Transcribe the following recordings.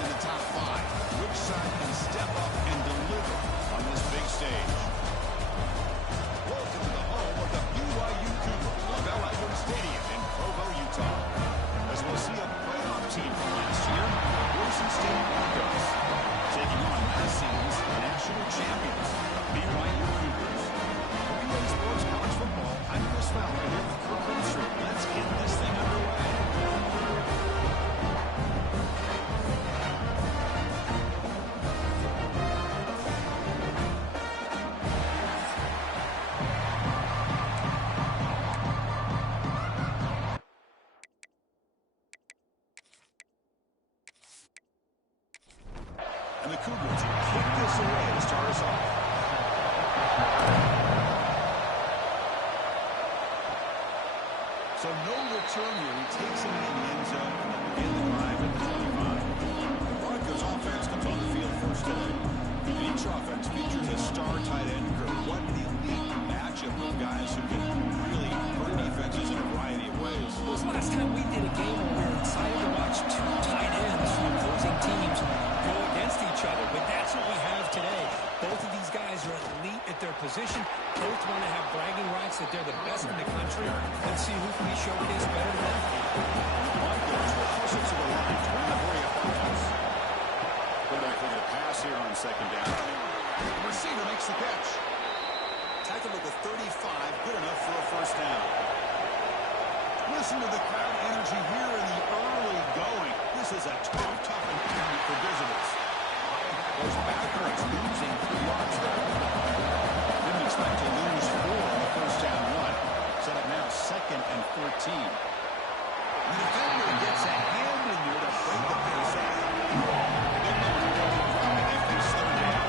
in the top 5. Which side can step up and deliver on this big stage? Welcome to the home of the BYU Cougars, LaBelle Edwards Stadium in Provo, Utah. As we'll see a playoff team from last year, the Boise State Broncos, taking on last season's national champions, the BYU Cougars. For EA Sports College Football, I'm Chris Fowler here with Kirk Herbstreit. Let's get this thing underway. And the Cougars kick this away to start us off. So no return here. He takes him in the end zone and begin the drive at the 25. The Broncos offense comes on the field first today. And each offense features a star tight end. What an elite matchup of guys who can really hurt defenses in a variety of ways. When was the last time we did a game where we were excited to watch two tight ends from opposing teams go against each other? But that's what we have today. Both of these guys are elite at their position. Both want to have bragging rights that they're the best in the country. Let's see who can be showcased better than them. Broncos will push it to the line. 23 up offense. Quarterback looking to pass here on second down. The receiver makes the catch. Tackle at the 35. Good enough for a first down. Listen to the crowd energy here in the early going. This is a tough environment for visitors. Goes backwards, losing 3 yards there. Didn't expect to lose 4 on the first down run. Set up now 2nd and 14. The defender gets a hand in there to break the pace off. If they slow down.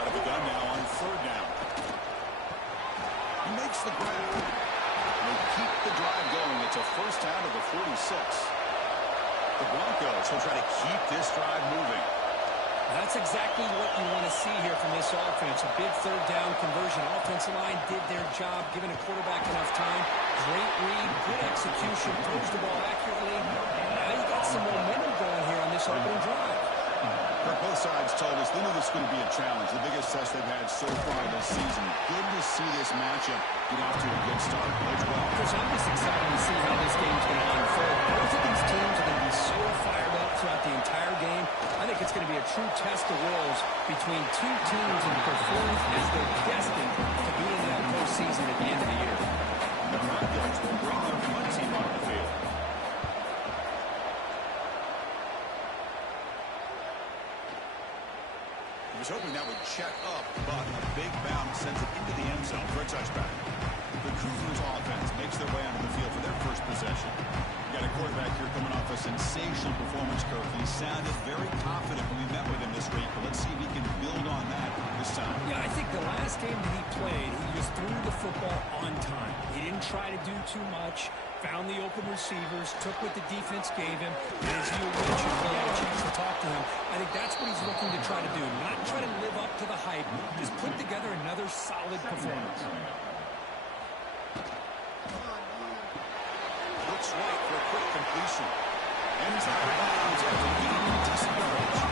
Out of the gun now on 3rd down. He makes the grab. They keep the drive going. It's a first down to the 46. The Broncos will try to keep this drive moving. That's exactly what you want to see here from this offense. A big 3rd down conversion. Offensive line did their job, giving a quarterback enough time. Great read, good execution, throws the ball accurately. Now you got some momentum going here on this opening drive. Both sides told us they knew this was going to be a challenge. The biggest test they've had so far this season. Good to see this matchup get off to a good start as well. Chris, I'm just excited to see how this game's going to unfold. Both of these teams are going to be so fired up throughout the entire game. I think it's going to be a true test of wills between two teams and perform as they're destined to be in that postseason at the end of the year. The Broncos will bring their punt team on the field. He was hoping that would check up, but a big bounce sends it into the end zone for a touchback. The Cougars offense makes their way onto the field for their first possession. Got a quarterback here coming off a sensational performance curve. He sounded very confident when we met with him this week, but let's see if he can build on that this time. Yeah, I think the last game that he played, he just threw the football on time. He didn't try to do too much, found the open receivers, took what the defense gave him, and as you mentioned, we had a chance to talk to him. I think that's what he's looking to try to do, not try to live up to the hype, just put together another solid performance. Looks right for a quick completion. Ends out of bounds after gaining decent yardage.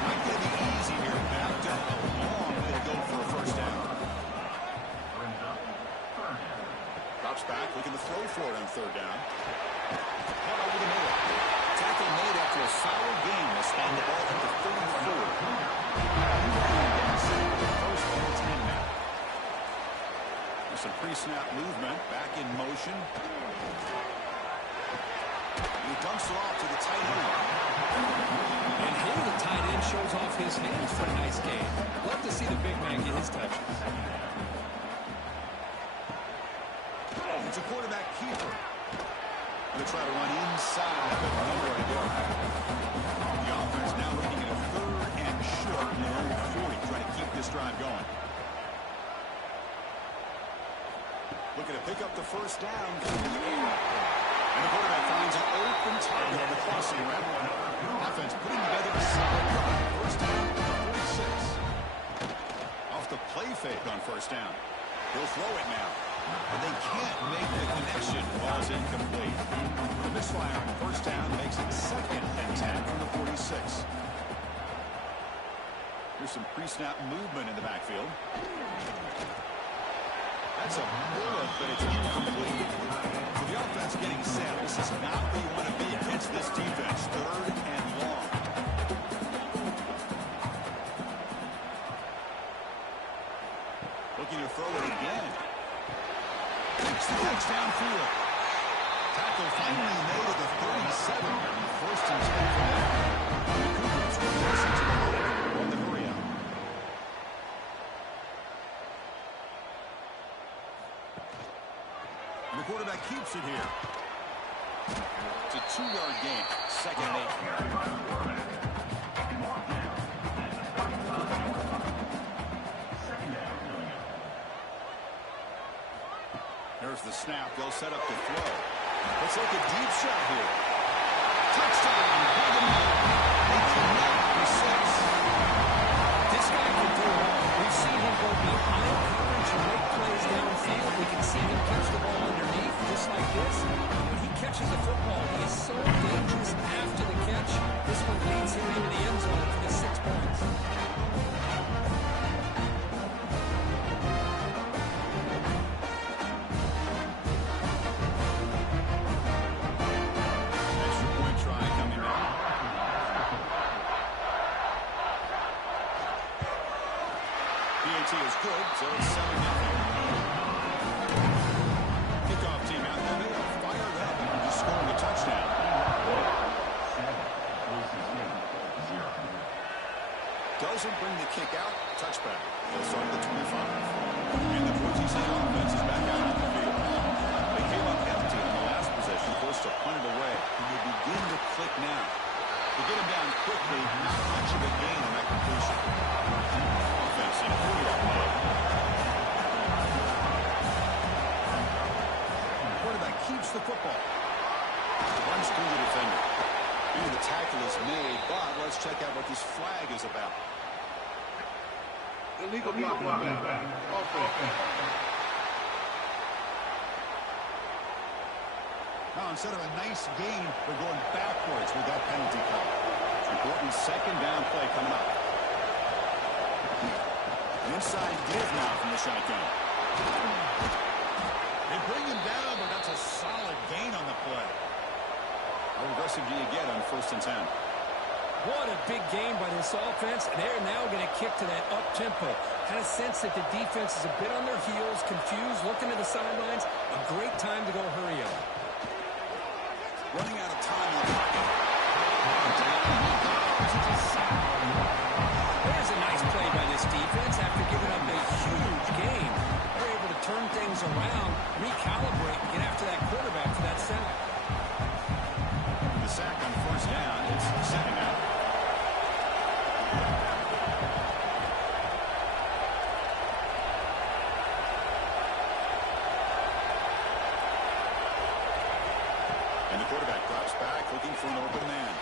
Not going to be easy here. Backed up a long way to go for a first down. Drops back, looking to throw for it on 3rd down. Caught over the middle. Tackle made after a solid gain. They spawn the ball at the 34. First and 10 now. There's some pre-snap movement. Back in motion. He dumps it off to the tight end. And here the tight end shows off his hands for a nice game. Love to see the big man get his touches. It's a quarterback keeper. Going to try to run inside, but nowhere to go. The offense now looking at a 3rd and short in their own 40, trying to keep this drive going. Looking to pick up the first down. And the quarterback finds an open target on the crossing route. Offense putting together a solid drive. First down, 46. Off the play fake on first down. He'll throw it now. And they can't make the connection. Ball's incomplete. The misfire on first down makes it 2nd some pre-snap movement in the backfield. That's a bullet, but it's incomplete. So the offense getting set. This is not where you want to be against this defense. 3rd and long. Looking to throw it again. Takes the catch downfield. Tackle finally made at the 37. 1st and 10 for them. The Cougars will listen to the line on the hurry out. And the quarterback keeps it here. It's a 2-yard gain. 2nd and 8. There's the snap. They'll set up the throw. Let's take a deep shot here. Touchdown. This guy can do it all. We've seen him go behind coverage and make plays downfield. We can see him catch the ball underneath just like this. When he catches the football, he is so dangerous after the catch. This one leads him into the end zone for the 6 points. Is good, so it's 7-0. Kickoff team out there. They are fired up and just scoring a touchdown. Doesn't bring the kick out. Touchback. They'll start at the 25. And the Boise State offense is back out on the field. They came up empty on the last possession, forced to punt it away. And they begin to click now. To get him down quickly, not much of a gain on that completion. Offense in hurry-up mode. Quarterback keeps the football. Runs through the defender. Maybe the tackle is made, but let's check out what this flag is about. Illegal block. Now, instead of a nice gain, we're going backwards with that penalty call. Important 2nd down play coming up. Inside give now from the shotgun. They bring him down, but that's a solid gain on the play. How aggressive do you get on 1st and 10? What a big game by this offense. They're now going to kick to that up-tempo. Kind of sense that the defense is a bit on their heels, confused, looking to the sidelines. A great time to go hurry up. Running out of time on the There's a nice play by this defense after giving up a huge gain. They're able to turn things around, recalibrate, and get after that quarterback for that sack. The sack on 1st down is setting out. And the quarterback drops back, looking for an open man.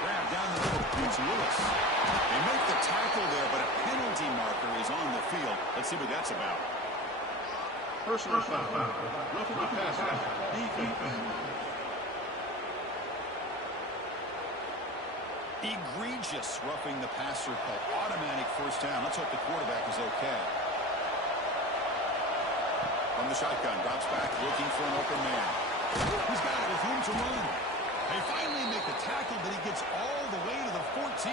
Grab down the middle. It's Lewis. They make the tackle there, but a penalty marker is on the field. Let's see what that's about. Personal foul. Roughing the passer. Defense. Egregious roughing the passer call. Automatic 1st down. Let's hope the quarterback is okay. From the shotgun, drops back, looking for an open man. He's got it with room to run. They finally make the tackle, but he gets all the way to the 14.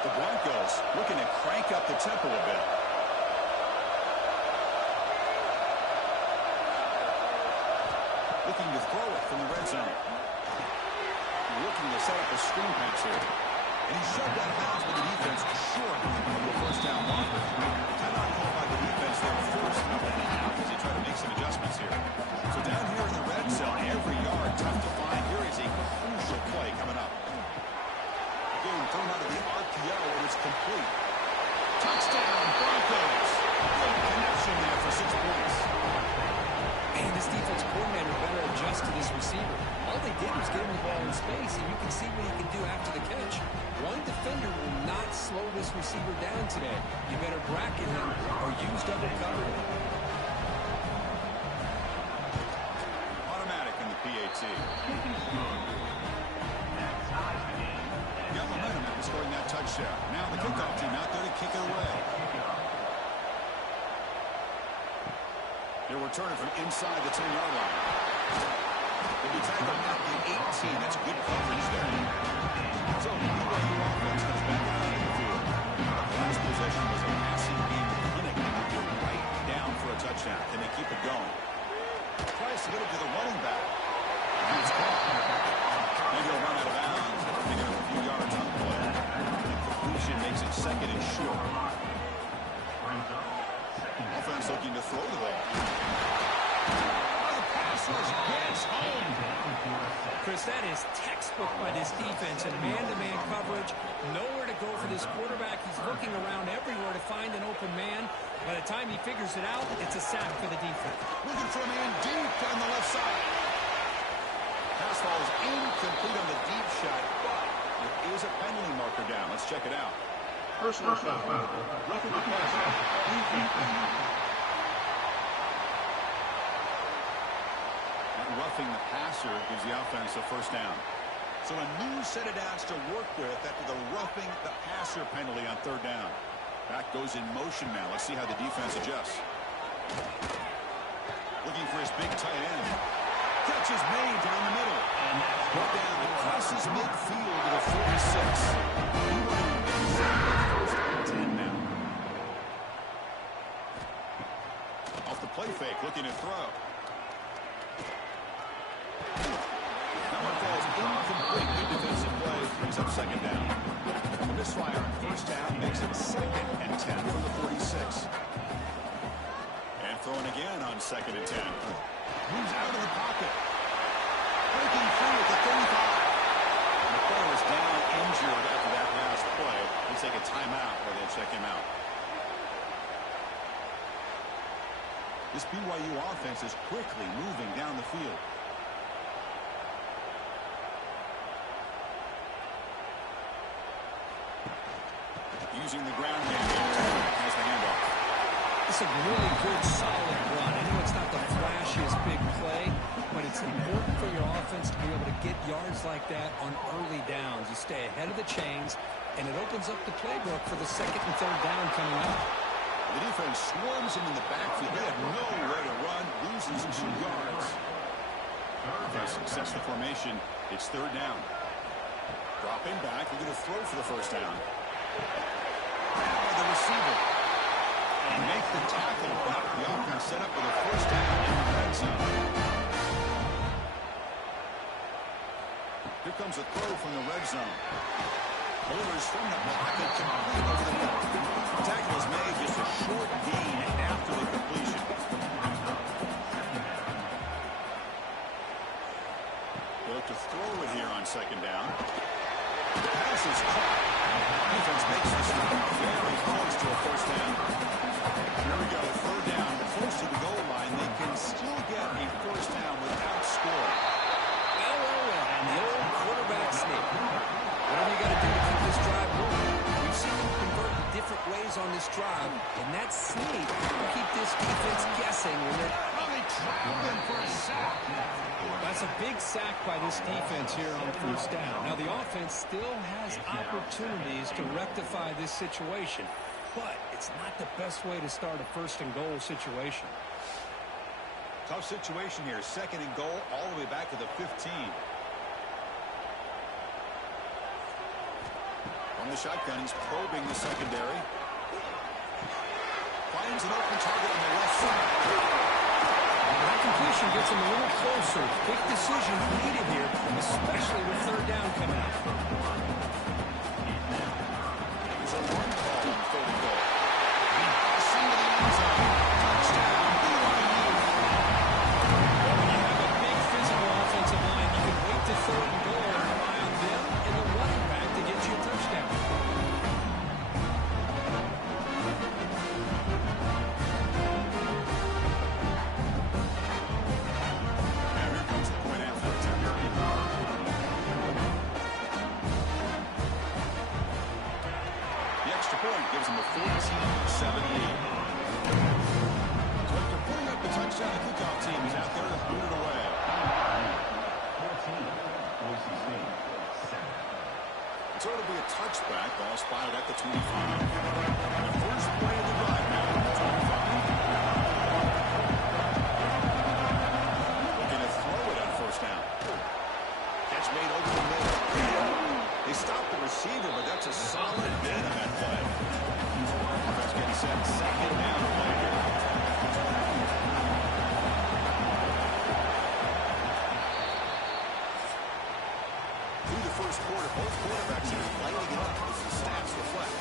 The Broncos looking to crank up the tempo a bit. Looking to throw it from the red zone. Looking to set up a screen pass here. And he shoved out of bounds with the defense short of the 1st down marker. Timeout called by the defense there first, and a half as they try to make some adjustments here. So down here in the red zone, every yard tough to find. Here is a crucial play coming up. Again, thrown out of the RPO, and it's complete. Touchdown, Broncos. Good connection there for 6 points. And this defense coordinator better adjust to this receiver. All they did was get him the ball in space, and you can see what he can do after the catch. One defender will not slow this receiver down today. You better bracket him or use double cover. Automatic in the PAT. Got momentum after scoring that touchdown. Now the kickoff team out return it from inside the 10-yard line. He'll be tackled at the 18. That's good coverage there. So BYU offense comes back out on the field. Last possession was a passing game clinic. They get right down for a touchdown. Can they keep it going? Tries to get it to the running back. And it's caught. Maybe he'll run out of bounds. Picking up a few yards on the play. Completion makes it second and short. Offense looking to throw the ball. The pass rush gets home. Chris, that is textbook by this defense and man-to-man coverage. Nowhere to go for this quarterback. He's looking around everywhere to find an open man. By the time he figures it out, it's a sack for the defense. Looking for a man deep on the left side. Pass ball is incomplete on the deep shot, but there is a penalty marker down. Let's check it out. Personal foul. Roughing the passer. Defense. Roughing the passer gives the offense a first down. So a new set of downs to work with after the roughing the passer penalty on third down. Back goes in motion now. Let's see how the defense adjusts. Looking for his big tight end. Catch is made down the middle. Brought down crosses midfield to the 46. 10 now. Off the play fake, looking to throw. That one falls incomplete. Good defensive play. Brings up second down. A misfire on first down makes it second and 10 from the 46. And throwing again on second and 10. Moves out of the pocket. Breaking free at the 35. And the player is down injured after that last play. He'll take a timeout where they check him out. This BYU offense is quickly moving down the field. Using the ground game. Has the handoff. It's a really good, solid run. I know it's not the flashiest big play, but it's important for your offense to be able to get yards like that on early downs. You stay ahead of the chains, and it opens up the playbook for the second and third down coming up. The defense swarms him in the backfield. They have nowhere to run. Loses 2 yards. If they success the formation, it's third down. Dropping back. We're going to throw for the first down. The receiver. And make the tackle. The offense set up with a first down in the red zone. Here comes a throw from the red zone. Boulders from the pocket complete over the middle. The tackle is made, just a short gain after the completion. They look to throw it here on second down. The pass is caught. Defense makes the stop very close to a first down. Here we go, third down, close to the goal line. They can still get a first down without scoring. Well, and the old quarterback sneak. Whatever you got to do to keep this drive moving. We've seen them convert in different ways on this drive, and that sneak will keep this defense guessing when they're Traveling for a sack. That's a big sack by this defense here on first down. Now, the offense still has opportunities to rectify this situation, but it's not the best way to start a first and goal situation. Tough situation here. Second and goal all the way back to the 15. On the shotgun, he's probing the secondary. Finds an open target on the left side. That completion gets him a little closer. Big decision needed here, especially with third down coming up. It's a run call on third and goal. Passing to the end zone. Touchdown, BYU. Well, when you have a big physical offensive line, you can wait to third and goal and rely on them and the running back to get you a touchdown. Gives him a 14-7 lead. So after putting up the touchdown, the kickoff team is out there to boot it away. 14, So it'll be a touchback. Ball spotted at the 25. The first play of the drive now at the 25. stopped the receiver, but that's a solid gain on that play. Offense getting set. Second down play here. Through the first quarter, both quarterbacks are lighting it up as the stats reflect.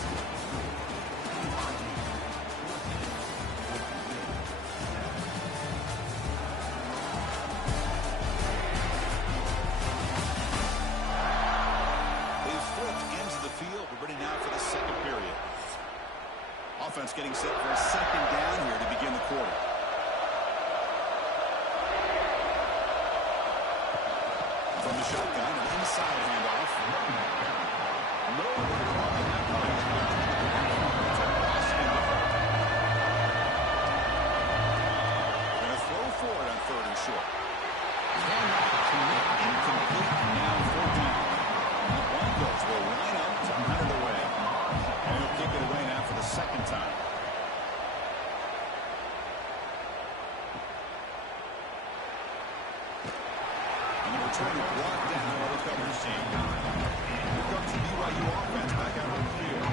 Offense getting set for a second down here to begin the quarter. From the shotgun, an inside handoff. No runner on that play. Going to throw for it on third and short. Cannot commit, incomplete, now 14. The Broncos will line up to hunt it away. And he'll kick it away now for the second time. And the return is blocked down by the coverage team. Here comes the BYU offense back out on the field.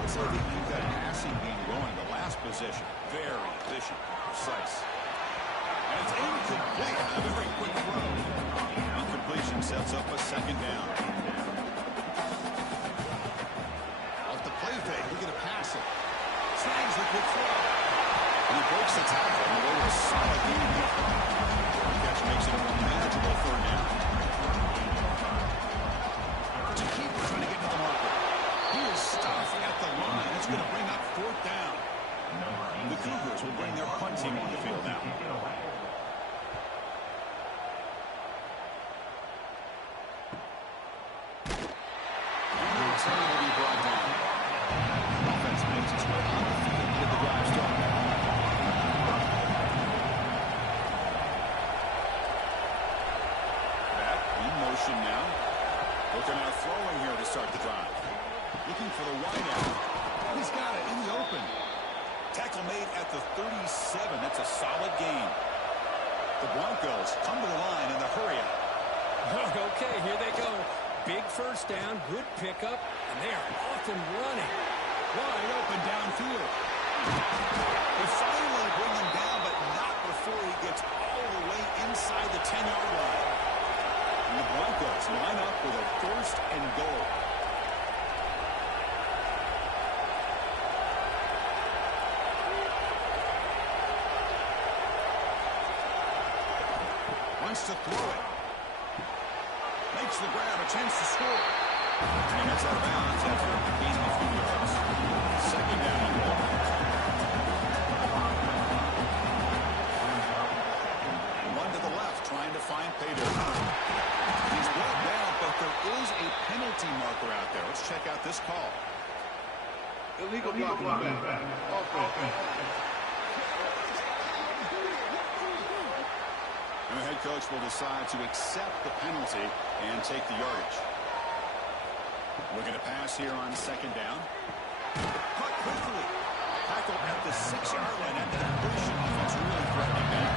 Let's say they keep that passing game going. The last possession, very efficient, precise. And it's incomplete. A very quick throw. Incompletion sets up a second down. We're going to pass it. Snags a good throw. And he breaks the tackle on the way to a solid game. The catch makes it a more manageable third down. It's a keeper trying to get to the marker. He is stuffed at the line. It's going to bring up fourth down. The Cougars will bring their punt team on the field now. And the return will be brought down. Offense makes its way on the field to the drive start. Back in motion now. Looking at throwing here to start the drive. Looking for the wideout. He's got it in the open. Tackle made at the 37. That's a solid gain. The Broncos come to the line in the hurry up. Okay, here they go. Big first down, good pickup, and they are off and running. Wide open downfield. They finally bring him down, but not before he gets all the way inside the 10-yard line. And the Broncos line up with a first and goal. Wants to throw it. Makes the grab, a chance to score. And it's out of bounds after gaining a few yards. Second down and goal. One to the left, trying to find pay dirt. He's well down, but there is a penalty marker out there. Let's check out this call. Illegal blocking back. Offense. And the head coach will decide to accept the penalty and take the yardage. Looking to pass here on second down. Caught quickly. Tackle at the 6-yard line at the completion. Offense really threatening that.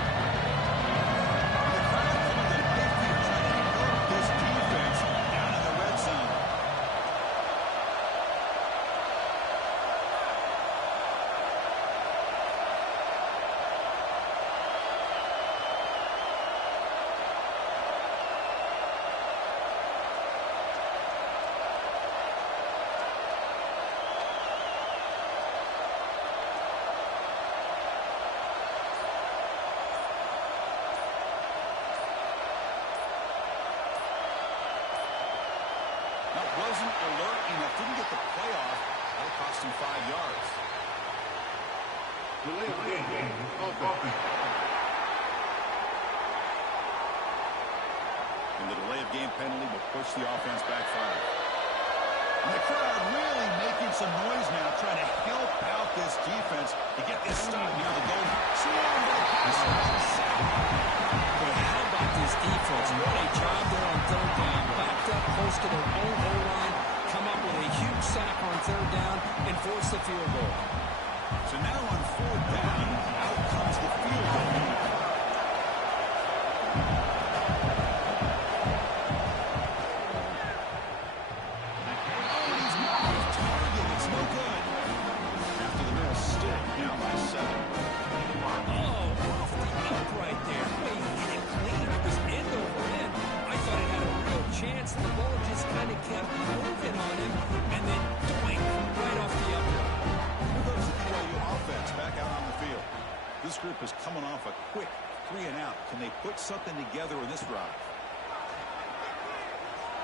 The crowd coming to the midfield trying to help this defense down in the red zone. Wasn't alert enough, didn't get the play off. That'll cost him 5 yards. Delay of game. Offense. And the delay of game penalty will push the offense back 5. And the crowd really making some noise now, trying to help out this defense to get this stop near the goal. But how about this defense? What a job there on third down. Backed up close to their own goal line, come up with a huge sack on third down, and force the field goal. So now on fourth down, out comes the field goal. kept moving on him, and then doink, right off the upright. Here goes the BYU offense back out on the field. This group is coming off a quick 3-and-out. Can they put something together in this drive?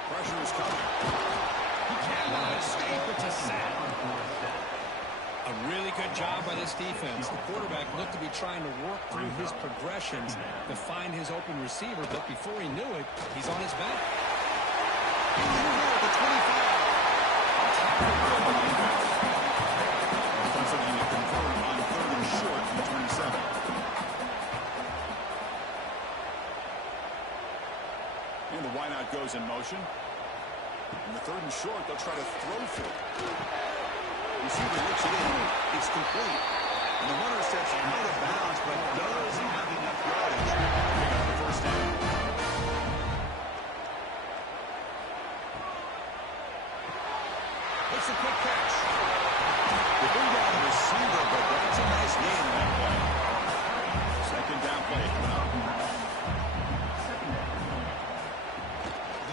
Pressure is coming. He cannot escape. It's a sack. A really good job by this defense. The quarterback looked to be trying to work through his progressions to find his open receiver, but before he knew it, he's on his back. He's in here at the 25. Offensive unit confirmed on 3rd and short from the 27. And the wideout goes in motion. And the 3rd and short, they'll try to throw for it. Receiver looks it in. It's complete. And the runner steps out of bounds, but doesn't have enough yardage to pick up the first down. It's a quick catch. The bring down the receiver, but that's a nice gain in that play. Second down play coming up.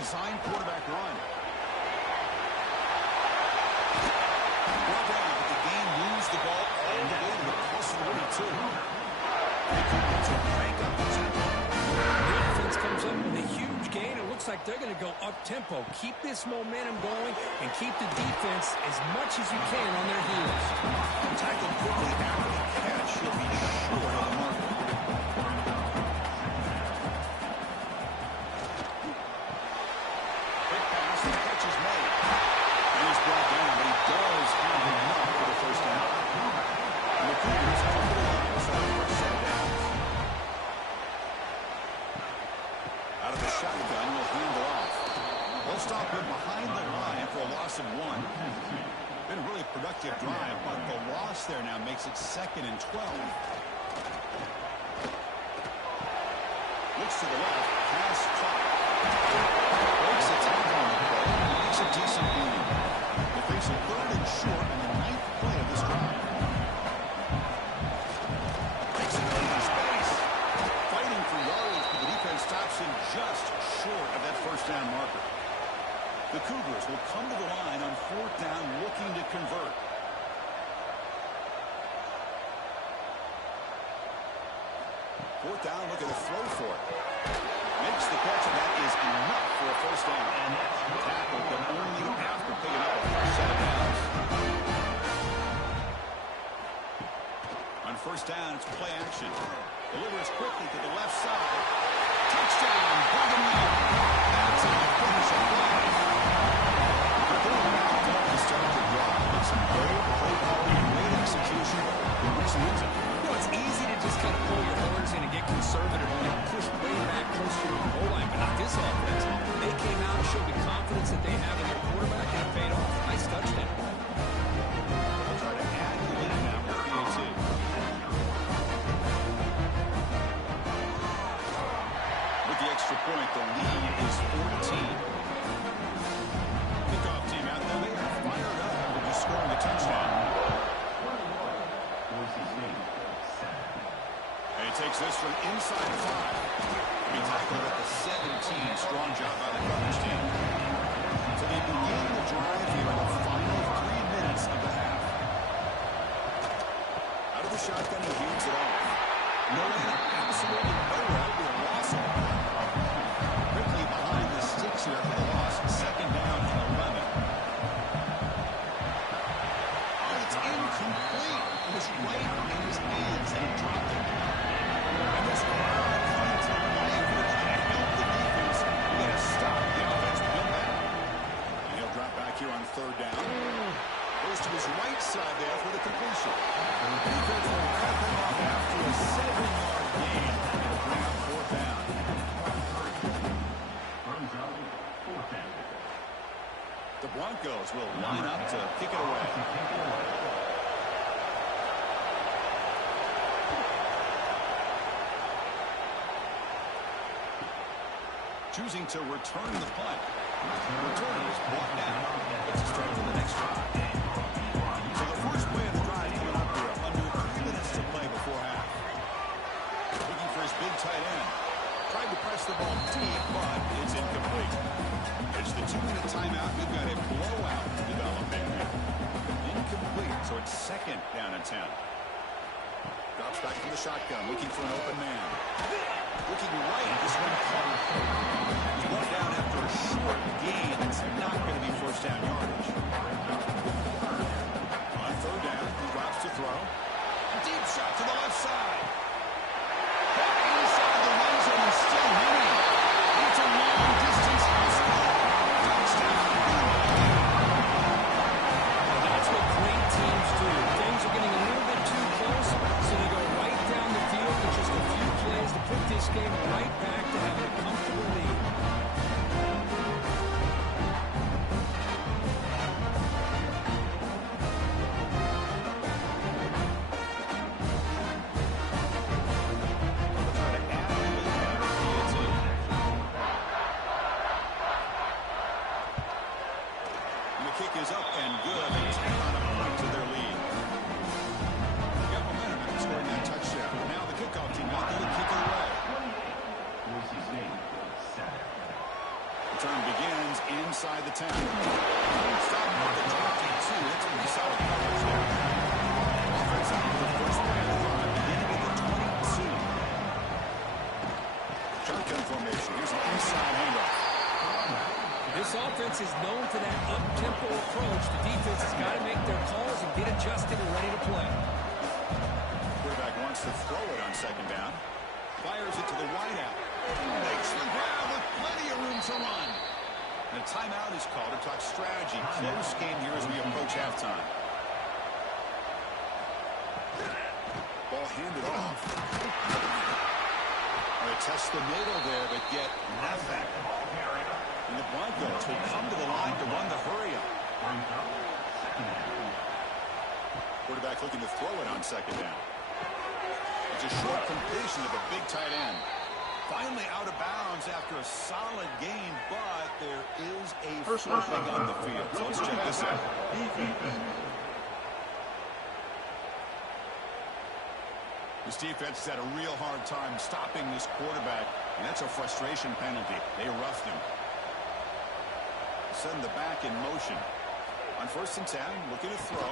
Design quarterback run. Brought down, but the game moves the ball all the way to the plus 42. To crank up the tempo. The offense comes up with a huge gain. It looks like they're going to go up-tempo. Keep this momentum going and keep the defense as much as you can on their heels. Tackled quickly after the catch. He'll be short of the marker. Quick pass, the catch is made. And he's brought down, but he does have enough for the first down. And the Cougars come to the line for the first set of downs. Out of the shotgun, will hand it off. They'll stop him behind the line for a loss of 1. Been a really productive drive, but the loss there now makes it 2nd and 12. Looks to the left, pass caught. Breaks a tackle on the play, makes a decent gain. They face a 3rd and short on the 9th play of this drive. Makes it into space. Fighting for yardage, but the defense stops him just short of that first down marker. The Cougars will come to the line on 4th down, looking to convert. Fourth down, looking to throw for it. Makes the catch, and that is enough for a first down. Tackle, but only after picking up a first set of downs. On first down, it's play action. Delivers quickly to the left side. Touchdown, Brigham Young. That's how you finish a play. The quarterback going to start the drive with some great play calling and great execution in recent weeks. You know, it's easy to just kind of pull your horns in and get conservative and get pushed way back close to the goal line, but not this offense. They came out and showed the confidence that they have in their quarterback, and it paid off. Nice touchdown. They'll try to add the lead now with PAT. With the extra point, the lead is 14. Kickoff team out there, they are fired up after just scoring a touchdown. And he takes this from inside the 5. He tackled at the 17. Strong job by the coverage team. So they begin the drive here in the final 3 minutes of the half. Out of the shotgun, he hands it off. Absolutely nowhere. That would be a loss of it. Quickly behind the sticks here for the loss. 2nd down and 11. And it's incomplete. It was right in his hands, and he dropped it. And this crowd coming to life. We're trying to help the defense. We got to stop the offense to win that. And he'll drop back here on 3rd down. Goes to his right side there for the completion. And the defense will wrap him up after a 7-yard gain. And bring up 4th down. The Broncos will line up to kick it away. Choosing to return the punt. Return is brought down. It's a start to the next drive. So the first play of the drive coming up here. Under 3 minutes to play before half. Looking for his big tight end. Tried to press the ball deep, but it's incomplete. It's the 2-minute timeout with Down at 10. Drops back from the shotgun, looking for an open man. Looking right, this one caught. He's brought down after a short gain. It's not going to be first down yardage. On third down, he drops to throw. Deep shot to the left side. Inside the end zone and still winning. It's a long distance touchdown. And that's what great teams do. Things are getting a little bit too close, so they go right down the field with just a few plays to put this game right back to having a comfortable lead. Kick is up and good. They tack on a point to their lead. They got momentum after scoring that touchdown. Now the kickoff team looking to kick it away. Return begins inside the 10. Stop with the drop team too. That's going to be solid coverage there. Offense out for the first play of the drive, beginning at the 22. Shotgun formation. Here's an inside handoff. This offense is known for that up-tempo approach. The defense has got to make their calls and get adjusted and ready to play. Quarterback wants to throw it on second down. Fires it to the wideout. Makes the grab with plenty of room to run. And a timeout is called to talk strategy. Close game here as we approach halftime. Ball handed off. They test the middle there, but get nothing. And the Broncos will come to the line to run the hurry-up. Quarterback looking to throw it on second down. It's a short completion of a big tight end. Finally out of bounds after a solid gain, but there is a flag on the field. So let's check this out. This defense has had a real hard time stopping this quarterback, and that's a frustration penalty. They roughed him. Send the back in motion. On first and 10, looking to throw.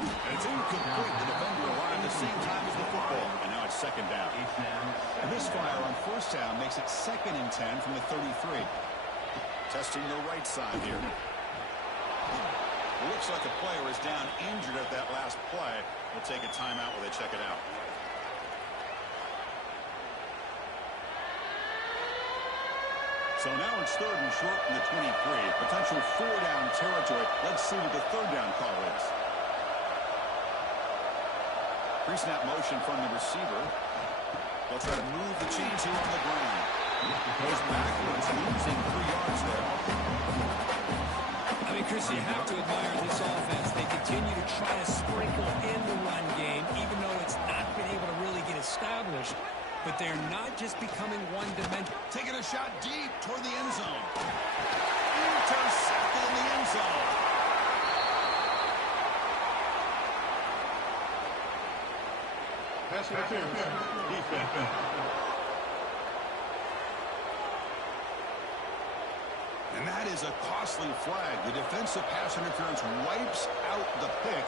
And it's incomplete. The defender arrived at the same time as the football. And now it's second down. And this fire on first down makes it second and 10 from the 33. Testing the right side here. It looks like a player is down injured at that last play. We'll take a timeout while they check it out. So now it's third and short from the 23. Potential four-down territory. Let's see what the third down call is. Pre-snap motion from the receiver. They'll try to move the chains here on the ground. Goes backwards, losing 3 yards there. I mean, Chris, you have to admire this offense. They continue to try to sprinkle in the run game, even though it's not been able to really get established. But they're not just becoming one-dimensional. Taking a shot deep toward the end zone. Intercepted in the end zone. Pass interference. Defense. And that is a costly flag. The defensive pass interference wipes out the pick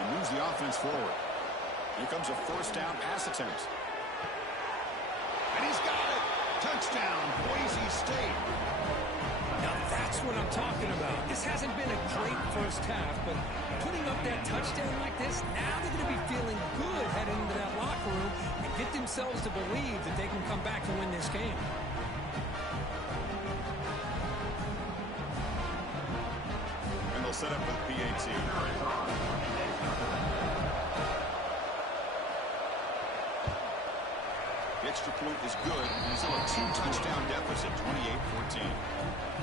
and moves the offense forward. Here comes a first down pass attempt. And he's got it. Touchdown, Boise State. Now that's what I'm talking about. This hasn't been a great first half, but putting up that touchdown like this, now they're going to be feeling good heading into that locker room and get themselves to believe that they can come back and win this game. And they'll set up with PAT. The extra point is good, and it's still a 2-touchdown deficit, 28-14.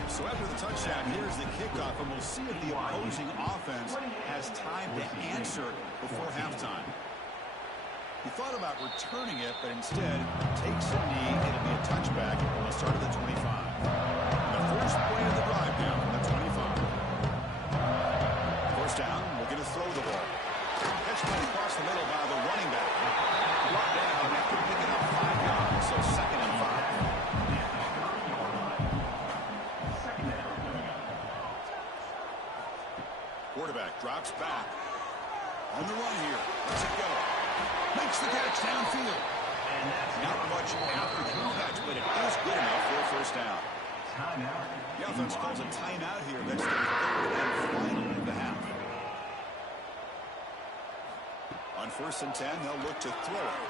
So after the touchdown, here's the kickoff, and we'll see if the opposing offense has time to answer before halftime. He thought about returning it, but instead takes a knee. It'll be a touchback, and we'll start at the 25. The first play of the drive now from the 25. First down, looking to throw the ball. Catch play across the middle by the running back. Brought down after picking up 5 yards, so second and 5. Quarterback drops back. On the run here. Let's it go. Makes the catch downfield. Not much after the catch, but it is good enough for a first down. The offense calls a timeout here. That's their third and final of the half. On 1st and 10, they'll look to throw it.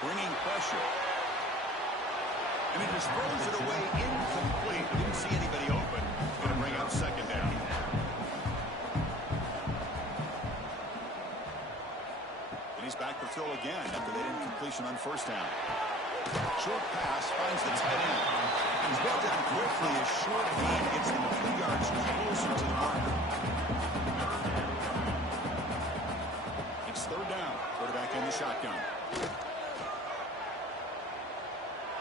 Bringing pressure. And he just throws it away incomplete. Didn't see anybody open. Going to bring up 2nd down. And he's back to throw again after that incompletion on 1st down. Short pass finds the tight end. He's brought down quickly. A short gain gets them a few yards closer to the marker. It's 3rd down. Quarterback in the shotgun.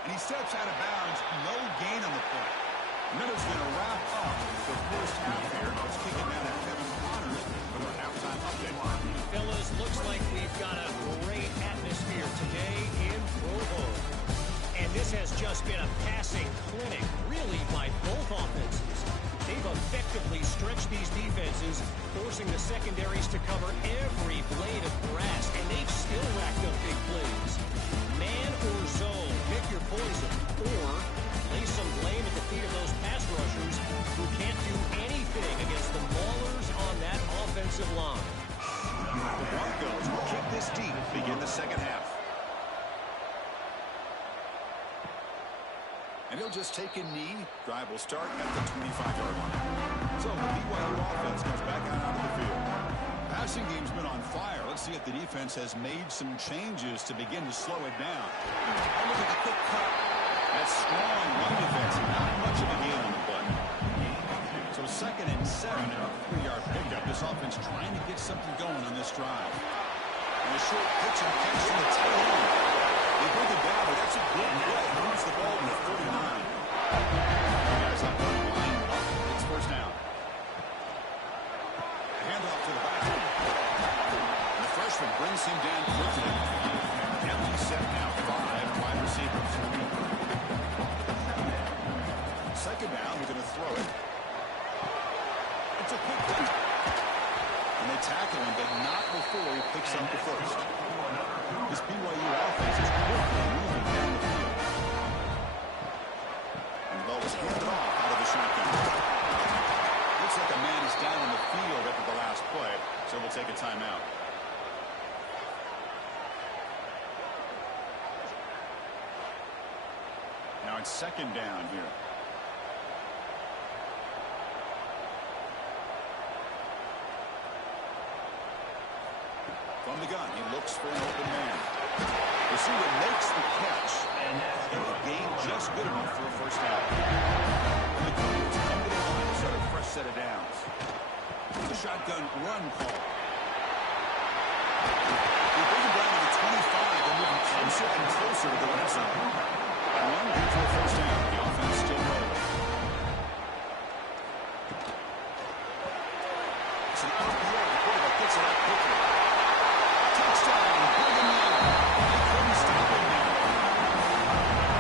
And he steps out of bounds. No gain on the play. And that is going to wrap up the first half here. Let's kick it down to Kevin Connors for our halftime update. Fellas, looks like we've got a great atmosphere today in Provo. And this has just been a passing clinic, really, by both offenses. They've effectively stretched these defenses, forcing the secondaries to cover every blade of grass, and they've still racked up big plays. Man or zone, pick your poison, or lay some blame at the feet of those pass rushers who can't do anything against the maulers on that offensive line. The Broncos will kick this deep, begin the second half. And he'll just take a knee. Drive will start at the 25-yard line. So the BYU offense comes back out onto the field. Passing game's been on fire. Let's see if the defense has made some changes to begin to slow it down. Oh, look at the quick cut. That's strong run defense. Not much of a gain on the button. So 2nd and 7 and a 3-yard pickup. This offense trying to get something going on this drive. And a short pitch and catch from the tight end. They bring it down, but that's a good play. Moves the ball to the 39. Guys up on the line. It's 1st down. Handoff to the back. And the freshman brings him down quickly. Penalty set now, 5 wide receivers. 2nd down, we're going to throw it. It's a quick cut. And they tackle him, but not before he picks up the first. This BYU offense is quickly moving down the field. And the ball is handed off out of the shotgun. Looks like a man is down on the field after the last play, so we'll take a timeout. Now it's 2nd down here. From the gun, he looks for an open man. Receiver makes the catch, and the gain just good enough for a first down. And the Cougars come to the line to start a fresh set of downs. The shotgun run call. They bring him down to the 25 and moving closer and closer to the red zone. And one good for a first down. The offense still rolling. It's an RPO. The quarterback gets it out quickly. Touchdown, Brigham Young. They couldn't stop him now.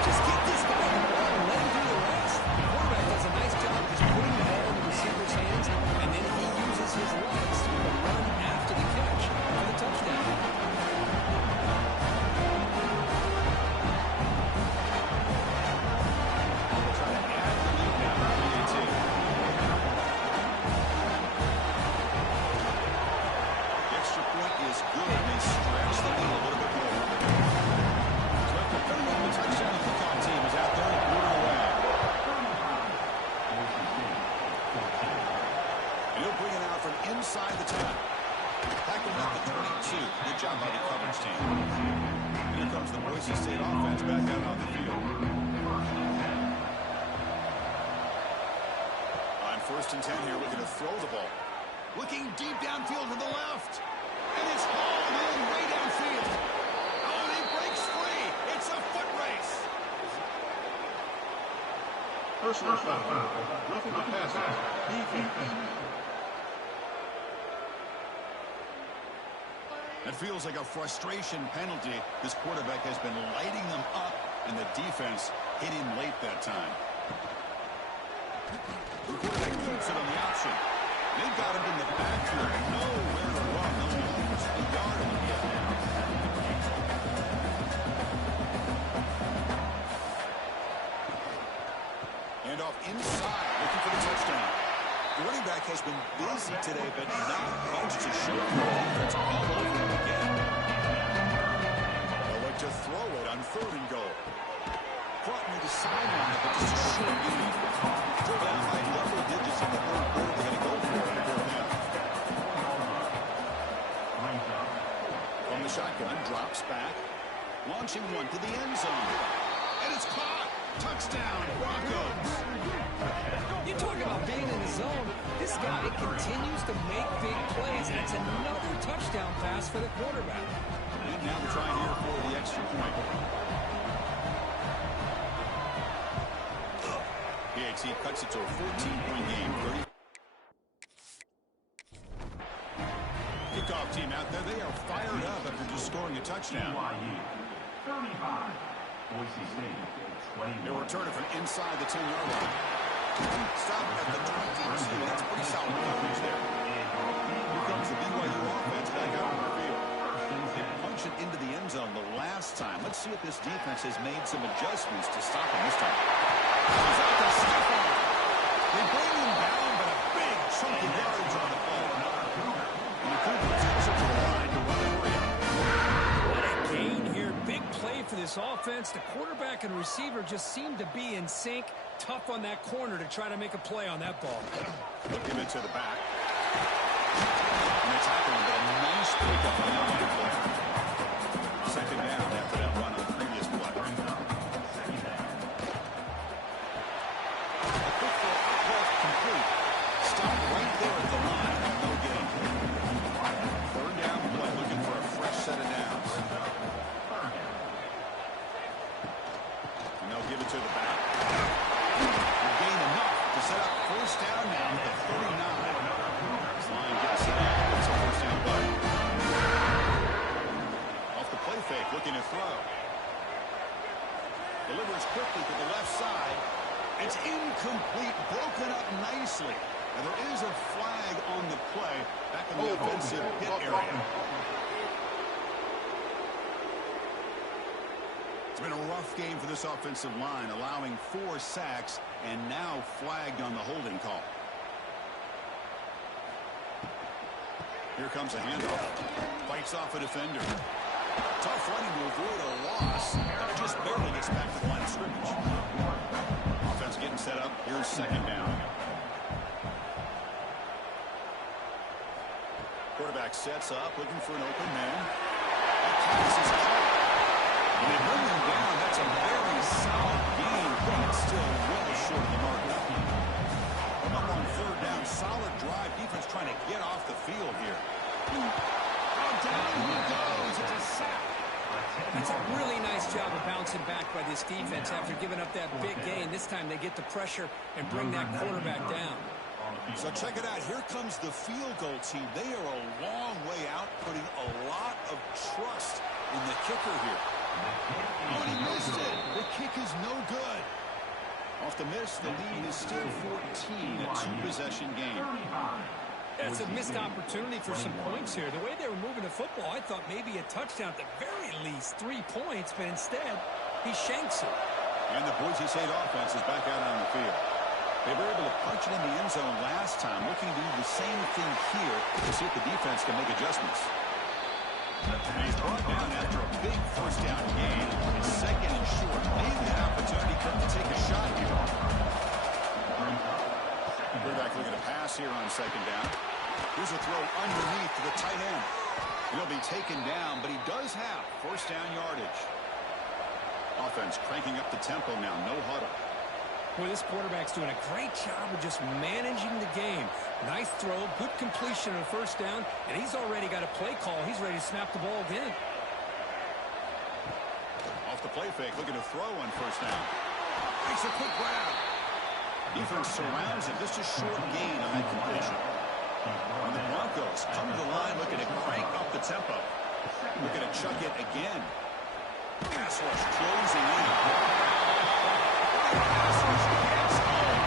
Just get this guy the ball and let him do the rest. The quarterback does a nice job just putting the ball in the receiver's hands, and then he uses his legs to run after the catch for the touchdown. We'll try to add the lead now to 3-18. The extra point is good, and they stretch the lead a little bit more. So after putting up the touchdown, the kickoff team is out there and blew it away. And he'll bring it out from inside the 10. Tackling at the 22. Good job by the coverage team. And here comes the Boise State offense back out on the field. On 1st and 10 here, we're going to throw the ball. Looking deep downfield to the left. And it's hauled in way downfield. Oh, and he breaks free. It's a foot race. Personal foul. Roughing the passer. Defense. It feels like a frustration penalty. This quarterback has been lighting them up, and the defense hit him late that time. The quarterback keeps it on the option. They've got him in the backfield. Nowhere to run. They'll use been busy today, but not much to show for it. It's all over him again. They'll look to throw it on 3rd and goal. Brought near the sideline, but just a short gain. Still down by double digits in the 3rd quarter. They're going to go for it on 4th down. From the shotgun, drops back. Launching one to the end zone. And it's caught. Touchdown, Broncos. You talk about being in the zone. This guy continues to make big plays. That's another touchdown pass for the quarterback. And now they're trying here for the extra point. PAT cuts it to a 14-point game. Kickoff team out there. They are fired up after just scoring a touchdown. 35. Boise State. They'll return it from inside the 10-yard line. Stop at the 22. That's pretty solid coverage there. Here comes the BYU offense back out on the field. They punched it into the end zone the last time. Let's see if this defense has made some adjustments to stop him this time. He's out to step on it. They bring him down, but a big chunk of yardage on the ball. And the Cougars takes it to the line to run it in. What a gain here. Big play for this offense. The quarterback and receiver just seem to be in sync. Tough on that corner to try to make a play on that ball. They'll give it to the back. And they tackle him, but a nice pickup on that one play. 2nd down after that run on the previous play. A quick throw out left complete. Stop right there at the line. No gain. 3rd down play, looking for a fresh set of downs. And they'll give it to the back. Gain enough to set up 1st down now at the 39. This line gets set up. It's a 1st down play. Off the play fake, looking to throw. Delivers quickly to the left side. It's incomplete, broken up nicely. And there is a flag on the play back in the offensive hit area. It's been a rough game for this offensive line, allowing 4 sacks and now flagged on the holding call. Here comes a handoff. Fights off a defender. Tough running to avoid a loss. And just barely gets back to the line of scrimmage. Offense getting set up. Here's 2nd down. Quarterback sets up, looking for an open man. That pass is caught. When they bring him down, that's a very solid game, but still well short of the mark. Up on 3rd down, solid drive. Defense trying to get off the field here. Down he goes. It's a sack. That's a really nice job of bouncing back by this defense after giving up that big gain. This time they get the pressure and bring that quarterback down. So check it out. Here comes the field goal team. They are a long way out, putting a lot of trust in the kicker here. Oh, and he missed it. The kick is no good. Off the miss, the lead is still 14, a 2-possession game. That's a missed opportunity for some points here. The way they were moving the football, I thought maybe a touchdown, at the very least 3 points, but instead, he shanks it. And the Boise State offense is back out on the field. They were able to punch it in the end zone last time, looking to do the same thing here to see if the defense can make adjustments. And he's brought down after a big 1st down gain. It's 2nd and short. Maybe an opportunity for him to take a shot here. Quarterback looking to pass here on 2nd down. Here's a throw underneath to the tight end. He'll be taken down, but he does have 1st down yardage. Offense cranking up the tempo now. No huddle. Boy, this quarterback's doing a great job of just managing the game. Nice throw, good completion on 1st down, and he's already got a play call. He's ready to snap the ball again. Off the play fake, looking to throw on 1st down. Makes a quick grab. Defense surrounds him. Just a short gain on that completion. And the Broncos come to the line looking to crank up the tempo. Looking to chuck it again. Pass rush closing in. Pass rush gets home.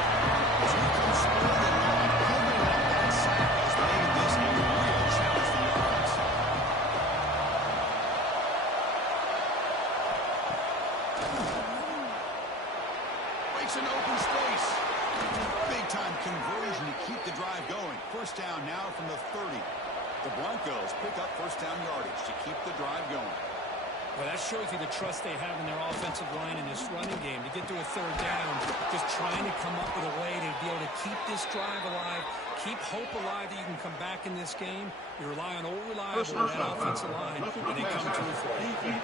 As we come scoring along, pulling up that sack has made this a real challenge for the offense. Breaks an open space. Big-time conversion to keep the drive going. first down now from the 30. The Broncos pick up first down yardage to keep the drive going. Well, that shows you the trust they have in their offensive line in this running game. To get to a third down, just trying to come up with a way to be able to keep this drive alive, keep hope alive that you can come back in this game. You rely on old reliable on that offensive line, and they come through for you.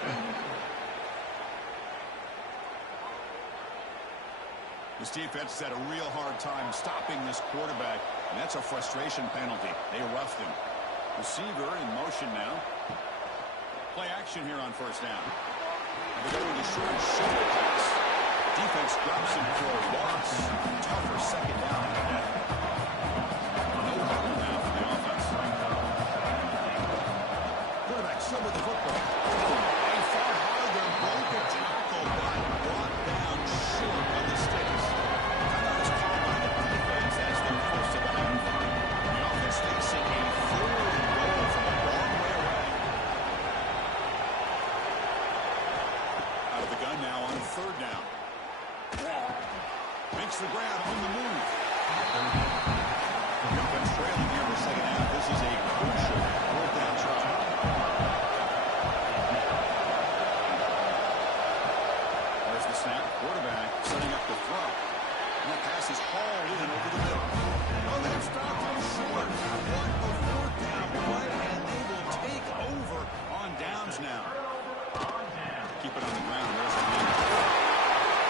This defense has had a real hard time stopping this quarterback, and that's a frustration penalty. They roughed him. Receiver in motion now. Play action here on first down. And they go with a short shoulder pass. Defense drops him for a loss. Tougher second down. No huddle now for the offense. Quarterback still with the football. They fought hard. Their broken tackle got brought down short of the sticks. Timeout is called by the defense as they're forced to dive. The offense facing a third and goal from a long way away. Out of the gun now on third down. Makes the grab on the move. The defense trailing here in the second half. This is a crucial fourth down try. There's the snap. Quarterback setting up the throw. And that pass is hauled in over the middle. Oh, they've stopped him short. What a fourth down play, and they will take over on downs now. Keep it on the ground. There's the lead.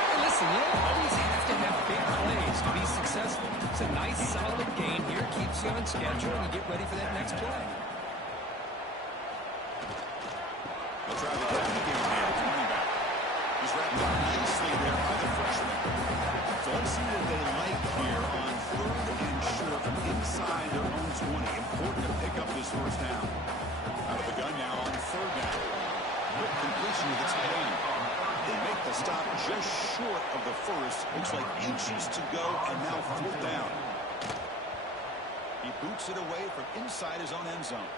Hey, listen, you don't always have to have big plays to be successful. It's a nice, solid gain here. Keeps you on schedule, and you get ready for that next play. They'll try the ground game here. Running back. He's wrapped up nicely there by the freshman. So let's see what they like here on third and short from inside their own 20. Important to pick up this first down. Out of the gun now on third down. Quick completion of the tight end. They make the stop just short of the first. Looks like inches to go, and now fourth down. He boots it away from inside his own end zone.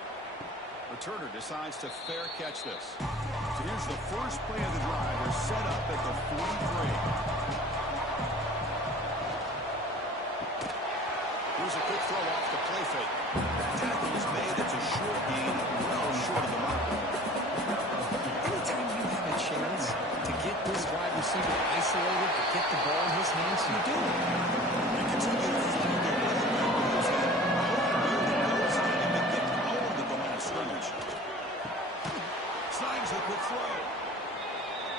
Returner decides to fair catch this. So here's the first play of the drive. They're set up at the 43. Here's a quick throw off the play fake. Tackle is made. It's a short gain, well short of the mark. Anytime you have a chance to get this wide receiver isolated, to get the ball in his hands, you do it. They continue to find their way back. He's had no time to get home at the line of scrimmage. Slides a quick throw.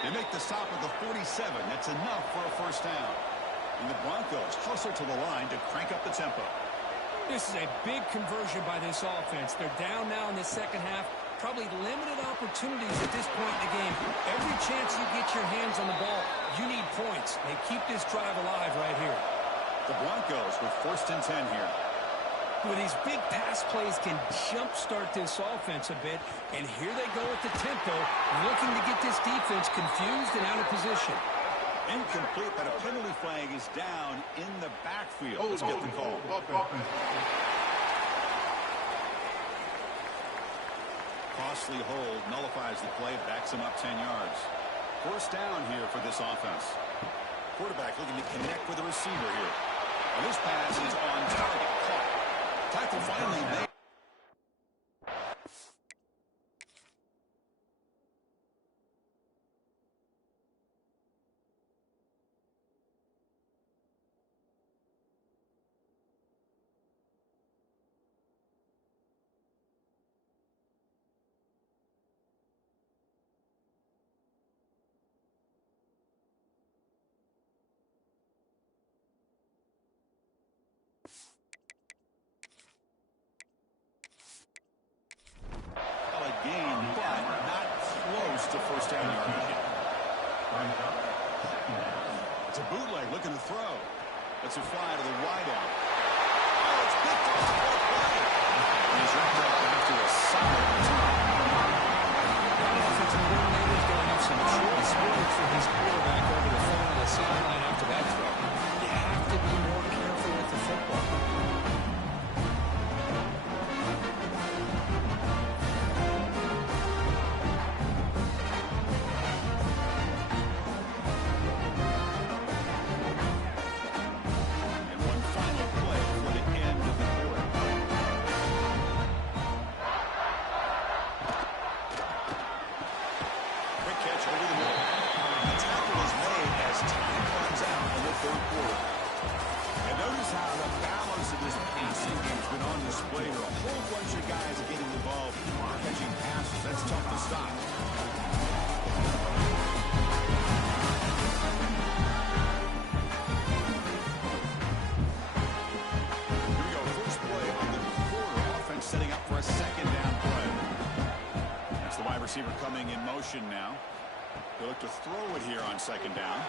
They make the stop at the 47. That's enough for a first down. And the Broncos hustle to the line to crank up the tempo. This is a big conversion by this offense. They're down now in the second half. Probably limited opportunities at this point in the game. Every chance you get your hands on the ball, you need points. They keep this drive alive right here. The Broncos with first and 10 here. With these big pass plays can jumpstart this offense a bit. And here they go at the tempo, looking to get this defense confused and out of position. Incomplete, but a penalty flag is down in the backfield. Let's get the call. Costly hold nullifies the play, backs him up 10 yards. First down here for this offense. Quarterback looking to connect with the receiver here. And this pass is on target. Caught. Tackle finally made. Gain, but not close to first down yardage. It's a bootleg looking to throw. Lets it fly to the wideout. Oh, it's picked off the play. He's wrapped up after a solid return. Offensive coordinator's going to have some choice words for his quarterback over the phone on the sideline after that throw. You have to be more careful with the football. And one final play for the end of the quarter. receiver coming in motion now. He'll look to throw it here on second down.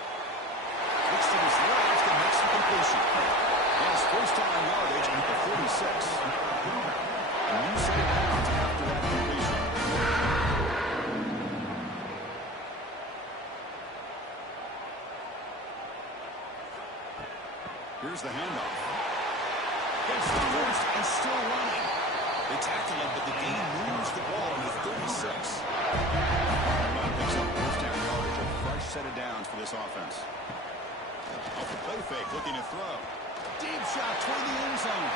Looks to his left and makes the completion. He has first down yardage at the 46. A new set of downs after that completion. Here's the handoff. Gets the first and still running. They tackle him, but the game moves the ball to the 36. Picks up first down yardage, a fresh set of downs for this offense. Off the play fake, looking to throw. Deep shot toward the end zone.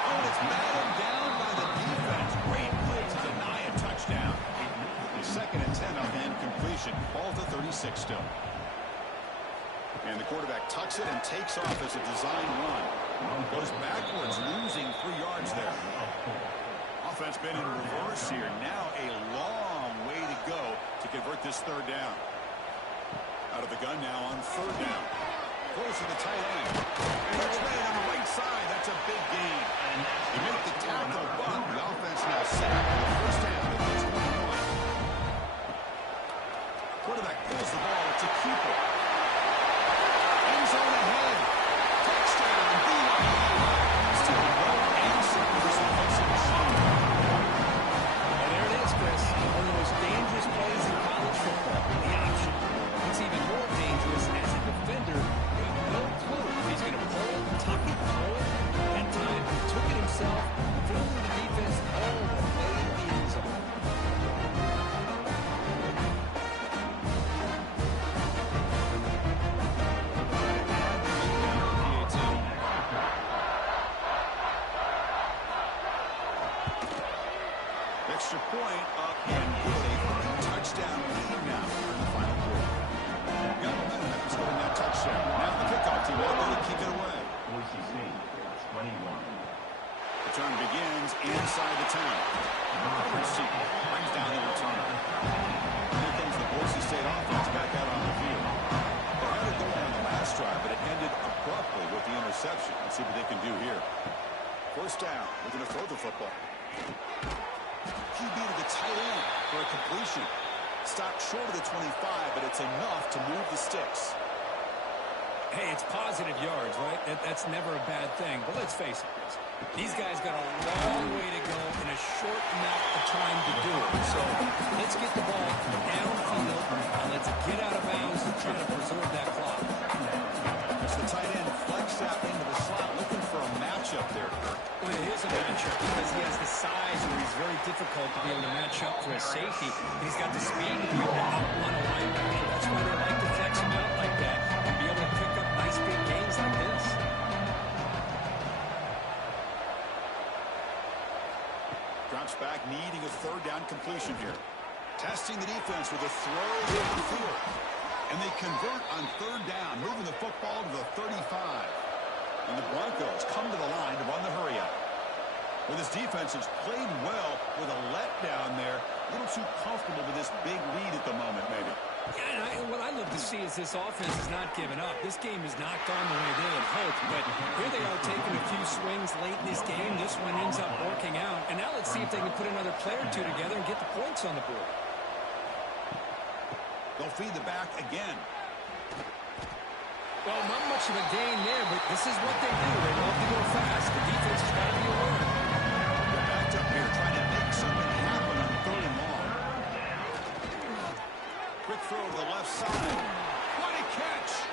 Oh, and it's battled down by the defense. Great play to deny a touchdown. Second and 10 on the incompletion. Ball to 36 still. And the quarterback tucks it and takes off as a design run. Goes backwards, losing 3 yards there. Offense been in reverse here. Now a long way to go to convert this third down. Out of the gun now on third down. Throws to the tight end. Touchdown on the right side. That's a big gain. They make the tackle, but the offense now set up for the first down at the 21. Quarterback pulls the ball. It's a keeper. End zone ahead. Touchdown. Still no answer for this offensive machine. And there it is, Chris. One of the most dangerous plays in college football. The option. It's even more dangerous as a defender. You have no clue if he's going to pull it, tuck it, throw it. That time, he took it himself, fooling the defense all the way to the end zone. Extra point up and good. Touchdown lead now in the final quarter. Got momentum after scoring that touchdown. Now the kickoff team will go to kick it away. Boise State, 21. Return begins inside the 10. Receiver brings down the returner. Here comes the Boise State offense back out on the field. They had it going on the last drive, but it ended abruptly with the interception. Let's see what they can do here. First down. Looking to throw the football. QB to the tight end for a completion. Stopped short of the 25, but it's enough to move the sticks. Hey, it's positive yards, right? That's never a bad thing. But let's face it, these guys got a long way to go in a short amount of time to do it. So let's get the ball downfield and let's get out of bounds and try to preserve that clock. As the tight end flexed out into the slot, looking for a matchup there. Well, it is a matchup because he has the size where he's very difficult to be able to match up for a safety. But he's got the speed to be able to outrun a linebacker. That's why they like to flex him out like that and be able to pick up nice big gains like this. Drops back, needing a third down completion here. Testing the defense with a throw down the field. And they convert on third down, moving the football to the 35. And the Broncos come to the line to run the hurry up. Well, this defense has played well with a letdown there. A little too comfortable with this big lead at the moment, maybe. Yeah, and what I love to see is this offense is not giving up. This game is not gone the way they had hoped, but here they are taking a few swings late in this game. This one ends up working out. And now let's see if they can put another play or two together and get the points on the board. They'll feed the back again. Well, not much of a gain there, but this is what they do. They love to go fast. The defense has got to be aware. They're backed up here trying to make something happen on third and long. Quick throw to the left side. What a catch!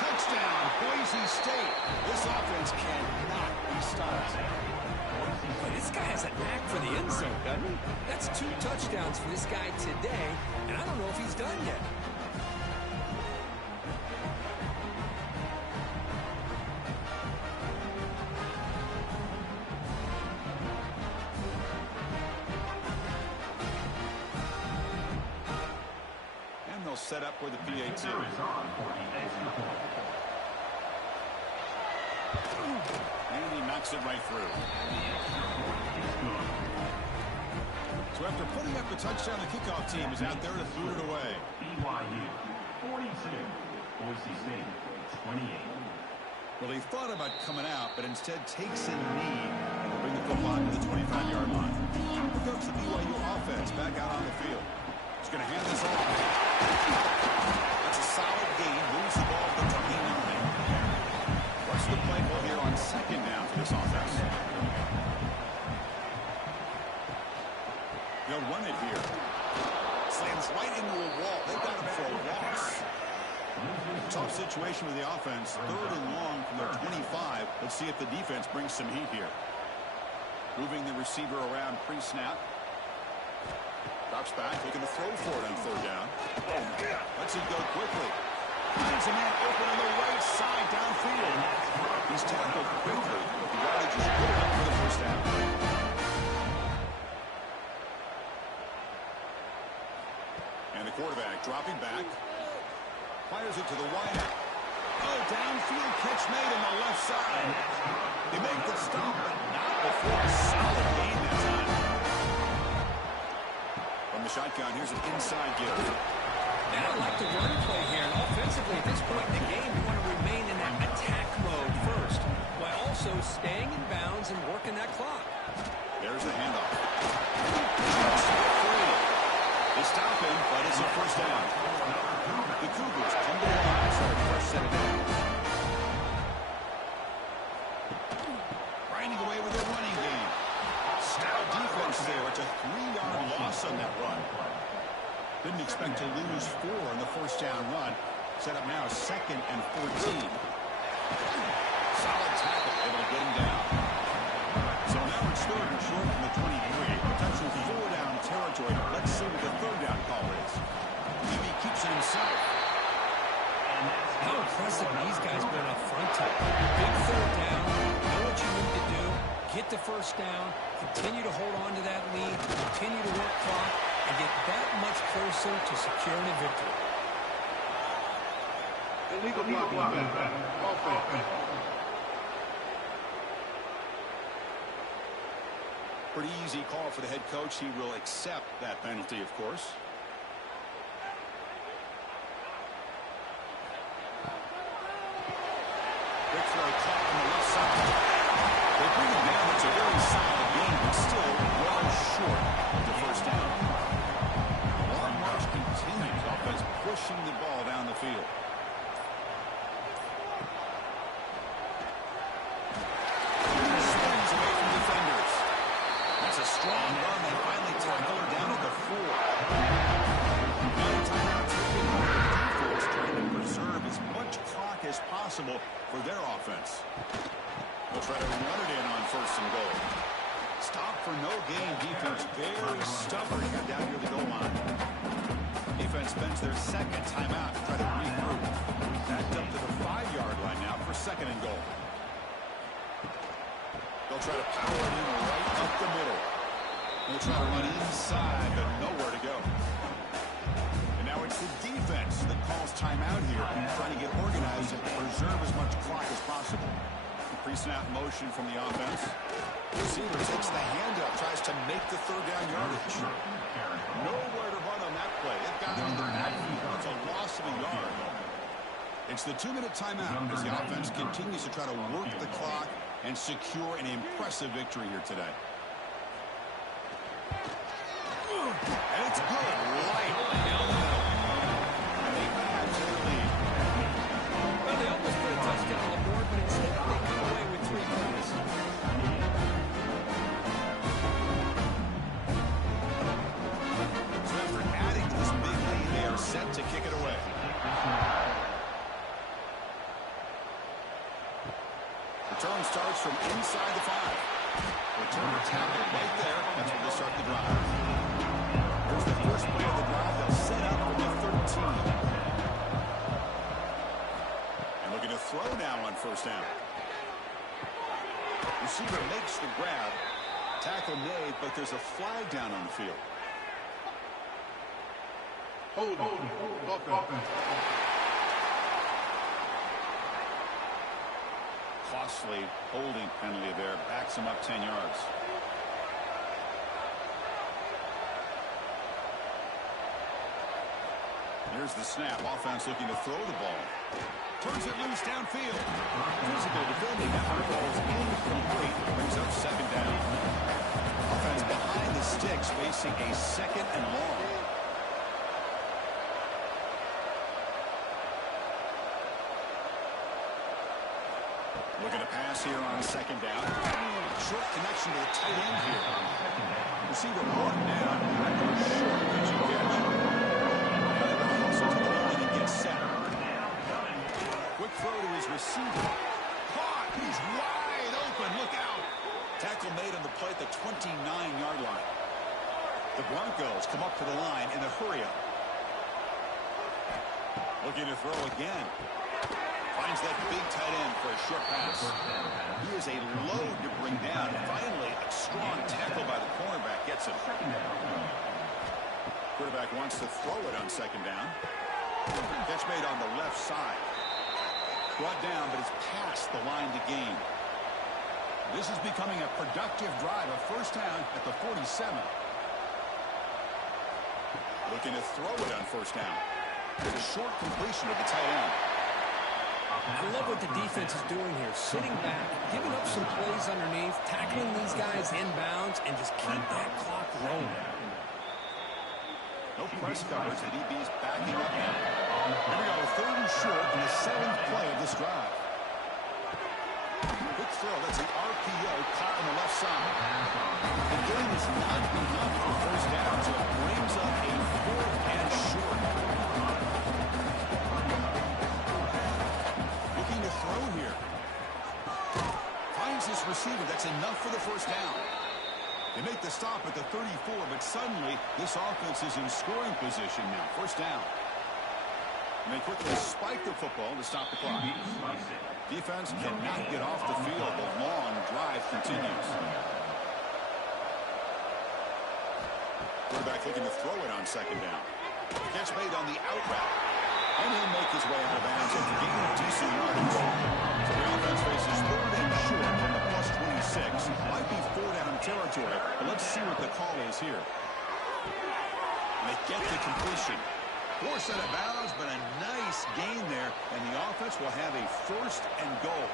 Touchdown, Boise State. This offense cannot be stopped. But this guy has a knack for the end zone, doesn't he? That's 2 touchdowns for this guy today, and I don't know if he's done yet. And they'll set up with the PAT. And he knocks it right through. So after putting up the touchdown, the kickoff team is out there to boot it away. BYU, 42. Boise State, 28. Well, he thought about coming out, but instead takes a knee. Bring the football to the 25-yard line. Here comes the BYU offense back out on the field. He's going to hand this off. That's a solid gain. Moves the ball to 29. What's the play call here on second down for this offense? They'll run it here. Slams right into a wall. They've got him for a loss. Tough situation with the offense. 3rd and long from their 25. Let's see if the defense brings some heat here. Moving the receiver around pre-snap. Drops back, looking to throw for it on 3rd down. Lets it go quickly. Finds a man open on the right side downfield. He's tackled quickly, but the yardage is good enough for the first down. And the quarterback dropping back. Fires it to the wideout. Oh, downfield catch made on the left side. They make the stop, but not before a solid gain that time. From the shotgun, here's an inside give. And I like the run play here. And offensively, at this point in the game, you want to remain in that attack mode first, while also staying in bounds and working that clock. There's the handoff. They stop him, but it's a first down. The Cougars come to the line, so the first set of downs. Grinding away with their running game. Stout defense there. It's a 3-yard loss on that run. Didn't expect to lose 4 on the first down run. Set up now 2nd and 14. Solid tackle, able to get him down. So now it's 3rd and short from the 23. Potential 4-down territory. Let's see what the 3rd down call is. Maybe he keeps it himself. How impressive these guys been up front today. Big 3rd down. Know what you need to do. Get the first down. Continue to hold on to that lead. Continue to work clock. And get that much closer to securing a victory. Illegal blocking. Offense. Pretty easy call for the head coach. He will accept that penalty, of course. Quick throw caught on the left side. They bring him down. It's a very solid game, but still well short of the first down. The long march continues. Offense pushing the ball down the field. Swings away from defenders. That's a strong run. They finally tackle her down at the 4. Now timeout taken by the defense, trying to preserve as much clock as possible for their offense. They'll try to run it in on 1st and goal. Stop for no gain. Defense very stubborn here down near the goal line. Defense spends their 2nd timeout to try to regroup. Backed up to the 5-yard line now for 2nd and goal. They'll try to power it in right up the middle. They'll try to run inside, but nowhere to go. And now it's the defense that calls timeout here, trying to get organized and preserve as much clock as possible. Pre-snap motion from the offense. Receiver takes the handoff, tries to make the 3rd down yardage. Nowhere to run on that play. It got on the backfield. It's a loss of a yard. It's the 2-minute timeout as the offense continues to try to work the clock and secure an impressive victory here today. And it's good. Right down the middle. And they add to the lead. Well, they almost put a touchdown on the board, but instead they come away with 3 points. So after adding to this big lead, they are set to kick it away. Return starts from inside the 5. Return tackle right there. That's where they start the drive. Here's the first play of the drive. They'll set up from the 13. And looking to throw now on 1st down. Receiver makes the grab. Tackle made, but there's a flag down on the field. Hold. Offense. Costly holding penalty there. Backs him up 10 yards. Here's the snap. Offense looking to throw the ball. Turns it loose downfield. Physical defending. That ball is incomplete. Brings up 2nd down. facing a 2nd and long. Looking to pass here on 2nd down. Short connection to the tight end here. Receiver brought down after a short pitching catch. Now they're going to hustle to the line and get set. Quick throw to his receiver. Caught! He's wide open. Look out! Tackle made on the play at the 29-yard line. The Broncos come up to the line in a hurry-up. Looking to throw again. Finds that big tight end for a short pass. He is a load to bring down. Finally, a strong tackle by the cornerback gets him. Quarterback wants to throw it on 2nd down. Catch made on the left side. Brought down, but it's past the line to gain. This is becoming a productive drive. A 1st down at the 47. Looking to throw it on 1st down. With a short completion of the tight end. I love what the defense is doing here. Sitting back, giving up some plays underneath, tackling these guys inbounds, and just keep that clock rolling. No press coverage. The DB's backing up now. Here we go. 3rd and short in the 7th play of this drive. Quick throw. That's an RPO caught on the left side. The game is not enough for 1st down, so it brings up a 4th and short. Looking to throw here. Finds this receiver. That's enough for the 1st down. They make the stop at the 34, but suddenly this offense is in scoring position now. 1st down. And they quickly spike the football to stop the clock. Defense cannot get off the field. The long drive continues. Quarterback looking to throw it on 2nd down. Catch made on the out route. And he'll make his way out of bounds at the gain of decent yardage. So the offense faces 3rd and short from the plus 26. Might be 4-down territory, but let's see what the call is here. And they get the completion. Forced out of bounds, but a nice gain there, and the offense will have a 1st and goal.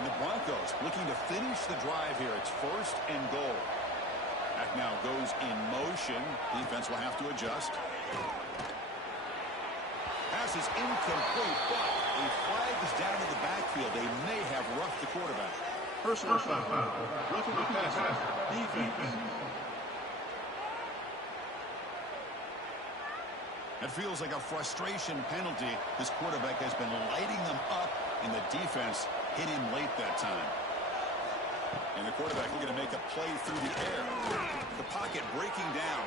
And the Broncos looking to finish the drive here. It's 1st and goal. That now goes in motion. Defense will have to adjust. Pass is incomplete, but a flag is down in the backfield. They may have roughed the quarterback. Personal foul. Roughing the passer. Defense. It feels like a frustration penalty. This quarterback has been lighting them up, and the defense hit him late that time. And the quarterback looking to make a play through the air. The pocket breaking down.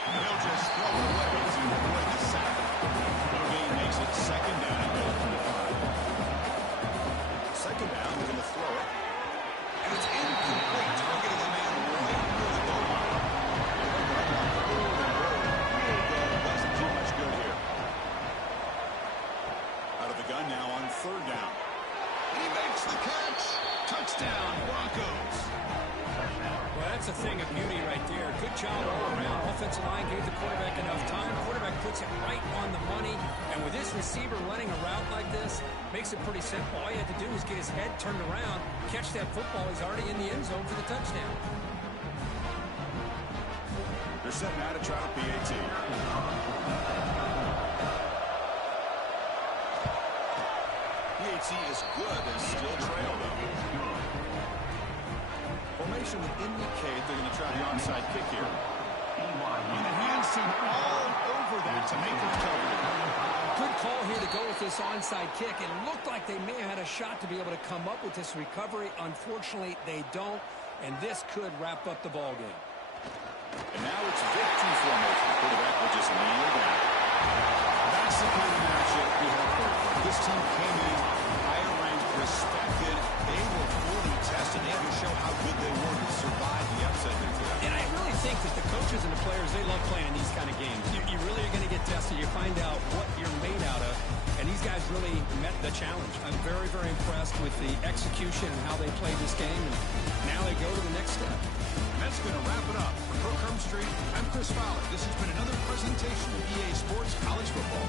And he'll just throw it away to avoid the sack. No gain makes it 2nd down and goal from the 5. 2nd down, we're going to throw it. And it's incomplete. Targeting the man right near the goal line. Doesn't do much good here. Out of the gun now on 3rd down. He makes the catch. Touchdown, Broncos. Well, that's a thing of beauty right there. Good job all around. Offensive line gave the quarterback enough time. Quarterback puts it right on the money. And with this receiver running a route like this, makes it pretty simple. All you have to do is get his head turned around, catch that football. He's already in the end zone for the touchdown. They're setting out to try to PAT. PAT is good and still trail, though. Formation would indicate they're going to try the onside kick here. And the hands seem all over that to make the recovery. Good call here to go with this onside kick. It looked like they may have had a shot to be able to come up with this recovery. Unfortunately, they don't, and this could wrap up the ball game. And now it's victory formation. The quarterback will just kneel down. That's the kind of matchup we have heard. This team came in higher ranked, respected. They were fully tested. They had to show how good they were to survive the upset here today. And I really think that the coaches and the players, they love playing these kind of games. You really are going to get tested. You find out what you're made out of. And these guys really met the challenge. I'm very, very impressed with the execution and how they played this game. And now they go to the next step. And that's going to wrap it up. For Kirk Street, I'm Chris Fowler. This has been another presentation of EA Sports College Football.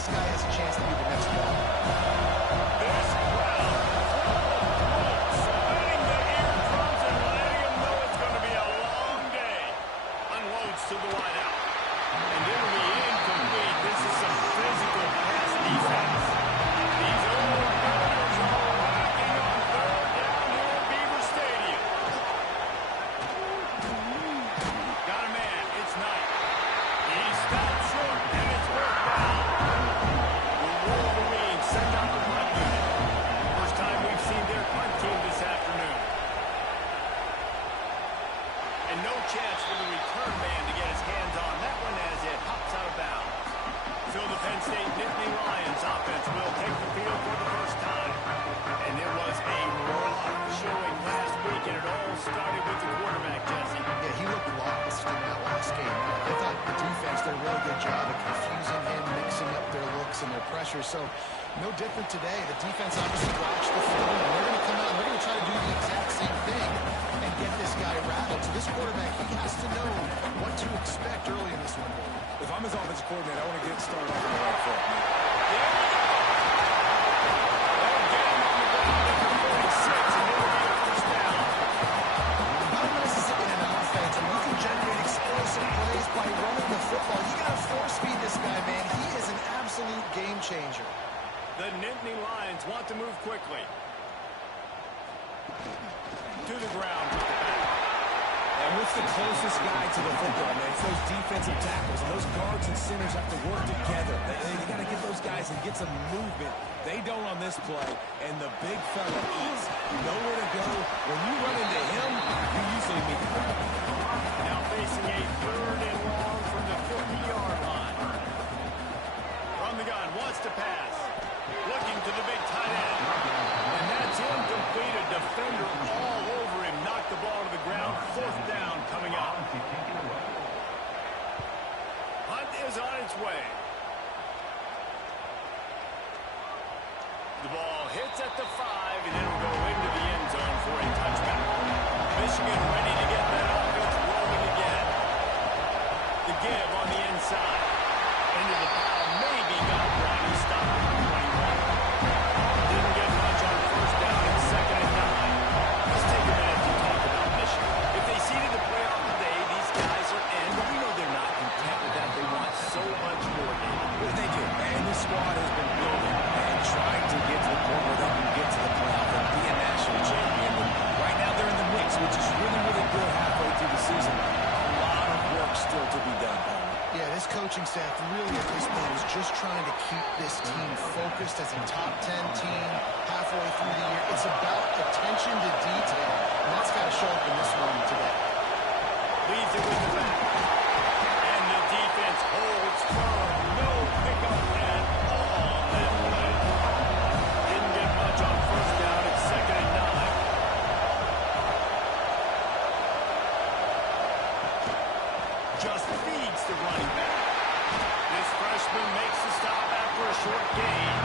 This guy has a chance to be the next pressure. So no different today. The defense obviously watched the film, and they're going to come out and they're going to try to do the exact same thing and get this guy rattled. So this quarterback, he has to know what to expect early in this one. If I'm his offensive coordinator, I want to get started off on the right foot. By running the football, you got to force feed this guy, man. He is an absolute game changer. The Nittany Lions want to move quickly. To the ground with the back. And what's the closest guy to the football, man? It's those defensive tackles. And those guards and centers have to work together. They got to get those guys and get some movement. They don't on this play, and the big fella eats. Nowhere to go. When you run into him, you usually meet the ground. Now facing a 3rd and long from the 50-yard line. From the gun, wants to pass. Looking to the big tight end. And that's incomplete. A defender all over him. Knocked the ball to the ground. 4th down coming up. Hunt is on its way. The ball hits at the 5, and it'll go into the end zone for a touchback. Michigan ready to get that offense rolling again. The give on the inside. Into the pile, maybe got Brownie stopped at the 21. Didn't get much on 1st down and 2nd and 9. Let's take a minute to talk about Michigan. If they seeded the playoff today, these guys are in, but we know they're not content with that. They want so much more, David. What they do? And this squad has been building and trying to get to the point where they can get to the playoff and be a national champion. And right now they're in the mix, which is really, really good halfway through the season. A lot of work still to be done. Yeah, this coaching staff really at this point is just trying to keep this team focused as a top 10 team halfway through the year. It's about attention to detail, and that's got to show up in this one today. Leads it with the back. And the defense holds firm. No pickup at all on that play. Didn't get much on 1st down. It's 2nd and 9. Just feeds the running back. This freshman makes the stop after a short gain.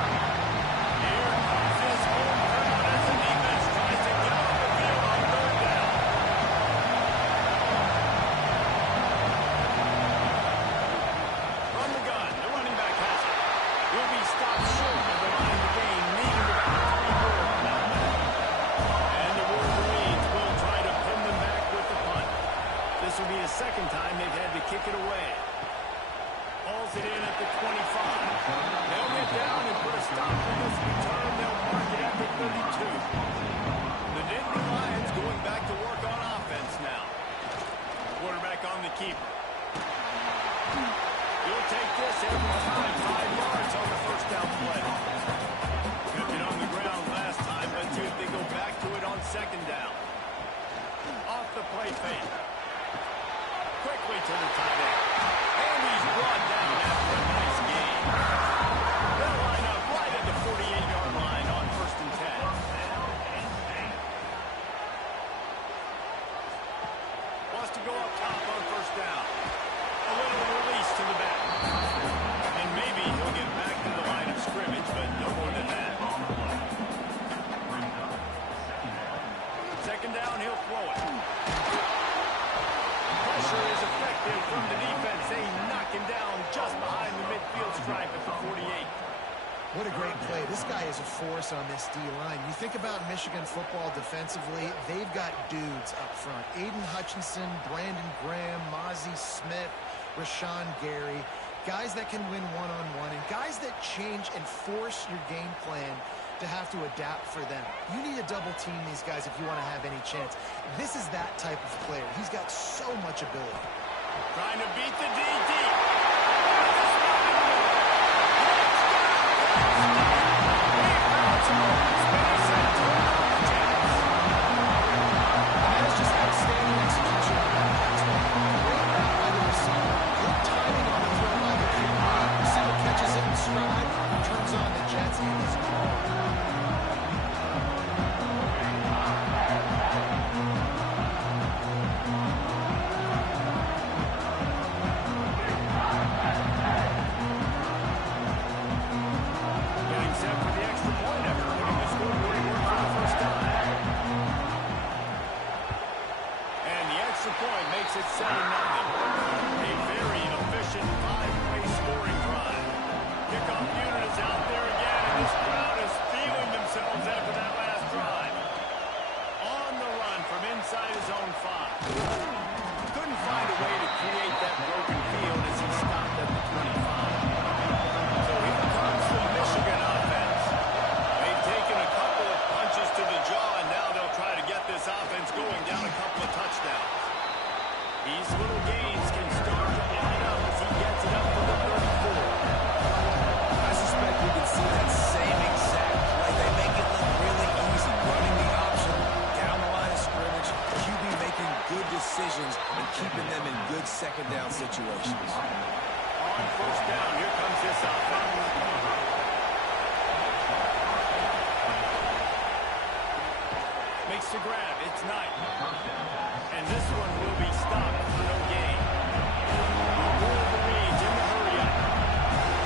Here comes his home crowd as the defense tries to get off the field on 3rd down. From the gun, the running back has it. Will be stopped short of the line of gain, needing about 3 more on that one. And the Wolverines will try to pin them back with the punt. This will be the 2nd time they've had to kick it away. Hauls it in at the 25. They'll get down and put a stop to this return. They'll mark it at the 32. The Nittany Lions going back to work on offense now. Quarterback on the keeper. He'll take this every time. 5 yards on the 1st down play. Took it on the ground last time. Let's see if they go back to it on 2nd down. Off the play fake. Quickly to the tight end. And he's brought down after a nice gain. They'll line up right at the 48-yard line on 1st and 10. Wants to go up top on 1st down. A little release to the back. And maybe he'll get back to the line of scrimmage, but no more than that. 2nd down, he'll throw it. Pressure is effective from the defense. They knock him down just behind the midfield stripe at the 48. What a great play. This guy is a force on this D-line. You think about Michigan football defensively, they've got dudes up front. Aiden Hutchinson, Brandon Graham, Mozzie Smith, Rashawn Gary. Guys that can win one-on-one and guys that change and force your game plan to have to adapt for them. You need to double team these guys if you want to have any chance. This is that type of player. He's got so much ability. Trying to beat the DD. And that's just outstanding execution. Great route by the receiver. Good timing on the throw by the QB. Receiver catches it in stride, turns on the Jets, and is gone. to grab. It's Knight. And this one will be stopped for no gain. Wolverines in the hurry up.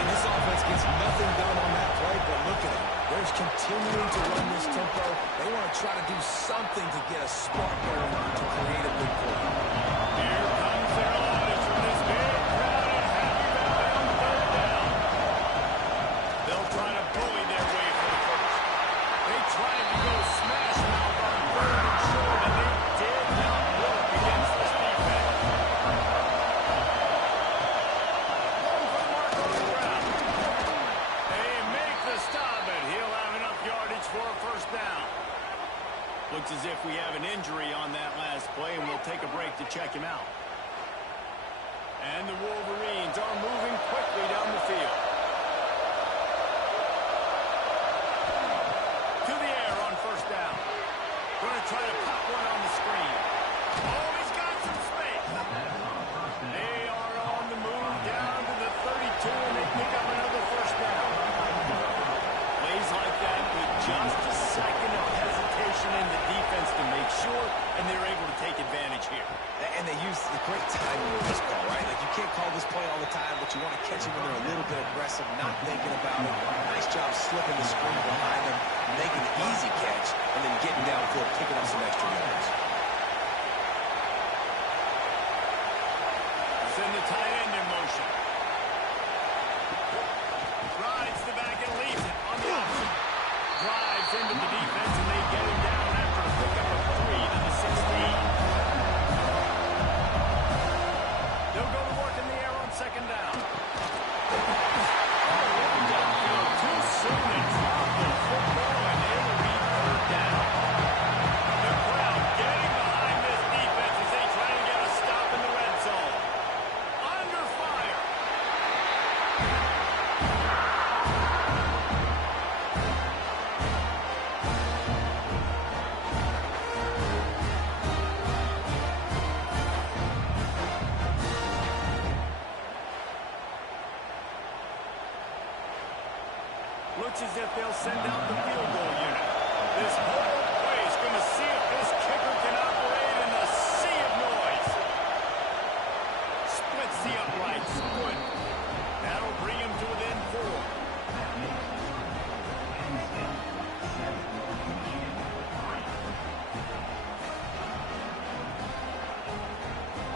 And this offense gets nothing done on that play, but look at it. They're continuing to run this tempo. They want to try to do something to get a spark going to create a big play. Here comes their offense from this big crowd at Happy Valley on third down. They'll try to bully their way for the first. They tried to go smash mouth on third and short, and they did not work against this defense. Going for the mark on the ground. They make the stop, and he'll have enough yardage for a first down. Looks as if we have an injury on that last play, and we'll take a break to check him out. And the Wolverines are moving quickly down the field. To the air on first down. Going to try to pop one on the screen. Oh, he's got some space. They are on the move down to the 32, and they pick up another first down. Plays like that with just a second of hesitation in the defense to make sure, and they're able to take advantage here. And they use the great timing with this call, right? Like, you can't call this play all the time, but you want to catch them when they're a little bit aggressive, not thinking about it. Nice job slipping the screen behind them, making the easy catch, and then getting downfield, picking up some extra yards. Send the tight end in motion. Rides the back and leaves it on the option. Drives into the defense, and they get him down after a pickup of 3 to the 16. They'll go to work in the air on second down. Oh, downfield too soon and dropped the football, and it'll be third down. The crowd getting behind this defense as they try to get a stop in the red zone. Under fire. Looks as if they'll send out the field goal unit. This whole place going to see if this kicker can operate in a sea of noise. Splits the uprights. Good. That'll bring him to within 4.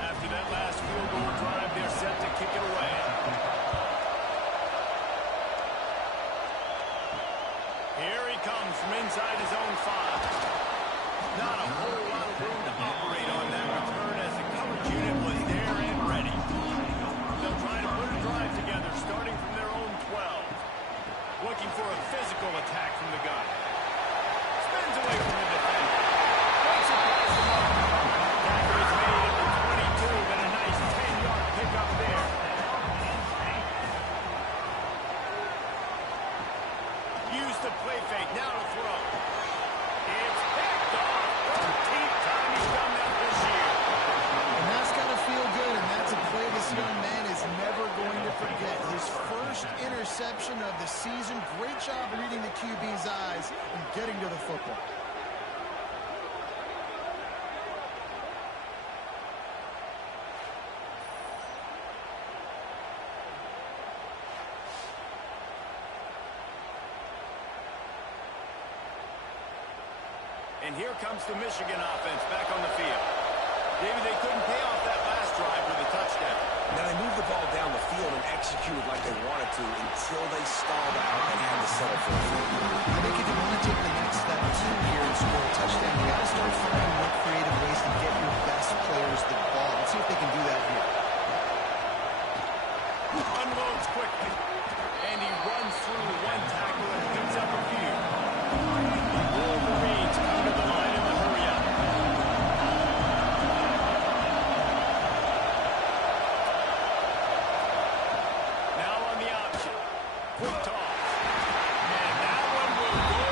After that last field goal drive, they're set to kick it away. Here he comes from inside his own 5. Not a whole lot of room to operate on that return as the coverage unit was there and ready. They'll try to put a drive together starting from their own 12. Looking for a physical attack from the gun. Spins away from the defender. Makes it past the mark. Tackle is made at the 22, but a nice 10-yard pickup there. Use the play fake, now to throw. It's picked off. 13th time he's done that this year. And that's got to feel good, and that's a play this young man is never going to forget. His first interception of the season. Great job reading the QB's eyes and getting to the football. And here comes the Michigan offense back on the field. David, they couldn't pay off that last drive with a touchdown. Now, they moved the ball down the field and executed like they wanted to until they stalled out and had to settle for a field goal. I think if you want to take the next step too here and score a touchdown, you got to start finding more creative ways to get your best players the ball. Let's see if they can do that here. Unloads quickly. And he runs through one tackle and picks up a few. The Wolverines come to the line in the hurry up. Now on the option. Quick toss. And that one will go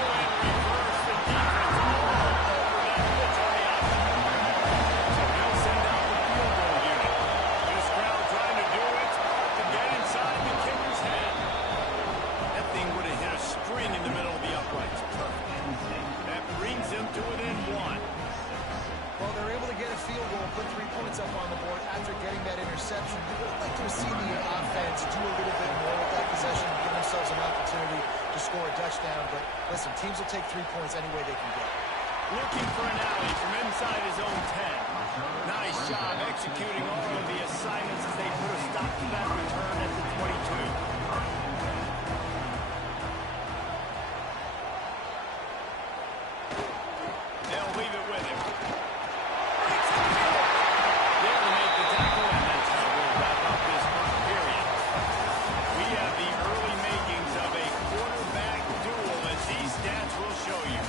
Listen, teams will take 3 points any way they can get. Looking for an alley from inside his own 10. Nice job executing all of the assignments as they put a stop to that return at the 22. They'll leave it with him. They'll make the tackle, and that's how we'll wrap up this first period. We have the early makings of a quarterback duel, as these stats will show you.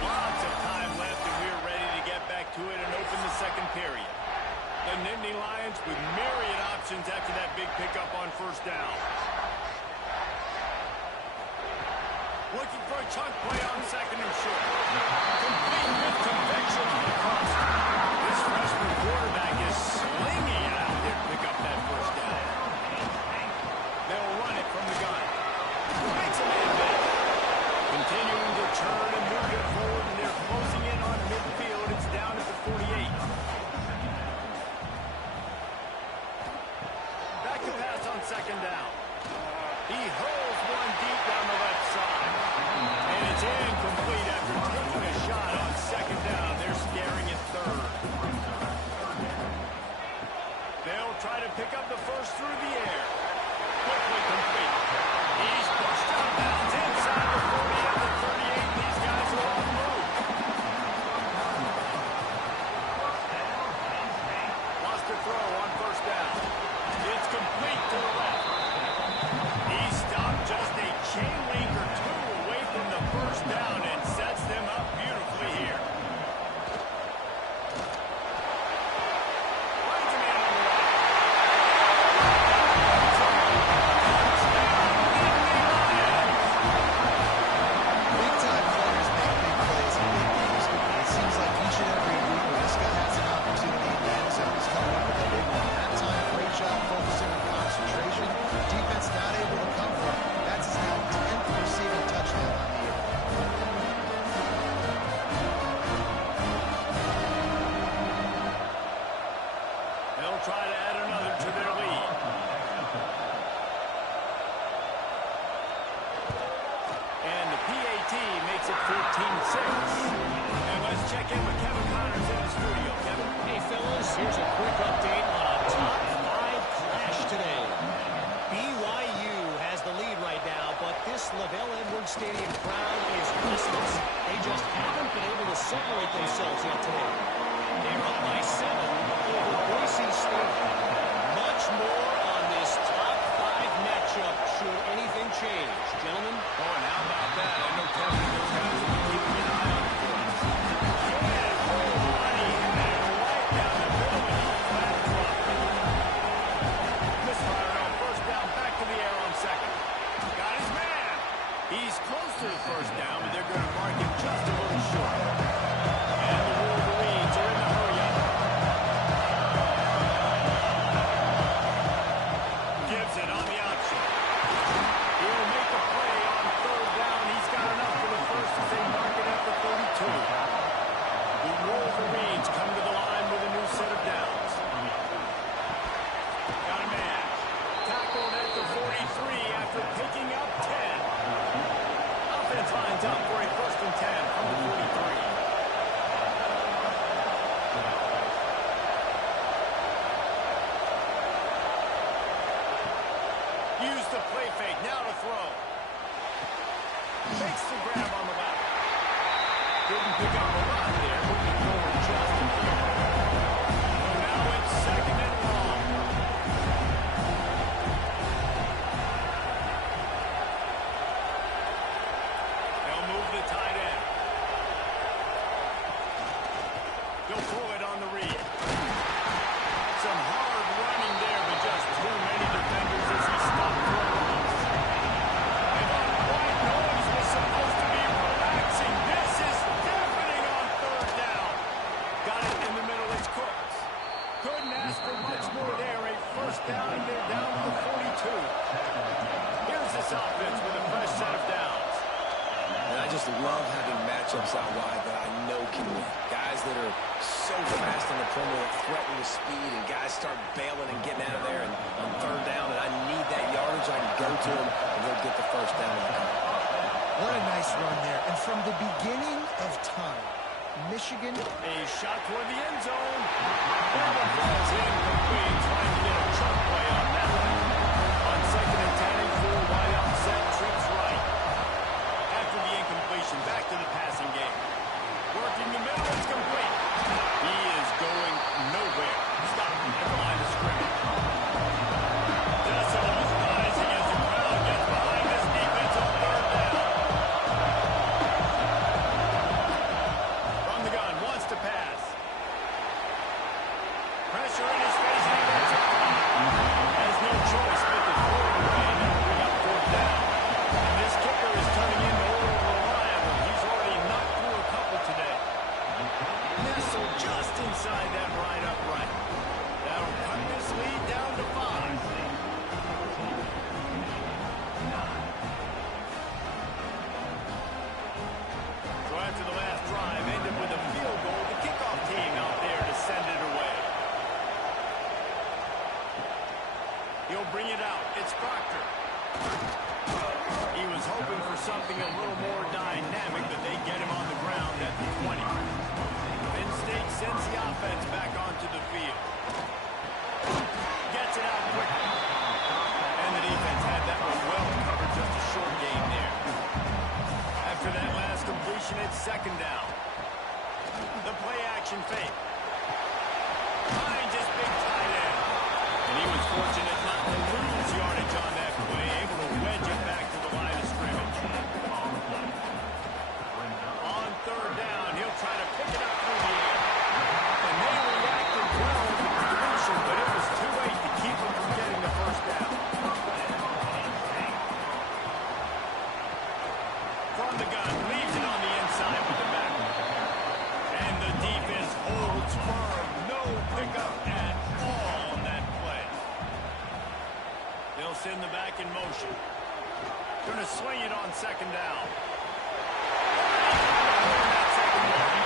Lots of time left, and we're ready to get back to it and open the second period. The Nittany Lions with myriad options after that big pickup on first down. Looking for a chunk play on second and short. Complete with conviction across. This freshman quarterback is slinging it out there to pick up that first down. They'll run it from the gun. Makes a man big. Continuing to turn and move it forward, and they're closing in on midfield. It's down at the 48. Back to pass on second down. He hurls one deep down the left side. And it's incomplete after taking a shot on second down. They're scaring at third. They'll try to pick up the first through the air. Quickly complete. He's pushed out of bounds inside the 40 at the 38. These guys are on the move. Lost a throw on first down. It's complete to the left. He stopped just a chain link or two away from the first down and sets them up beautifully here. Finds a man on the right. Big-time players make big plays in big games. It seems like each and every week when this guy has an opportunity in the end zone, he's coming up with a big one. That time, great job focusing on concentration. Defense not able to cover him. That's his now 10th receiving touchdown on the year. They'll try to add another to their lead. And the PAT makes it 14-6. And let's check in with Kevin Connors in the studio. Kevin? Hey, fellas, here's a quick update on a top 5 clash today. BYU has the lead right now, but this LaVell Edwards Stadium crowd is restless. They just haven't been able to separate themselves yet today. They're up by 7 over Boise State. Much more on this top 5 matchup should anything change. Gentlemen? Oh, and how about that? I know Kevin and those guys will be keeping an eye on it for us. Yeah, money right down the middle and he flat dropped. Misfire on first down, back to the air on second. Got his man. He's close to the first down, but they're going to mark him just a little short. And the Wolverines are in the hurry-up. Gives it on the option. He'll make a play on third down. He's got enough for the first as they mark it at the 32. The Wolverines come to the line with a new set of downs. Got a man. Tackled at the 43 after picking up 10. Offense lines up for a first and 10 from the 43. Use the play fake. Now to throw. Makes the grab on the left. Didn't pick up a lot there. Moving forward just a few. So now it's second and long. They'll move the tight end. They'll throw it on the read. Some hard running there, but just too many defenders as he stopped throwing. And on white noise was supposed to be relaxing. This is deafening on third down. Got it in the middle. It's Cooks. Couldn't ask for much more there. A first down, and they're down to the 42. Here's this offense with a fresh set of downs. And I just love having matchups out wide that I know can win. Guys that are so fast on the perimeter, threaten with speed, and guys start bailing and getting out of there. And on third down, and I need that yardage, I can go to him, and he'll get the first down in the cover. What a nice run there. And from the beginning of time, Michigan. A shot toward the end zone. Ball falls incomplete. Trying to get a chunk play on that one. On second and 10, full wide offset, trips right. After the incompletion, back to the passing game. Working the middle, it's complete. He is going nowhere. Stop at the line of scrimmage. Jessup is rising as the crowd gets behind this defense on third down. From the gun, wants to pass. Pressure in his face, and he gets it. Has no choice but to throw it away and now bring up fourth down. And this kicker is turning into old reliable. He's already knocked through a couple today. Nestled just inside that right upright. That'll cut this lead down to 5. So after the last drive ended with a field goal, the kickoff team out there to send it away. He'll bring it out. It's Proctor. He was hoping for something a little more dynamic, but they get him on the ground at the 20. Penn State sends the offense back onto the field. Gets it out quickly. And the defense had that one well covered, just a short gain there. After that last completion, it's second down. The play action fake. Finds his big tight end. And he was fortunate not to lose yardage on that play, able to wedge it back to the line of scrimmage. On third down, he'll try to pick it up through the air. And they reacted well to the completion, but it was too late to keep him from getting the first down. From the gun, leaves it on the inside with the back. And the defense holds firm. No pickup at all on that play. They'll send the back in motion. Going to swing it on second down. That second one.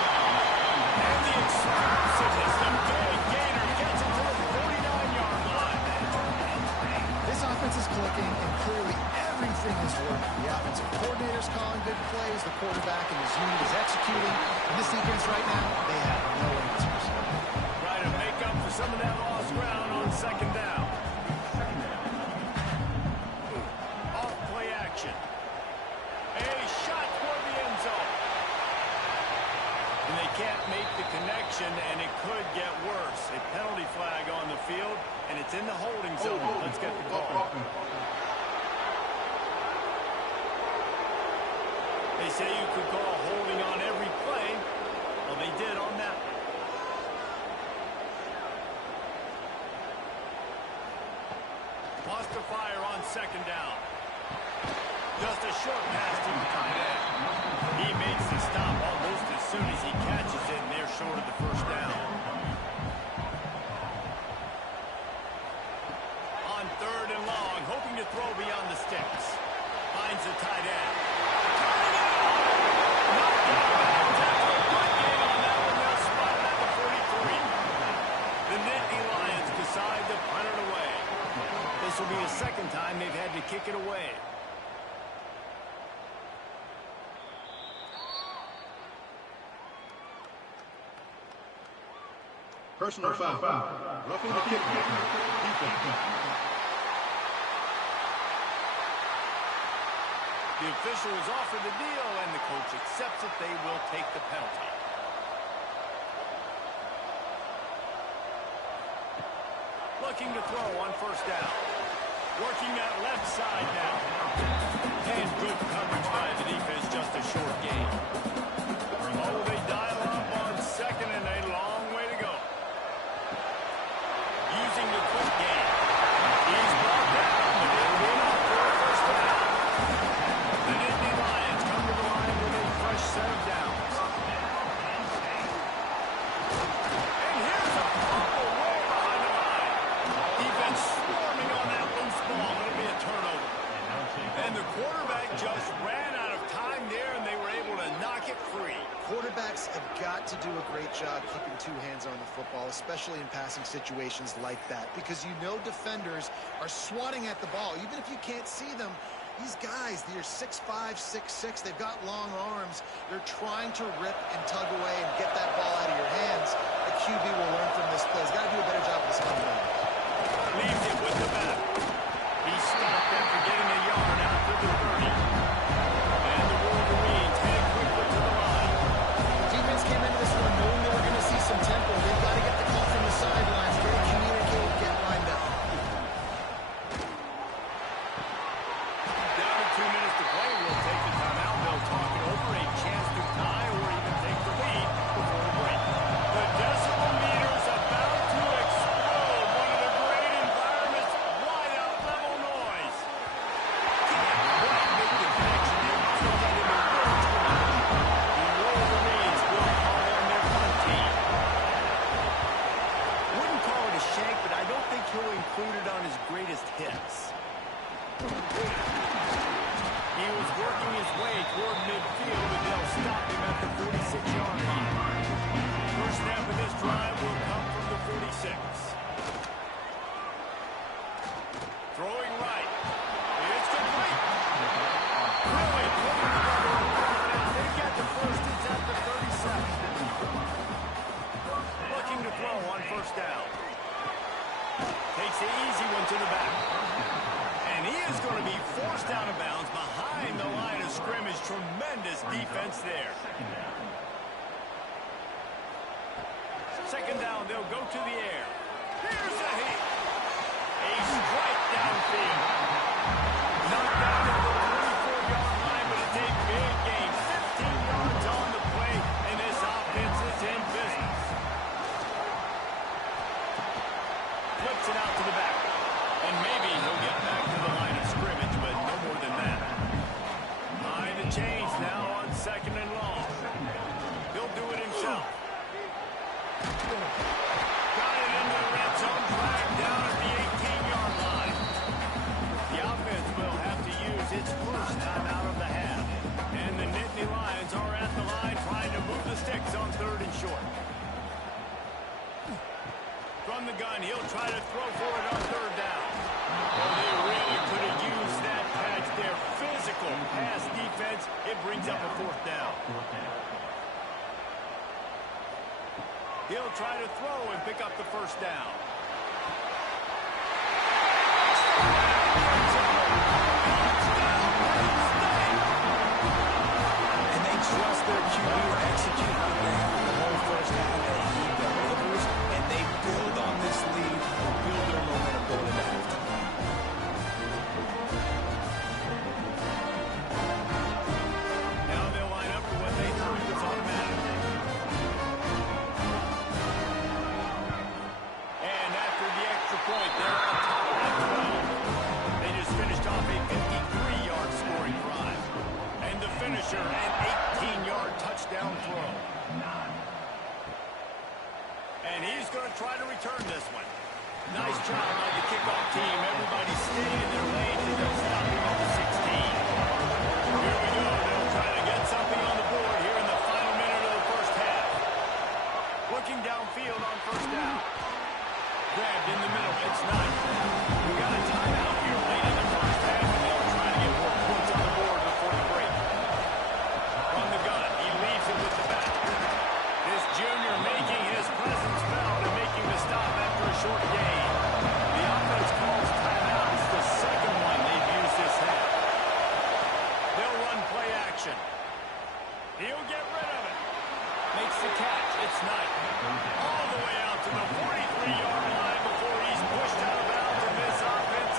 And the explosiveness, the big gainer gets it to the 49-yard line. This offense is clicking, and clearly everything is working. The offensive coordinator's calling good plays. The quarterback and his unit is executing. And this defense right now, they have no answers. Try to make up for some of that lost ground on second down. Off play action. A shot toward the end zone. And they can't make the connection, and it could get worse. A penalty flag on the field, and it's in the holding zone. Let's get the call. They say you could call holding on every play. Well, they did on that one. Wants to fire on second down. Just a short pass to the tight end. He makes the stop almost as soon as he catches it, and they're short of the first down. On third and long, hoping to throw beyond the sticks. Finds the tight end. Turning it out! Knocked out of bounds after a good gain on that one. They'll spot it at the 43. The Nittany Lions decide to punt it away. This will be the second time they've had to kick it away. Personal foul. Roughing the kick. Defense. The official is offered the deal, and the coach accepts it. They will take the penalty. Looking to throw on first down. Working that left side now. And good coverage by the defense, just a short gain. Oh, they dial up on second, and a long way to go. Using the quick game. He's brought down, but they'll win up for a first down. The Nittany Lions come to the line with a fresh set of downs. And here's a fumble way behind the line. Defense swarming on that loose ball. It'll be a turnover. And the quarterback just ran out of time there, and they two hands on the football, especially in passing situations like that, because you know defenders are swatting at the ball. Even if you can't see them, these guys, they're 6'5", 6'6", they've got long arms. They're trying to rip and tug away and get that ball out of your hands. The QB will learn from this play. He's got to do a better job of this fundamentals. Leaves it with the back. He stopped after getting a yard out to the 30. And the Wolverines head quickly to the line. Defense came into this one knowing they were going to see some tempo. They've got to get the call from the sidelines, get it communicated, get lined up. Down to 2 minutes to play. We'll take the timeout. They'll talk it over. A chance to tie or even take the lead before the break. The decibel meter's about to explode. One of the great environments. Wide out level noise. Can't quite make the connection there. Must have let him in really too high. The Wolverines will call on their front team. Wouldn't call it a shank, but I don't think he'll include it on his greatest hits. He was working his way toward midfield, and they'll stop him at the 46-yard line. First snap of this drive will come from the 46. Throwing right. It's complete. Really putting together a confidence. They get the first. It's at the 37. Looking to throw on first down. Takes the easy one to the back. And he is going to be forced out of bounds behind the line of scrimmage. Tremendous defense there. Second down, they'll go to the air. Here's a hit. A strike downfield. Knocked down at the 24-yard line, but it's a big game. 15 yards on the play, and this offense is in business. Flips it out to the back. And maybe he'll get back to the line of scrimmage, but no more than that. Behind the chains now on second and long. He'll do it himself. Got it into the red zone, dragged down at the 18-yard line. The offense will have to use its first time out of the half. And the Nittany Lions are at the line trying to move the sticks on third and short. From the gun, he'll try to throw for it on third down. Well, they really could have used that catch there. Physical pass defense. It brings up a fourth down. He'll try to throw and pick up the first down. And they trust their QB to execute on that the whole first half, and he delivers, and they build on this lead, build their momentum going into halftime. Now they'll line up for what they thought was automatic. And after the extra point, they're on top by 12. They just finished off a 53-yard scoring drive. And the finisher, an 18-yard touchdown throw. And he's going to try to return this one. Nice job by the kickoff team. Everybody staying in their lanes, and they'll stop him at the 16. Here we go. They'll try to get something on the board here in the final minute of the first half. Looking downfield on first down. Grabbed in the middle. It's not. We got a timeout here late in the first half, and they'll try to get more points on the board before the break. From the gun, he leaves it with the back. This junior making his presence felt and making the stop after a short gain. The offense calls timeout. It's the second one they've used this half. They'll run play action. He'll get rid of it. Makes the catch. It's Knight. All the way out to the 43-yard line before he's pushed out of bounds, and this offense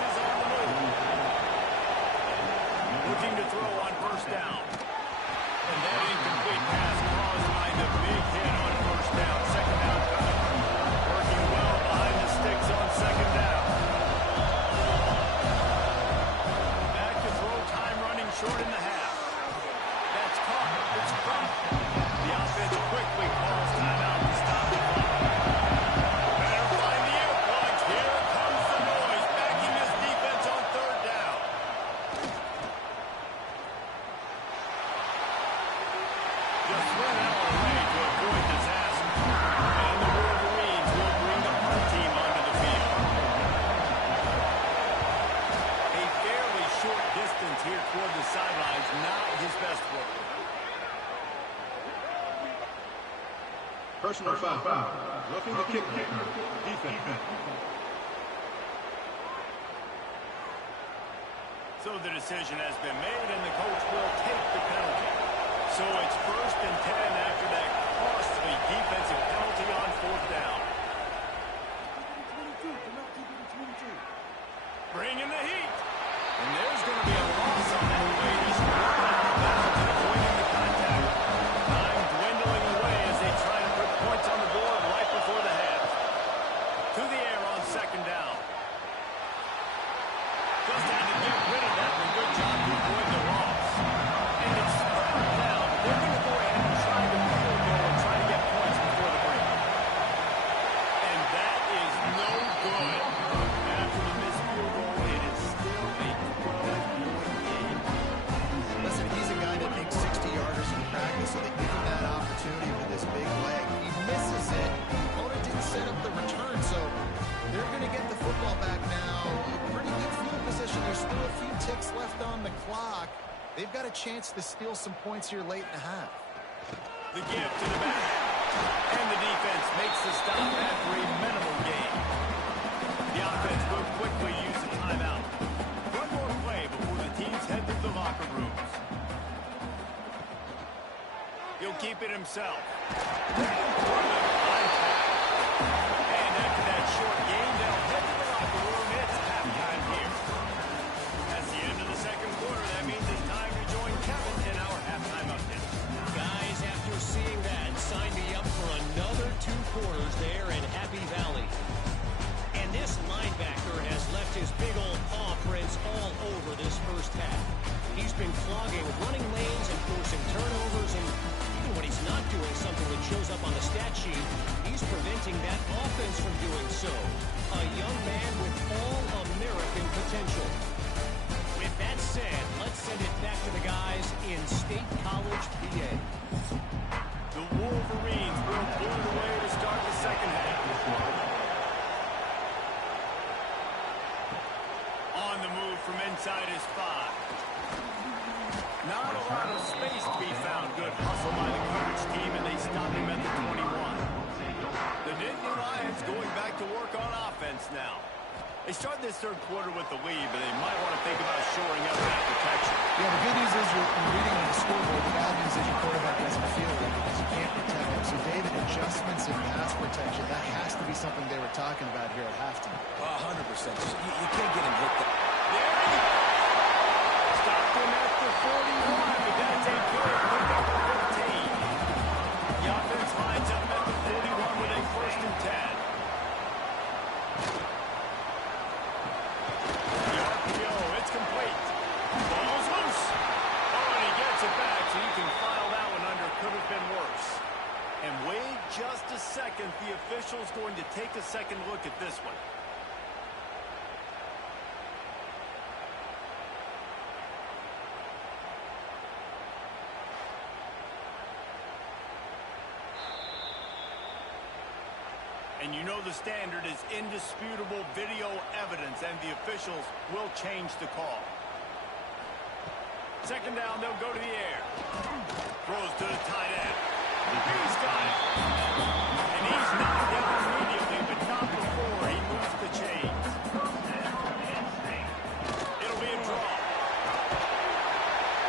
Personal foul. Roughing the kicker. Defense. So the decision has been made, and the coach will take the penalty. So it's 1st and 10 after that costly defensive penalty on 4th down. Bring in the heat. And there's going to be a loss on that play. He's not out of bounds and avoiding the contact. Time dwindling away as they try to put points on the board right before the half. To the air on 2nd down. Just had to get rid of that, and good job to avoid the loss. And it's 3rd down. They're going to go ahead and try to field goal and try to get points before the break. And that is no good. After the missed field goal, it is still a 12-point game. Listen, he's a guy that makes 60-yarders in practice, so they give him that opportunity with this big leg. He misses it. The opponent didn't set up the return, so they're going to get the football back now. Pretty good field position. There's still a few ticks left on the clock. They've got a chance to steal some points here late in the half. The give to the back. And the defense makes the stop after a minimal gain. The offense will quickly use the timeout. One more play before the teams head to the locker rooms. He'll keep it himself. And after that short game, they'll head to the locker room. It's halftime here. That's the end of the 2nd quarter. That means it's time to join Kevin in our halftime update. Guys, after seeing that, sign me up for another 2 quarters there in Happy Valley. And this linebacker has left his big old paw prints all over this 1st half. He's been clogging running lanes and forcing turnovers, and even when he's not doing something that shows up on the stat sheet, he's preventing that offense from doing so. A young man with all-American potential. With that said, let's send it back to the guys in State College, PA. The Wolverines will pull it away to start the 2nd half. On the move from inside his 5. Not a lot of space to be found. Good hustle by the coverage team, and they stop him at the 21. The Nittany Lions going back to work on offense now. They start this 3rd quarter with the lead, but they might want to think about shoring up that protection. Yeah, the good news is you're reading on the scoreboard. The bad news is your quarterback doesn't feel it because you can't protect him. So, David, adjustments in pass protection, that has to be something they were talking about here at halftime. 100%. You can't get him hit. There he goes. Stopped him at the 41, but that's a good pickup of 15. The offense lines up at the 41 with a 1st and 10. The RPO, it's complete. Ball's loose. Oh, and he gets it back, so you can file that one under. Could have been worse. And wait just a second. The official's going to take a second look at this one. And you know the standard is indisputable video evidence, and the officials will change the call. 2nd down, they'll go to the air. Throws to the tight end. He's got it. And he's knocked down immediately, but not before he moves the chains. It'll be a draw.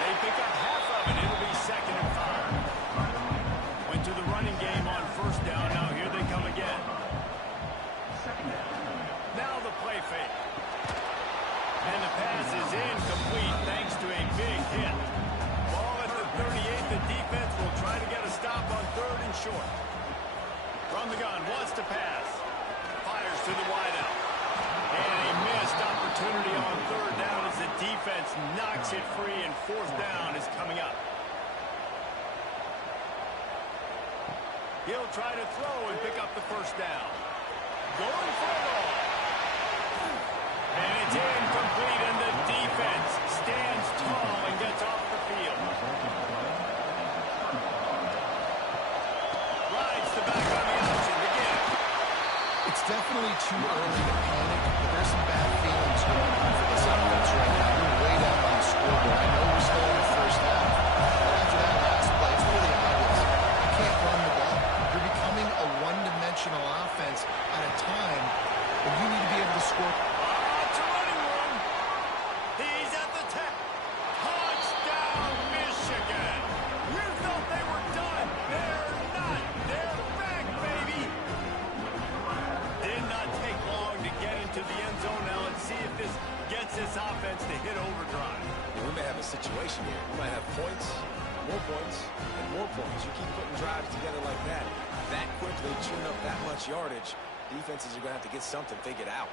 They pick up half of it. It'll be 2nd and 5. Went to the running game on 1st down. Now here they come again. Now the play fake. And the pass is incomplete thanks to a big hit. Ball at the 38. The defense will try to get a stop on 3rd and short. From the gun, wants to pass. Fires to the wideout. And a missed opportunity on 3rd down as the defense knocks it free, and 4th down is coming up. He'll try to throw and pick up the 1st down. Going for a ball. And it's incomplete, and the defense stands tall and gets off the field. Rides the back on the option to get it. It's definitely too early to panic, but there's some bad feelings going on for this offense right now. You're way down on the scoreboard. I know we're still in the 1st half, but after that last play, it's really obvious. You can't run the ball. You're becoming a and you need to be able to score. It's a running room. He's at the 10. Touchdown, Michigan. You thought they were done. They're not. They're back, baby. Did not take long to get into the end zone. Now let's see if this gets this offense to hit overdrive. We may have a situation here. We might have points, and more points. You keep putting drives together like that quickly, chewing up that much yardage, defenses are going to have to get something figured out.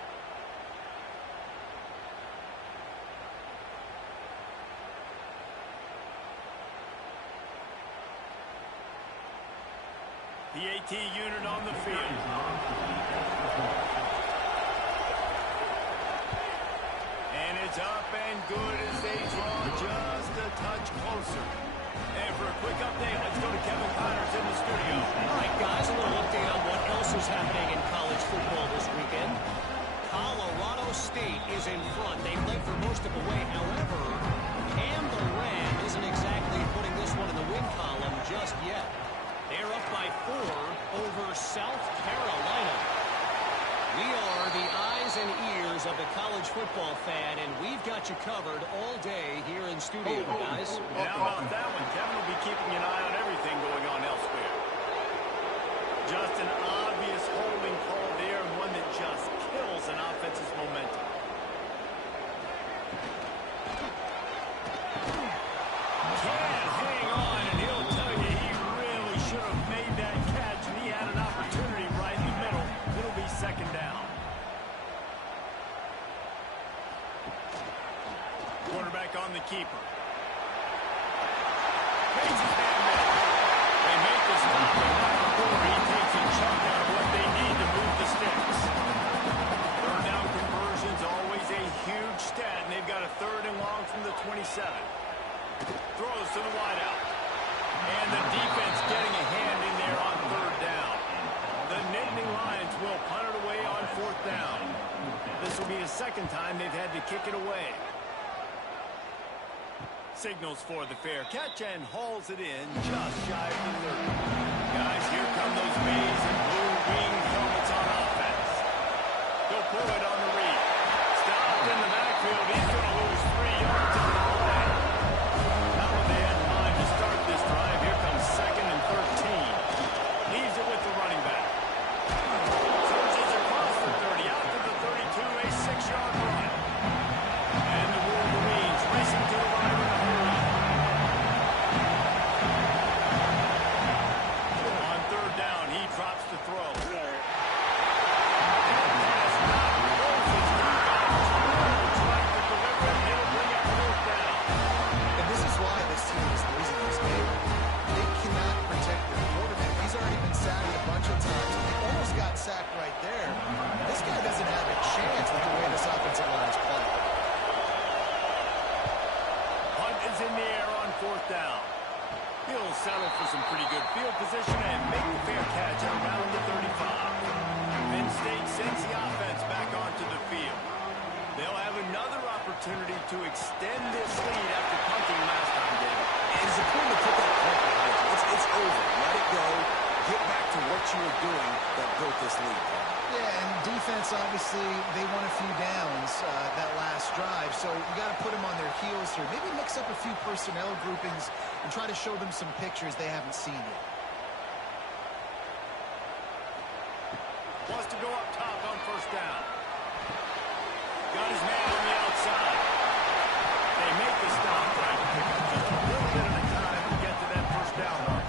The AT unit on the field. And it's up and good as they draw just a touch closer. And for a quick update, let's go to Kevin Connors in the studio. All right, guys, a little update on what else is happening in college football this weekend. Colorado State is in front. They played for most of the way. However, Campbell Ram isn't exactly putting this one in the win column just yet. They're up by 4 over South Carolina. We are the eyes and ears of the college football fan, and we've got you covered all day here in studio, guys. And how about that one? Kevin will be keeping an eye on everything going on elsewhere. Just an obvious holding call there, and one that just kills an offense's momentum. Can't hang on, and he'll tell you he really should have made that catch, and he had an opportunity right in the middle. It'll be second down. Quarterback on the keeper. Makes his man miss. They make the stop, and right before he takes a chunk out of what they need to move the sticks. Third down conversion's always a huge stat, and they've got a 3rd and long from the 27. Throws to the wideout. And the defense getting a hand in there on 3rd down. The Nittany Lions will punt it away on 4th down. This will be the 2nd time they've had to kick it away. Signals for the fair catch and hauls it in just shy of the 30. Guys, here come those maize and blue wing helmets on offense. He'll pull it on the read. Stopped in the backfield. He's going to lose 3 yards on the play. How have they had time to start this drive? Here comes 2nd and 13. Leaves it with the running back. Surges across the 30, out to the 32, a 6-yard run. And the Wolverines racing to the line in a hurry. On 3rd down, he drops the throw. And this is why this team is losing this game. They cannot protect their quarterback. He's already been sacked a bunch of times. They almost got sacked right there. This guy doesn't have a chance with the way this offensive line is playing. Hunt is in the air on 4th down. He'll settle for some pretty good field position and make the fair catch around the 35. Penn State sends the offense back onto the field. They'll have another opportunity to extend this lead after punting last time, David. And it's important to put that punt behind you. It's over. Let it go. Get back to what you were doing that built this lead. Yeah, and defense, obviously, they won a few downs that last drive, so you got to put them on their heels here. Maybe mix up a few personnel groupings and try to show them some pictures they haven't seen yet. Wants to go up top on 1st down. Got his man on the outside. They make the stop, right? Just a little bit of time to get to that 1st down mark.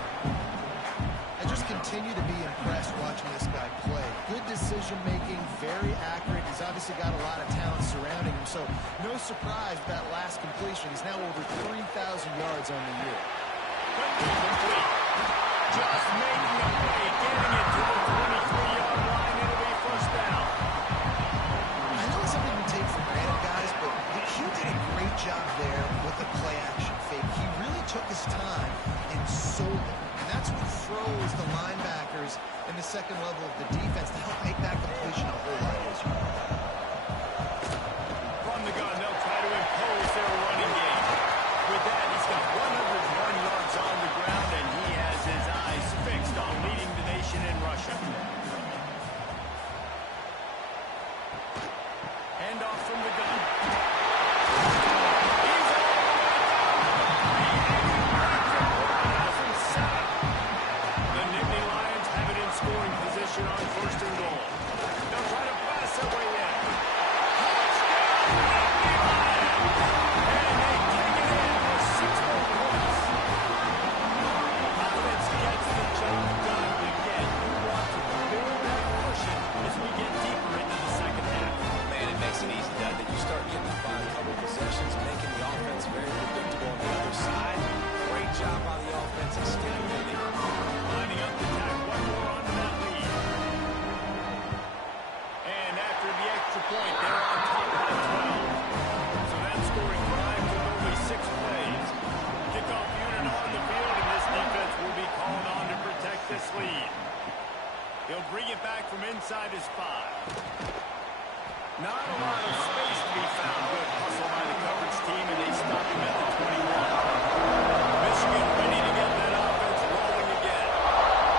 I just continue to be impressed watching this guy play. Good decision-making, very accurate. He's obviously got a lot of talent surrounding him, so no surprise with that last completion. He's now over 3,000 yards on the year. Complete. Just making a play, getting it to the 23-yard line. It'll be 1st down. I know it's something we take for granted, guys, but he did a great job there with the play-action fake. He really took his time and sold it. And that's what froze the linebackers in the 2nd level of the defense to help make that completion a whole lot easier. From the gun, they'll try to impose their running game. With that, he's got 101 yards on the ground, and he has his eyes fixed on leading the nation in rushing. mind that you start getting up by a couple possessions, making the offense very predictable on the other side. Great job by the offense extending their lead. Lining up to tack one more onto that lead. And after the extra point, they're on top by 12. So that's scoring 5 with only 6 plays. Kickoff unit on the field, and this defense will be called on to protect this lead. He'll bring it back from inside his 5. Not a lot of space to be found. Good hustle by the coverage team, and they stop him at the 21. Michigan ready to get that offense rolling again.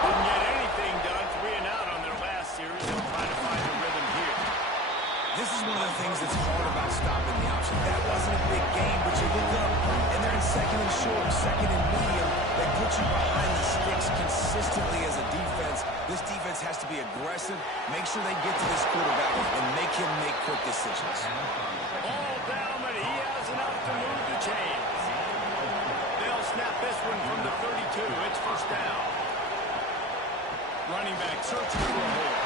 Didn't get anything done, 3 and out on their last series. They'll try to find a rhythm here. This is one of the things that's hard about stopping the option. That wasn't a big game, but you look up, and they're in second and short, second and medium. They put you behind the sticks consistently as a defense. This defense has to be aggressive, make sure they get to this quarterback, and make him make quick decisions. Ball down, but he has enough to move the chains. They'll snap this one from the 32. It's first down. Running back searching for a hole.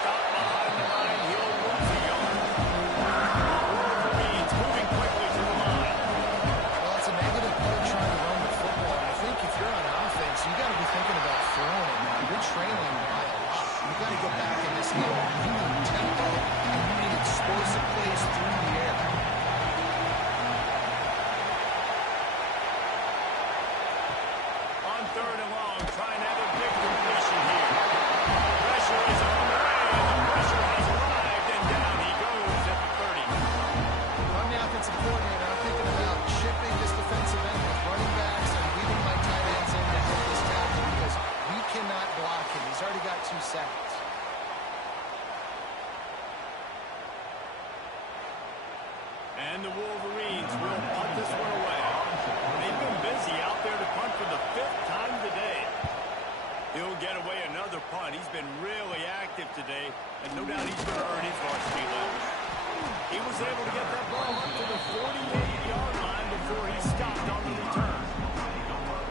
Stop behind the line. He'll lose a yard. Wolverines moving quickly to the line. Well, it's a negative play trying to run the football. I think if you're on offense, you got to be thinking about throwing it now. You're trailing by a lot. You got to get back in this game. You need tempo, and you need explosive plays through the air. On 3rd and long, trying to have a big completion here. Pressure is on the way, and the pressure has arrived, and down he goes at the 30. I'm the offensive coordinator. I'm thinking about shipping this defensive end with running backs and leaving my tight ends in to help this tackle because we cannot block him. He's already got 2 sacks. And the Wolverines will punt this one away. They've been busy out there to punt for the 5th time today. He'll get away another punt. He's been really active today, and no doubt he's going to earn his varsity level. He was able to get that ball up to the 48-yard line before he stopped on the return.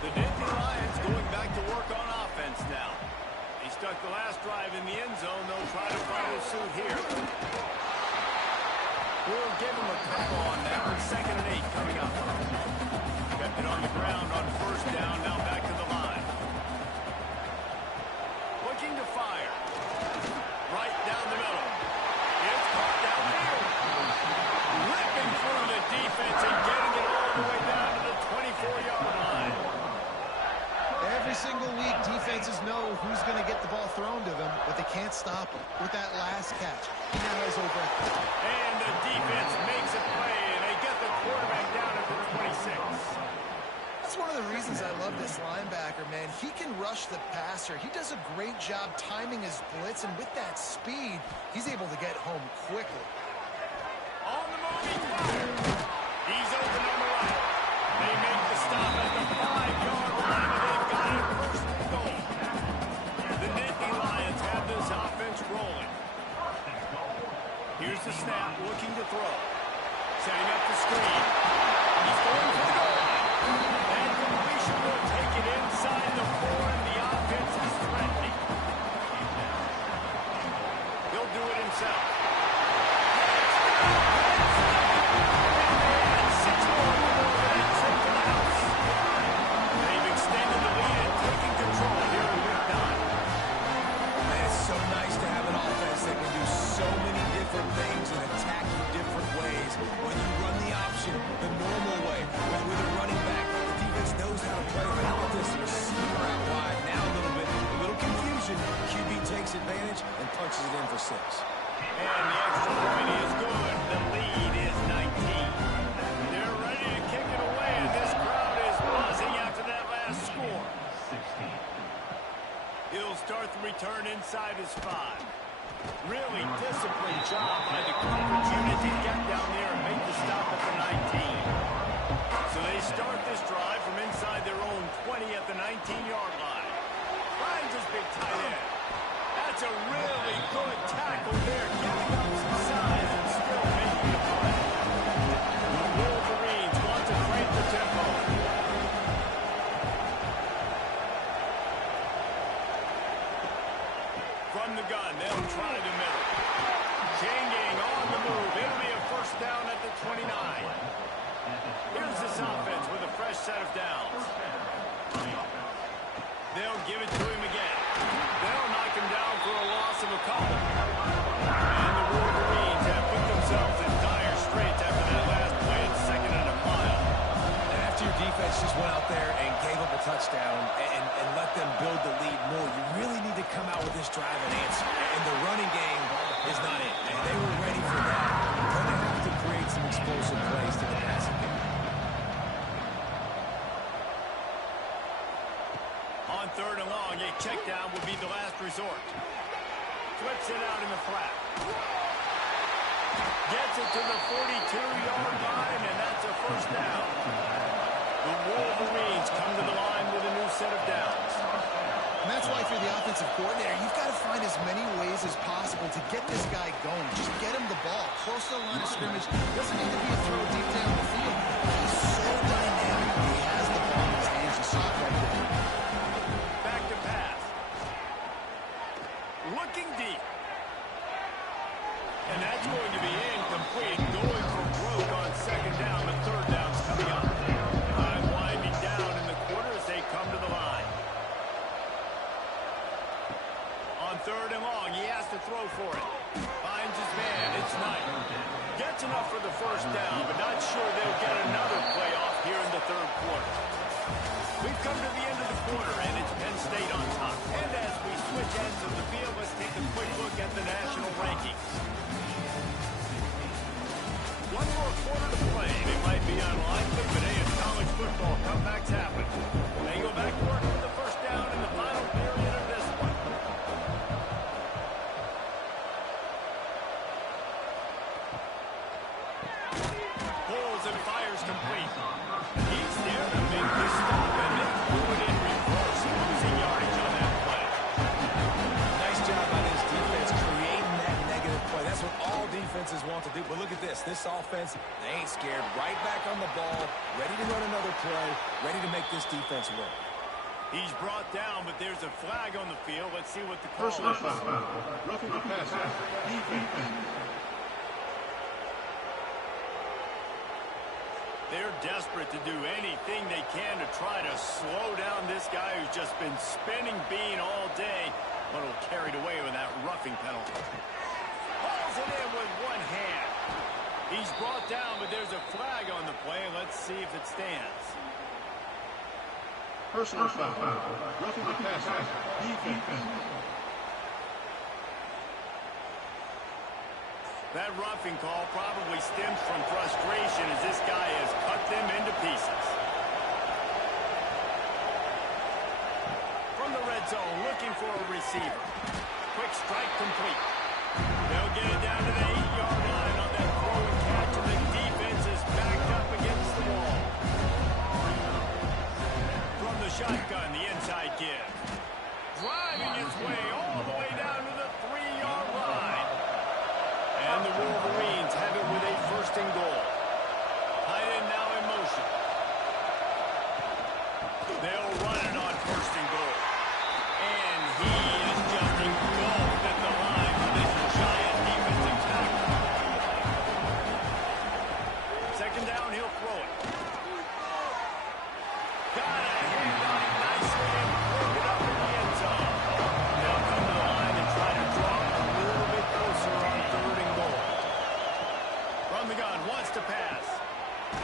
The Nittany Lions going back to work on offense now. They stuck the last drive in the end zone. They'll try to follow suit here. We'll give him a couple on that. 2nd and 8 coming up. Kept it on the ground on 1st down. Now back to the line. Looking to fire. Right down the middle. It's caught downfield. Ripping through the defense and getting it all the way down to the 24-yard line. Every single week, defenses know who's going to get the ball thrown to them, but they can't stop him. With that last catch, he now has over And the defense makes a play, and they get the quarterback down at the 26. That's one of the reasons I love this linebacker, man. He can rush the passer. He does a great job timing his blitz, and with that speed, he's able to get home quickly. On the move, he fires. He's open on the right. They make the stop at the 5-yard line, and they've got it 1st and goal. The Nittany Lions have this offense rolling. Here's the snap, looking to throw. Setting up the screen. He's going for the goal line. And completion will take it inside the 4, and the offense is threatening. He'll do it himself. They've extended the lead and taken control here in week 9. Man, it's so nice to have an offense that can do so many different things and attack you different ways. When you run the option the normal way, with a running back, the defense knows how to play. But how about this receiver out wide? Now a little confusion. QB takes advantage and punches it in for 6. And the extra point is good. The lead is 19. They're ready to kick it away, and this crowd is buzzing after that last score. 16. He'll start the return inside his 5. Really disciplined job by the coverage unit to get down there and make the stop at the 19. So they start this drive from inside their own 20 at the 19-yard line. Finds his big tight end. That's a really good tackle there, giving up some size and still making the play. The Wolverines want to crank the tempo. From the gun, they'll try the middle. Chain gang on the move. And they were ready for that. Going to have to create some explosive plays to the passing game. On 3rd and long, a check down would be the last resort. Flips it out in the flat. Gets it to the 42-yard line, and that's a first down. The Wolverines come to the line with a new set of downs. And that's why if you're the offensive coordinator, you've got to find as many ways as possible to get this guy going. Just get him the ball. Close to the line of scrimmage. Doesn't need to be a throw deep down the field. He's so dynamic when he has the ball in his hands. You saw it right there. Back to pass. Looking deep. And that's going to be incomplete. Going for broke on 2nd down, but 3rd down's coming up. Time winding down in the quarter as they come to the line. On 3rd and long, he has to throw for it. Finds his man. It's Knight. Gets enough for the first down, but not sure they'll get another play off here in the 3rd quarter. We've come to the end of the quarter, and it's Penn State on top. And as we switch ends of the field, let's take a quick look at the national rankings. One more quarter to play. It might be unlikely, but hey, it's college football. Comebacks happen. They go back to work with the first down in the final period of this one. Pulls and fires complete. He's there to make the stop, and they threw it in reverse, losing yardage on that play. Nice job by this defense creating that negative play. That's what all defenses want to do. But look at this. This offense, they ain't scared. Right back on the ball, ready to run another play, ready to make this defense work. He's brought down, but there's a flag on the field. Let's see what the call Personal is. foul. Roughing the passer. Defense. They're desperate to do anything they can to try to slow down this guy who's just been spinning bean all day. A little carried away with that roughing penalty. Hauls it in with one hand. He's brought down, but there's a flag on the play. Let's see if it stands. Personal foul. Roughing the passer. Defense. That roughing call probably stems from frustration as this guy has cut them into pieces. From the red zone, looking for a receiver. Quick strike complete. They'll get it down to the 8-yard line on that throw and catch, and the defense is backed up against the wall. From the shotgun, the inside give. Driving his way all the way down to the 3-yard line. And the Wolverines have it with a 1st and goal. Tight end now in motion. They'll run it on 1st and goal. And he is just engulfed at the line with this giant defensive tackle. 2nd down, he'll throw it. Got a hand on it nicely and pulled it up in the end zone. They'll come to the line and try to draw a little bit closer on 3rd and goal. From the gun, wants to pass.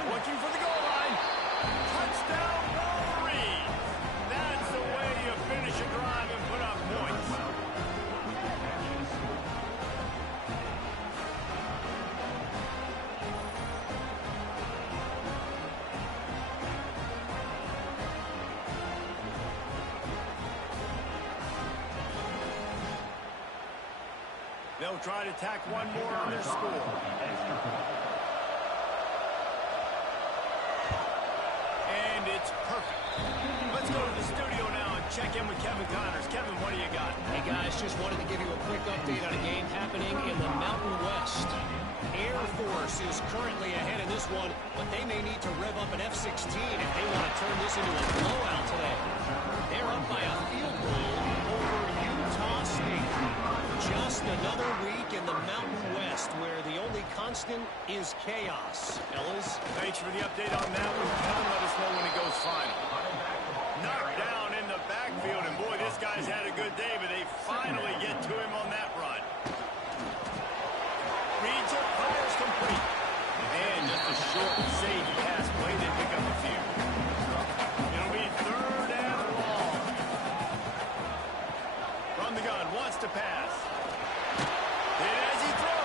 Looking for the goal line. Touchdown, Wolverines. That's the way you finish a drive and put up points. They'll try to tack one more on their score. And it's perfect. Let's go to the studio now and check in with Kevin Connors. Kevin, what do you got? Hey, guys, just wanted to give you a quick update on a game happening in the Mountain West. Air Force is currently ahead in this one, but they may need to rev up an F-16 if they want to turn this into a blowout today. They're up by a field goal over Utah State. Just another week in the Mountain West where the only constant is chaos. Fellas? Thanks for the update on that one. Kevin, let us know when it goes final. Knocked down in the backfield, and boy, this guy's had a good day, but they finally get to him on that run. Reads it, fires complete. And just a short, safe pass play. They pick up a few. It'll be 3rd and long. From the gun, wants to pass. And as he throws,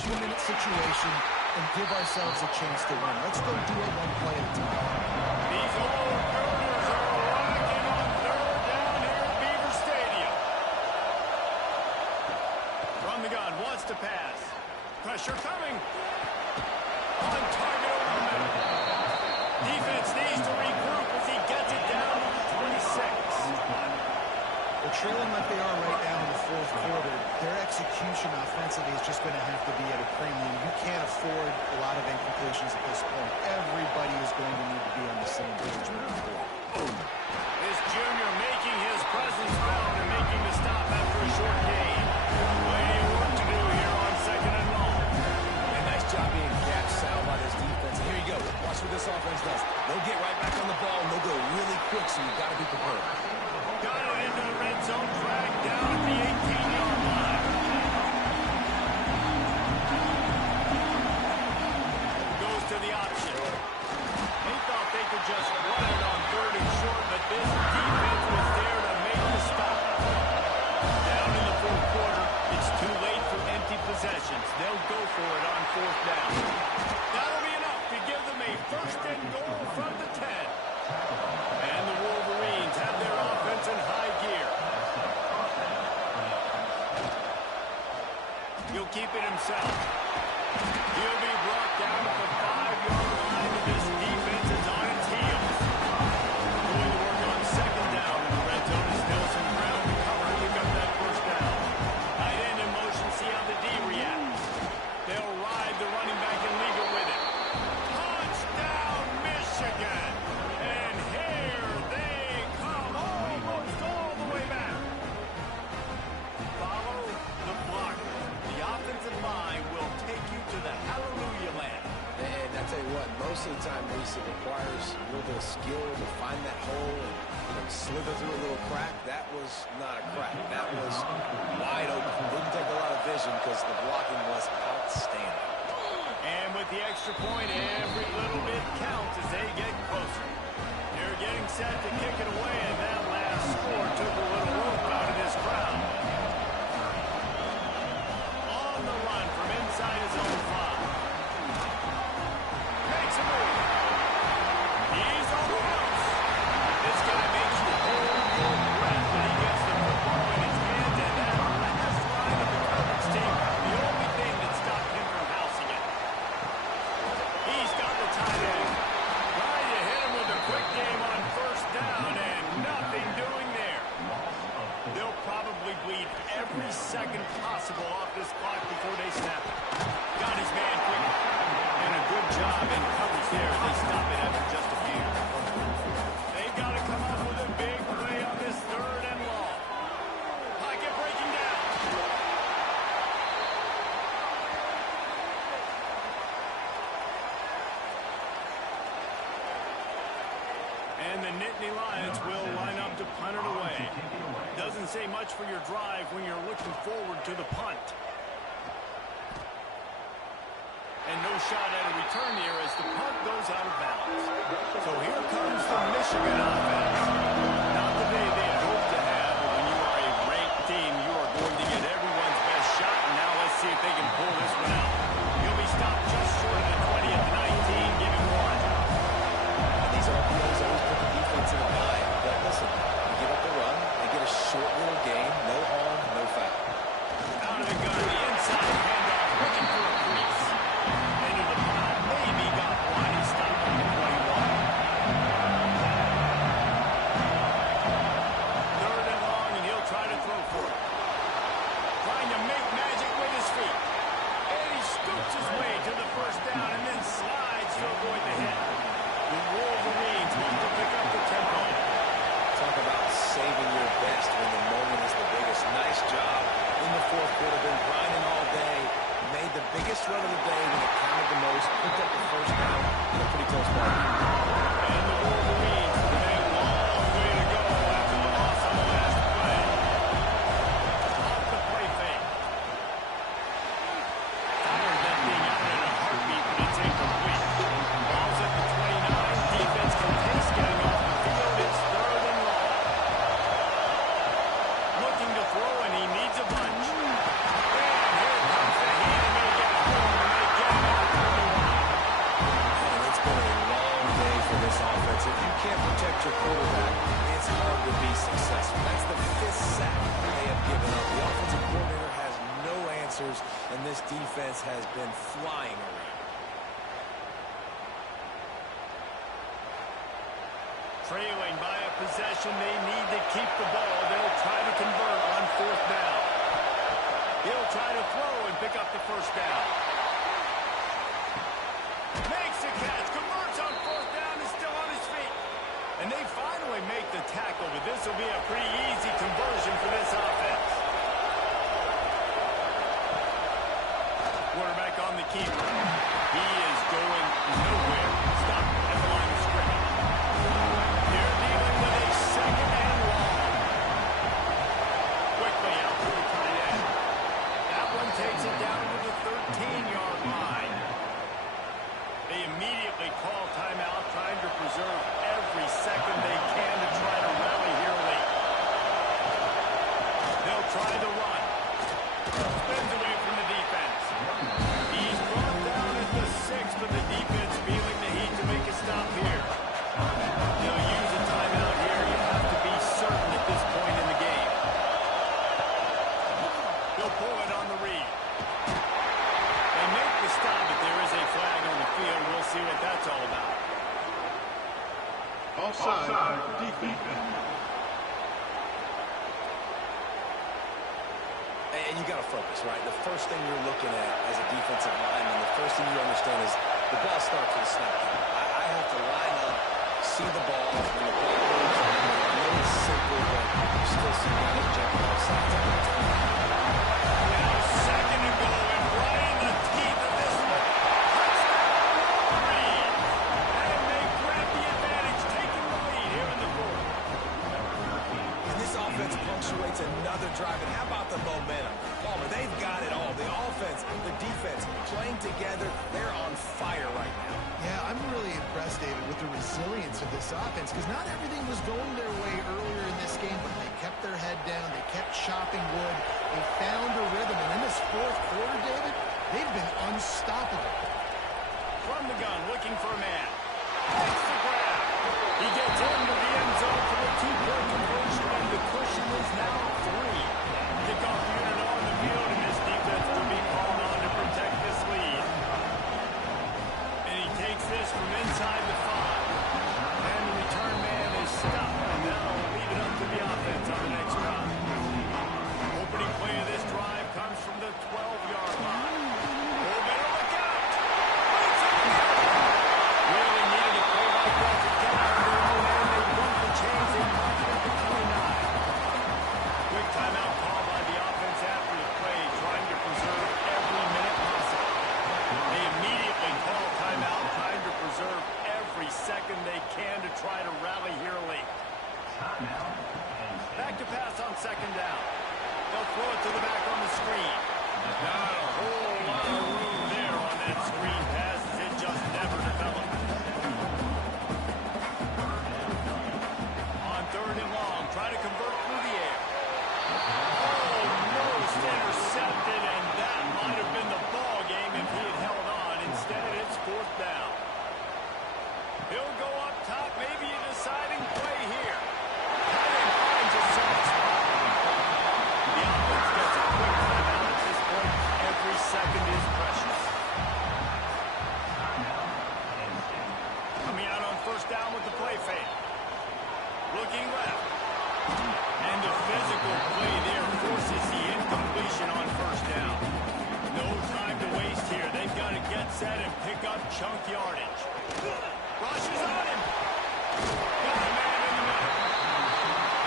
2-minute situation and give ourselves a chance to win. Let's go do it one play at a time. These old Gooners are rocking on third down here at Beaver Stadium. From the gun, wants to pass. Pressure coming. On target over the middle. Defense needs to regroup as he gets it down to the 26. They're trailing like they are right now in the fourth quarter. Their execution offensively is just going to have to be at a premium. You can't afford a lot of incompletions at this point. Everybody is going to need to be on the same page moving forward. This junior making his presence felt and making the stop after a short gain. Plenty of work to do here on second and long. And nice job being gapped sound by this defense. And here you go. Watch what this offense does. They'll get right back on the ball, and they'll go really quick, so you've got to be prepared. Got it into the red zone, dragged down at the 18-yard line. Goes to the option. They thought they could just run it on third and short, but this defense was there to make the stop. Down in the fourth quarter, it's too late for empty possessions. They'll go for it on fourth down. That'll be enough to give them a first and goal from the 10. And the Wolverines have their offense in high gear. He'll keep it himself. He'll be brought down at the 5-yard line, and this defense is on its heels. Going to work on second down in the red zone is Nelson Brown to cover and pick up that first down. Tight end in motion, see how the D reacts. They'll ride the running back and leave it with it. Touchdown, Michigan! And here they come, almost all the way back. Follow the block. The offensive line will take you to the hallelujah land. And I tell you what, most of the time, Reese, it requires a little bit of skill to find that hole and slither through a little crack. That was not a crack. That was wide open. Didn't take a lot of vision because the blocking was outstanding. And with the extra point, every little bit counts as they get closer. They're getting set to kick it away, and that last score took a little rope out of this crowd. On the run from inside his own 5. Makes a move. He's on the house. This guy makes you hold your breath when he gets the football in his hands, and that last line of the coverage team, the only thing that stopped him from housing it. He's got the tight end. Trying to hit him with a quick game on first down, and nothing doing there. They'll probably bleed every second possible off this clock before they snap it. Got his man quick. And a good job in coverage there. They stop it after just a few. They've got to come up with a big play on this third and long. Pocket breaking down. And the Nittany Lions will line up to punt it away. Doesn't say much for your drive when you're looking forward to the punt. And no shot at a return here as the punt goes out of bounds. So here comes the Michigan offense. Not the day they had hoped to have, but when you are a ranked team, you are going to get everyone's best shot. And now let's see if they can pull this one out. He'll be stopped just short of the 20 at the 19, give him 1. These RPOs always put the defense in a bind. But listen, you get up the run, they get a short little gain, no harm, no foul. Out of the gun, the inside handoff, looking for a crease. Into the pile, maybe got one. He stopped on the 21. Third and long, and he'll try to throw for it. Trying to make magic with his feet. And he scoops his way to the first down and then slides to avoid the hit. The Wolverines want to pick up the tempo. Talk about saving your best when the moment is the biggest. Nice job in the fourth quarter. Been grinding all day. Made the biggest run of the day when it counted the most. Picked up the first down in a pretty close ball. And the Wolverines with a long way to go after the loss on the last play. Off the play fake. Fired that thing out in a heartbeat, but it's incomplete. Ball's at the 29. Defense can taste getting off the field. It's third and long. Looking to throw, and he needs a bunch. And here comes the heat, and he'll get it. 5th sack they have given up. The offensive coordinator has no answers, and this defense has been flying around. Trailing by a possession, they need to keep the ball. They'll try to convert on 4th down. He'll try to throw and pick up the 1st down. Makes a catch, converts on 4th down, is still on his feet. And they finally make the tackle, but this will be a pretty easy conversion for this offense. Quarterback on the keeper. He is going nowhere. Stop at the line of scrimmage. They're dealing with a 2nd and long. Quickly out to the tight end. That one takes it down to the 13-yard line. They immediately call timeout, trying to preserve every second they can to try to rally here late. They'll try the run. Spins away from the defense. He's brought down at the 6, but the defense feeling the heat to make a stop here. They'll use a timeout here. You have to be certain at this point in the game. He'll pull it on the read. They make the stop, but there is a flag on the field. We'll see what that's all about. Offside, defense. And you got to focus, right? The first thing you're looking at as a defensive lineman, the first thing you understand is the ball starts with a snap count. I have to line up, see the ball, when the ball moves. I know it's simple, but you still see guys jumping off sides all the time. Now 2nd and goal, and right in the teeth of this one. Touchdown, Reed. And they grab the advantage, taking the lead here in the 4th. And this offense punctuates another drive. And how about the momentum? Palmer, they've got it all. The offense, the defense, playing together. They're on fire right now. Yeah, I'm really impressed, David, with the resilience of this offense, because not everything was going their way earlier in this game, but they kept their head down. They kept chopping wood. They found a rhythm. And in this 4th quarter, David, they've been unstoppable. From the gun, looking for a man. Takes the grab. He gets into the end zone for the 2-point conversion, and the cushion is now 3. Kickoff unit on the field, and this defense will be called on to protect this lead. And he takes this from inside the 5. And the return man is stopped. And now we'll leave it up to the offense on the next drive. Opening play of this drive comes from the 12-yard line. Oh, better look out. Really needed a play like that to get out of their own end. They move the chains. They knock it at the 29. Quick timeout call by the offense after the play, trying to preserve every minute possible. They immediately call timeout, trying to preserve every second they can to try to rally here late. Back to pass on 2nd down. They'll throw it to the back on the screen. Not a whole lot of room there on that screen pass, as it just never developed. On 3rd and long, try to convert through the air. Almost intercepted, and that might have been the ball game if he had held on. Instead, it's 4th down. He'll go up top, maybe a deciding play here. Tight end finds a soft spot. The offense gets a quick timeout at this point. Every second is precious. Coming out on 1st down with the play fake. Looking left. And the physical play there forces the incompletion on 1st down. No time to waste here. They've got to get set and pick up chunk yardage. Rushes on him. Got a man in the middle.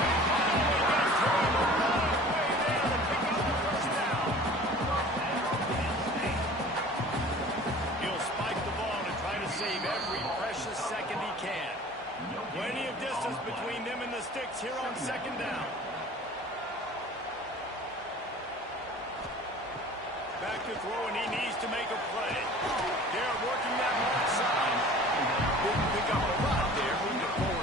And finally gets to him. A long way there to pick up the 1st down. He'll spike the ball to try to save every precious second he can. Plenty of distance between them and the sticks here on 2nd down. Back to throw, and he needs to make a play. They're working that left side. Didn't pick up a lot there. Moved it forward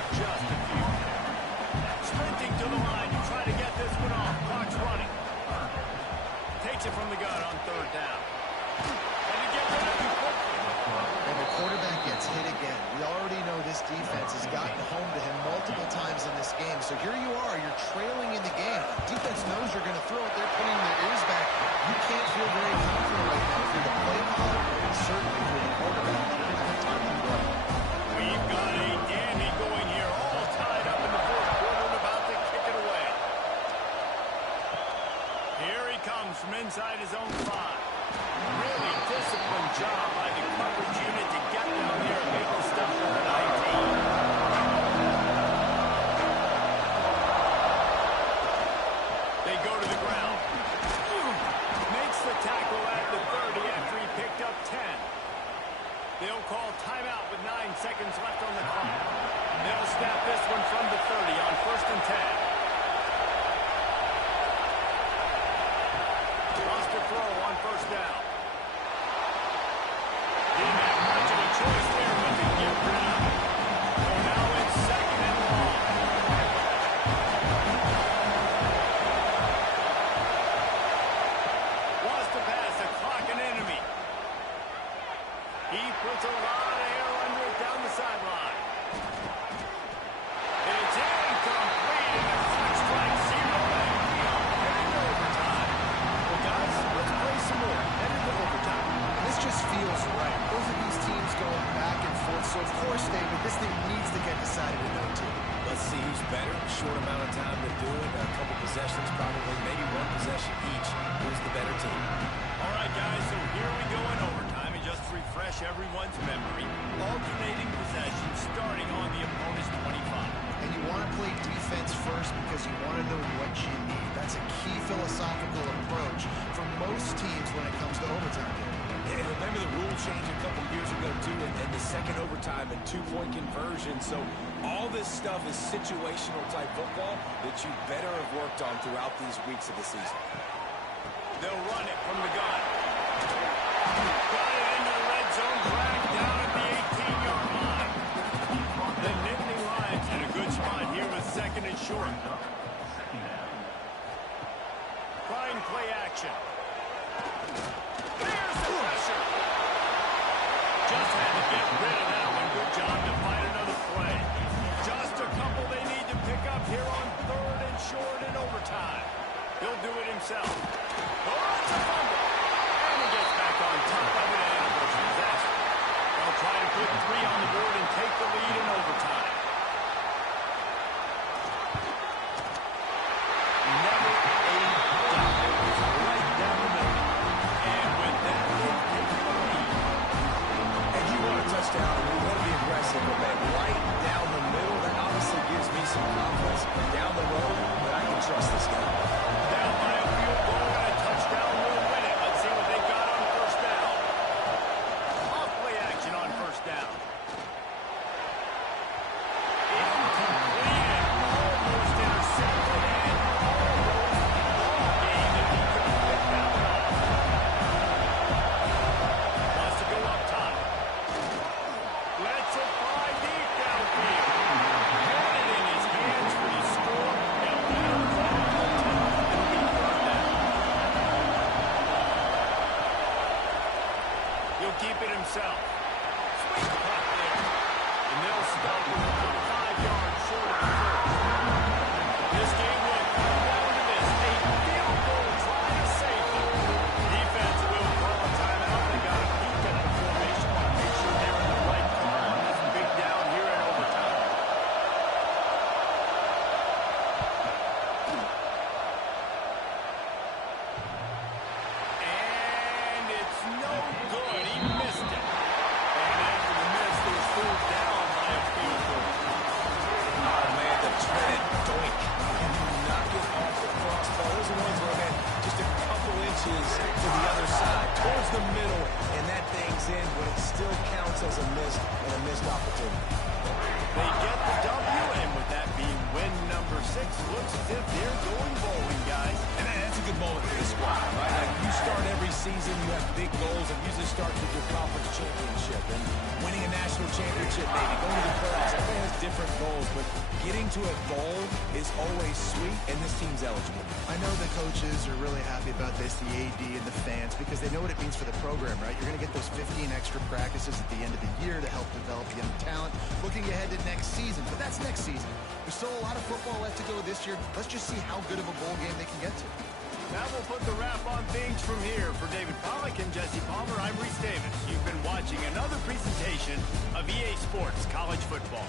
Gets a lot of air under it down the sideline. It's incomplete, and the clock strikes 0, and we are heading to overtime. Well, guys, let's play some more. Headed to overtime. This just feels right. Both of these teams going back and forth, so of course, David, this thing needs to get decided in OT. Let's see who's better. Short amount of time to do it. A couple possessions, probably maybe one possession each. Who's the better team? All right, guys, so here we go in overtime. And just to refresh everyone's memory, alternating possessions starting on the opponent's 25. And you want to play defense first because you want to know what you need. That's a key philosophical approach for most teams when it comes to overtime. And remember the rule change a couple years ago, too, and the second overtime and two-point conversion. So all this stuff is situational type football that you better have worked on throughout these weeks of the season. They'll run it from the gun. Got it into the red zone, dragged down at the 18-yard line. The Nittany Lions in a good spot here with second and short. Trying play action. There's the pressure. Just had to get rid of that one. Good job to find another play. Just a couple they need to pick up here on third and short in overtime. He'll do it himself. Oh, it's a fumble. And he gets back on top of it, and it was disaster. They'll try to put 3 on the board and take the lead in overtime. Never a doubt. It was right down the middle. And with that, they've taken the lead. And you want a touchdown, and you want to be aggressive, but that right down the middle, that obviously gives me some confidence down the road that I can trust this guy. Down by a field goal and a touchdown will win it. Let's see what they got on first down. Off play action on first down. Incomplete and almost intercepted, and almost ball game if he could have picked that one off. Wants to go up top. Lets it fly deep downfield. Had it in his hands when he scored, and let him fall on the top. It'll be third down. He'll keep it himself. Sweet cut there. And they'll stop him about 5 yards short of the first. This game will come down to this. A field goal try to save them. Defense will call a timeout. They got a peek at the formation. Want to make sure they're in the right call on this big down here in overtime. And it's no good. He missed it. And after the miss, they're still down by a field goal. Oh, man, the dreaded doink. Can you knock it off the crossbar? Those are ones where, man, just a couple inches to the other side, towards the middle, and that thing's in, but it still counts as a missed opportunity. They get the W, and with that being win number 6, looks as if they're going bowling, guys. And that's a good moment for the squad, right? Like you start every season, you have big goals, and usually starts with your conference championship and winning a national championship, maybe going to the playoffs. Everybody has different goals, but getting to a bowl is always sweet, and this team's eligible. I know the coaches are really happy about this, the AD and the fans, because they know what it means for the program, right? You're going to get those 15 extra practices at the end of the year to help develop young talent, looking ahead to next season. But that's next season. There's still a lot of football left to go this year. Let's just see how good of a bowl game they can get to. Now we'll put the wrap on things from here. For David Pollack and Jesse Palmer, I'm Reese Davis. You've been watching another presentation of EA Sports College Football.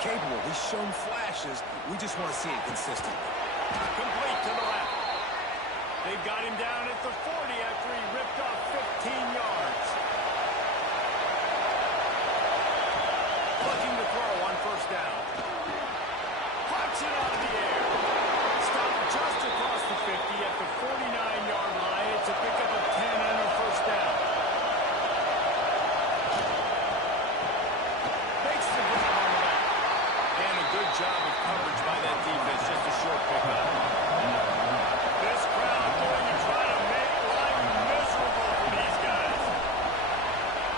capable. He's shown flashes. We just want to see it consistently. Complete to the left. They've got him down at the 40 after he ripped off 15 yards. Looking to throw on first down. Clutch it out of the air. Stopped just across the 50 at the 49-yard line. It's a pickup of 10 and a first down. Makes the grab on the back. And a good job of coverage by that defense. Just a short pickup. This crowd going to try to make life miserable for these guys.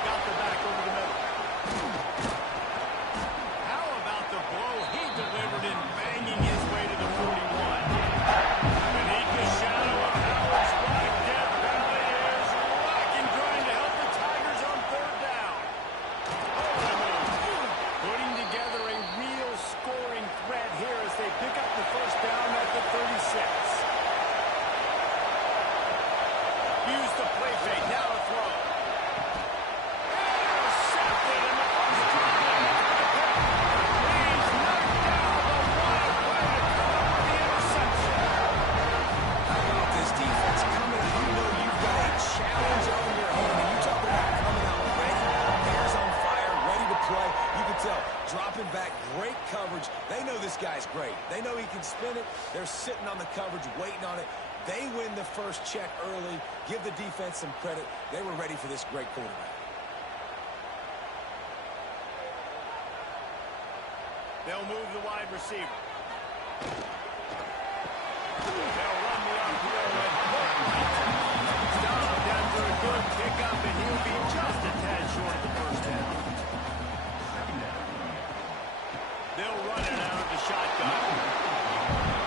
Got the back over the middle. How about the blow he delivered in banging his way to the 41? Beneath the shadow of Howard's right, Death Valley is rocking, trying to help the Tigers on third down. Oh, what a move. Putting together a real scoring threat here as they pick up the first down at the 36. Use the play fake, now to throw. Intercepted in the first drive. He's knocked down, but what a way to come up with the interception. How about this defense coming? You know you've got a challenge on your hand, and you talk about coming out ready, hairs on fire, ready to play. You can tell, dropping back, great coverage. They know this guy's great. They know he can spin it. They're sitting on the coverage, waiting on it. They win the first check early. Give the defense some credit. They were ready for this great quarterback. They'll move the wide receiver. They'll run the RPO and stopped after a good pickup, and he'll be just a tad short of the first down. They'll run it out of the shotgun.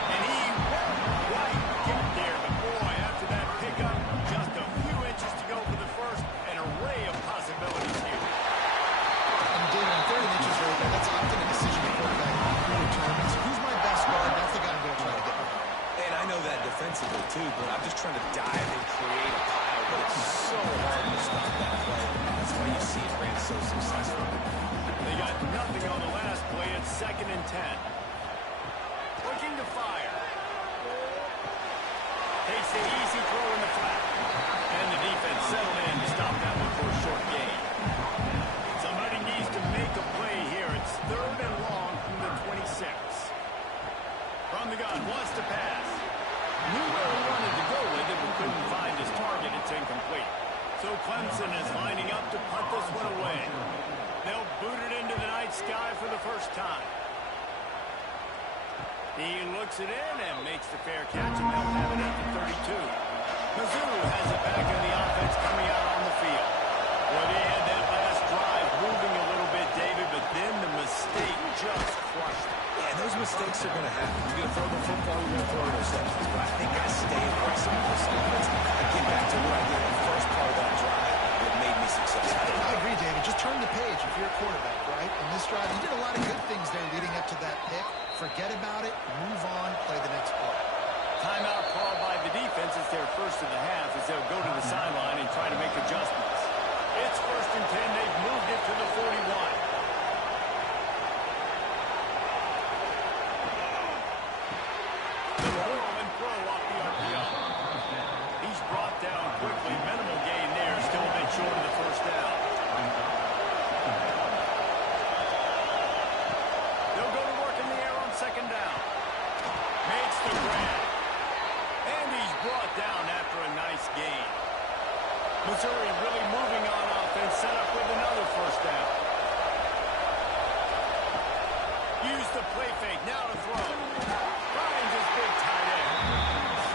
And he won't quite get there, but boy, after that pickup, just a few inches to go for the first, an array of possibilities here. And David, on third and inches right there, that's often a decision the quarterback determines. Who's my best guard? That's the guy I'm going to try to get behind. And I know that defensively, too, but I'm just trying to dive and create a pile, but it's so hard to stop that play. That's why you see it ran so successful. They got nothing on the last play. It's 2nd and 10. Looking to fire. Takes the easy throw in the flat. And the defense settled in to stop that one for a short gain. Somebody needs to make a play here. It's 3rd and long from the 26. From the gun, wants to pass. Knew where he wanted to go with it, but couldn't find his target. It's incomplete. So Clemson is lining up to punt this one away. They'll boot it into the night sky for the first time. He looks it in and makes the fair catch, and they'll have it at the 32. Mizzou has it back in the offense coming out on the field. Well, they had that last drive moving a little bit, David, but then the mistake just crushed it. Yeah, those mistakes are going to happen. You're going to throw the football, you're going to throw interceptions. But I think I stay aggressive with this offense. I get back to what I did in the first part of that drive. It made me successful. I agree, David. Just turn the page if you're a quarterback, right? In this drive, you did a lot of good things there leading up to that pick. Forget about it, move on, play the next play. Timeout called by the defense. It's their first of the half as they'll go to the sideline and try to make adjustments. It's 1st and 10. They've moved it to the 41. The throw and throw off the RPO. He's brought down quickly. Minimal gain there. Still a bit short of the first down. They'll go to work in the air on 2nd down. Makes the grab. And he's brought down after a nice gain. Missouri really moving on offense, set up with another first down. Use the play fake, now to throw. Finds his big tight end.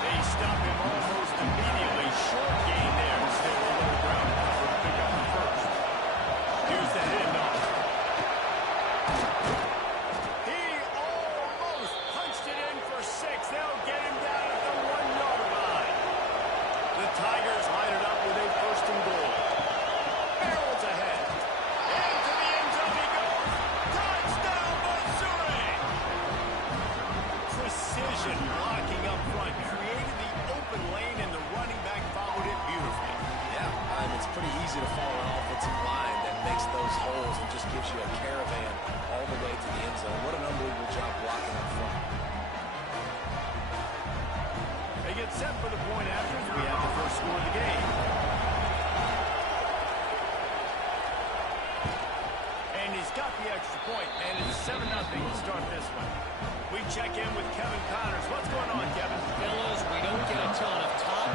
They stop him almost immediately. Short gain there, still a little ground cover to pick up the first. Here's the handoff. He almost punched it in for 6. They'll get him down at the 1-yard line. The Tigers line it up with a 1st and goal. Barrels ahead. Into the end zone he goes. Touchdown, Missouri! Precision blocking up front. Created the open lane, and the running back followed it beautifully. Yeah, it's pretty easy to follow an offensive line that makes those holes and just gives you a caravan all the way to the end zone. What an unbelievable job blocking up front. They get set for the point after as we have the first score of the game. And he's got the extra point, and it's 7-0 to start this one. We check in with Kevin Connors. What's going on, Kevin? Fellas, we don't get a ton of top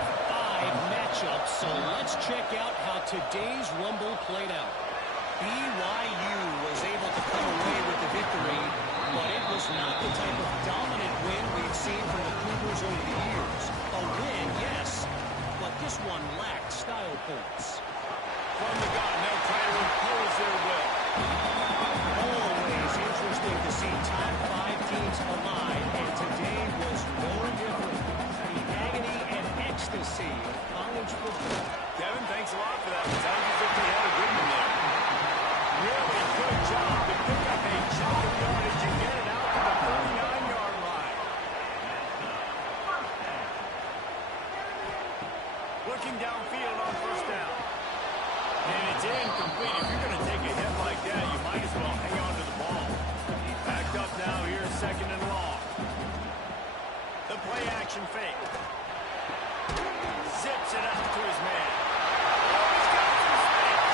5 matchups, so let's check out how today's Rumble played out. BYU was able to come away with the victory, but it was not the type of dominant win we've seen from the Cougars over the years. A win, yes, but this one lacked style points. From the gun, they'll try to impose their will. Always interesting to see top 5 teams alive, and today was no different. The agony and ecstasy of college football. Kevin, thanks a lot for that. It sounds as if we had a good one there. Really good job to pick up a chunk of yardage and get it out to the 39-yard line. Looking downfield on first down. And it's incomplete. If you're going to take a hit like that, you might as well hang on to the ball. Backed up now here, second and long. The play action fake. Zips it out to his man. Oh, he's got some space.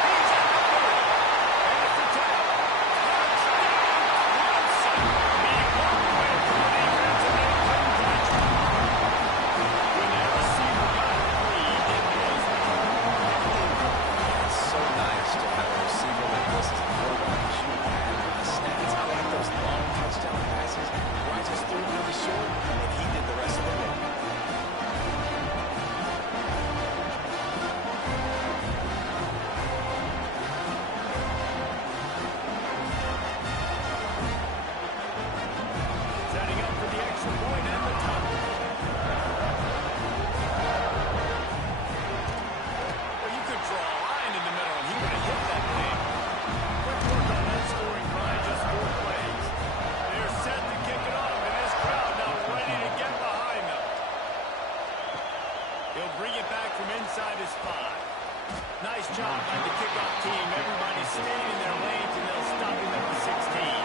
He's at the 40. And it's a tackle. Touchdown, Clemson. He walked away from the defense and they couldn't catch him. When that receiver got free, he did this. It's so nice to have a receiver like this as a quarterback to shoot the snaps. I like those long touchdown passes where I just threw really short and he did the rest of the work. Setting up for the extra point and the touchdown. Well, you could draw a line in the middle and he would have hit that thing. Quick work on that scoring drive, just 4 plays. They're set to kick it off, and this crowd now ready to get behind them. He'll bring it back from inside his 5. Nice job by the kickoff team. Everybody staying in their lanes, and they'll stop him at the 16.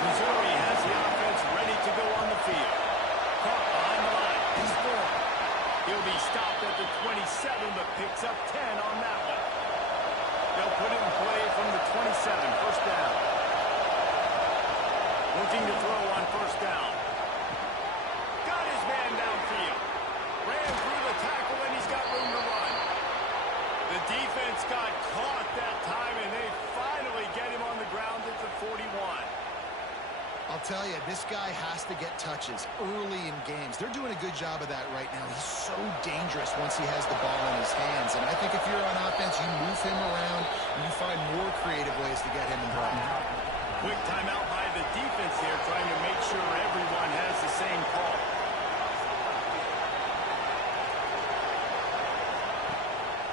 Missouri has the offense ready to go on the field. Caught behind the line. He's scoring. He'll be stopped at the 27, but picks up 10 on that one. They'll put it in play from the 27, first down. Looking to throw on first down. Got his man downfield. Ran through the tackle, and he's got room to run. The defense got caught that time, and they finally get him on the ground at the 41. I'll tell you, this guy has to get touches early in games. They're doing a good job of that right now. He's so dangerous once he has the ball in his hands. And I think if you're on offense, you move him around and you find more creative ways to get him involved. Quick timeout by the defense here, trying to make sure everyone has the same call.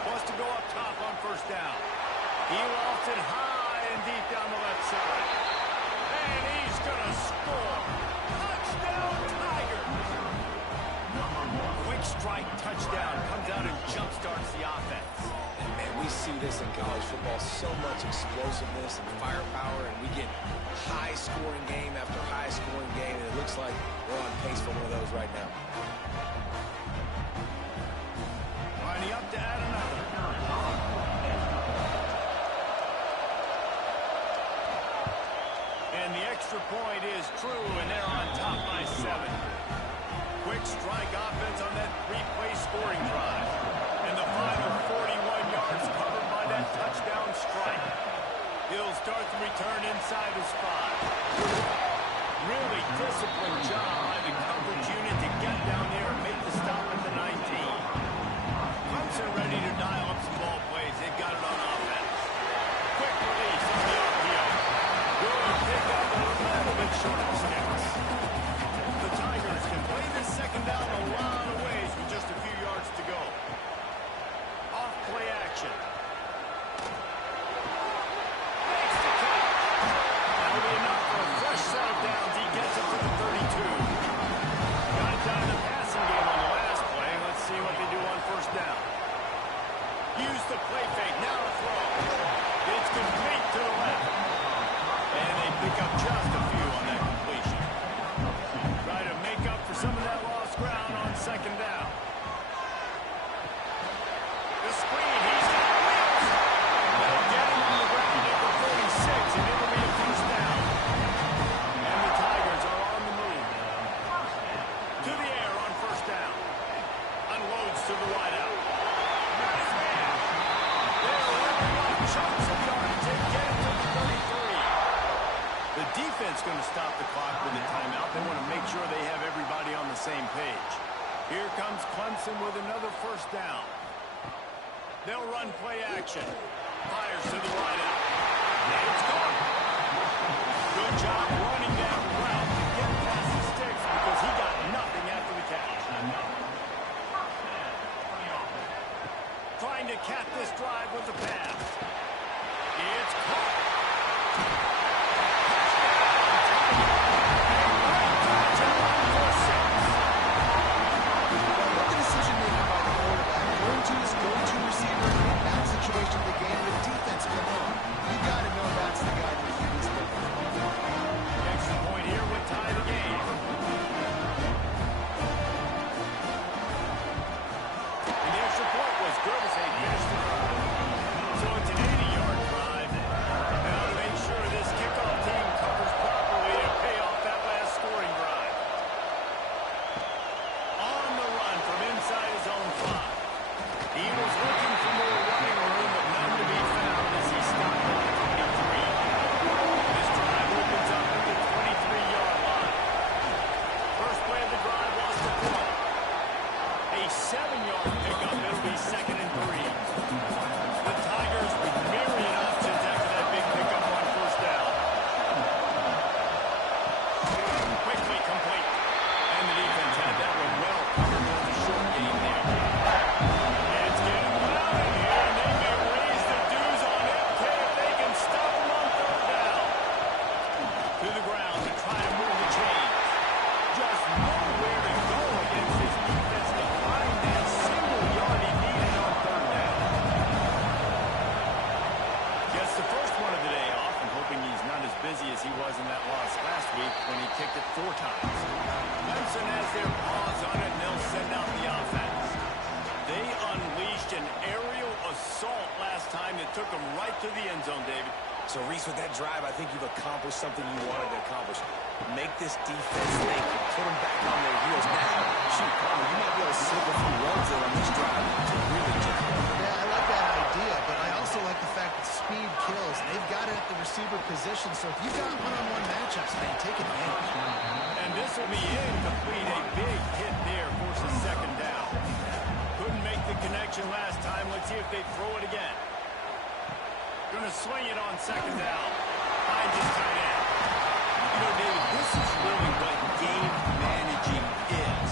Wants to go up top on first down. He lofts it high and deep down the left side. And he's going to score. Touchdown, Tigers. Quick strike touchdown. Comes out and jumpstarts the offense. And man, we see this in college football, so much explosiveness and firepower, and we get high-scoring game after high-scoring game, and it looks like we're on pace for one of those right now. Lining up to add another. And the extra point is true, and they're on top by 7. Quick strike offense on that 3-play scoring drive. And the final 41 yards covered by that touchdown strike. He'll start the return inside his 5. Really disciplined job by the coverage unit to get down there and make the stop at the 19. Clemson ready to dial up some ball plays. They've got it on offense. Quick release on the RPO. Good pick up a little bit short of sticks. The Tigers can play this second down a lot of ways with just a few yards to go. Off play action. Makes the catch. That'll be enough for a fresh set of downs. He gets it to the 32. Got it down in the passing game on the last play. Let's see what they do on first down. Use the play fake. Now to throw. It's complete to the left. And they pick up just a few on that completion. Try to make up for some of that lost ground on second down. The screen, he's got wheels. They'll get him on the ground at the 46, and it'll be a first down. And the Tigers are on the move. To the air on first down. Unloads to the wideout. Nice man. They're running like chunks of yardage. They get it to the 33. The defense going to stop the clock with a timeout. They want to make sure they have everybody on the same page. Here comes Clemson with another first down. They'll run play action. Fires to the wideout. It's gone. Good job running that route to get past the sticks because he got nothing after the catch. Trying to cap this drive with the pass. It's caught. What the decision-making by the quarterback. Going to his go-to receiver in that situation of the game. The defense, come on. You got to know that's the guy that you use. Extra point here would tie the game. And the extra point was good as they finished the drive. So it's an 80-yard drive. Now to make sure this kickoff team covers properly to pay off that last scoring drive. On the run from inside his own 5. He was looking for more running room, but none to be found as he stopped at the 23. This drive opens up at the 23-yard line. First play of the drive lost the point. A 7-yard pickup. It'll be 2nd and 3. The Tigers with myriad options after that big pickup on first down. Quickly complete. And the defense had that one well covered with the short game there. It's getting loud in here, and they may raise the dues on MK if they can stop them on third down. To the ground to try to move the chains. Just nowhere to go against this defense to find that single yard he needed on third down. Gets the first one of the day off and hoping he's not as busy as he was in that loss last week when he kicked it 4 times. Clemson has their paws on it, and they'll send out the offense. They unleashed an aerial assault last time that took them right to the end zone, David. So, Reese, with that drive, I think you've accomplished something you wanted to accomplish. Make this defense think and put them back on their heels. Now, shoot, Palmer, you might be able to slip a few runs in on this drive to really jump. Yeah, I like that idea, but I also like the fact that speed kills. They've got it at the receiver position, so if you've got one-on-one matchups, man, take advantage. And this will be incomplete. A big hit there forces second down. Couldn't make the connection last time. Let's see if they throw it again. Going to swing it on second down. Finds his tight end. You know, David, this is really what game managing is.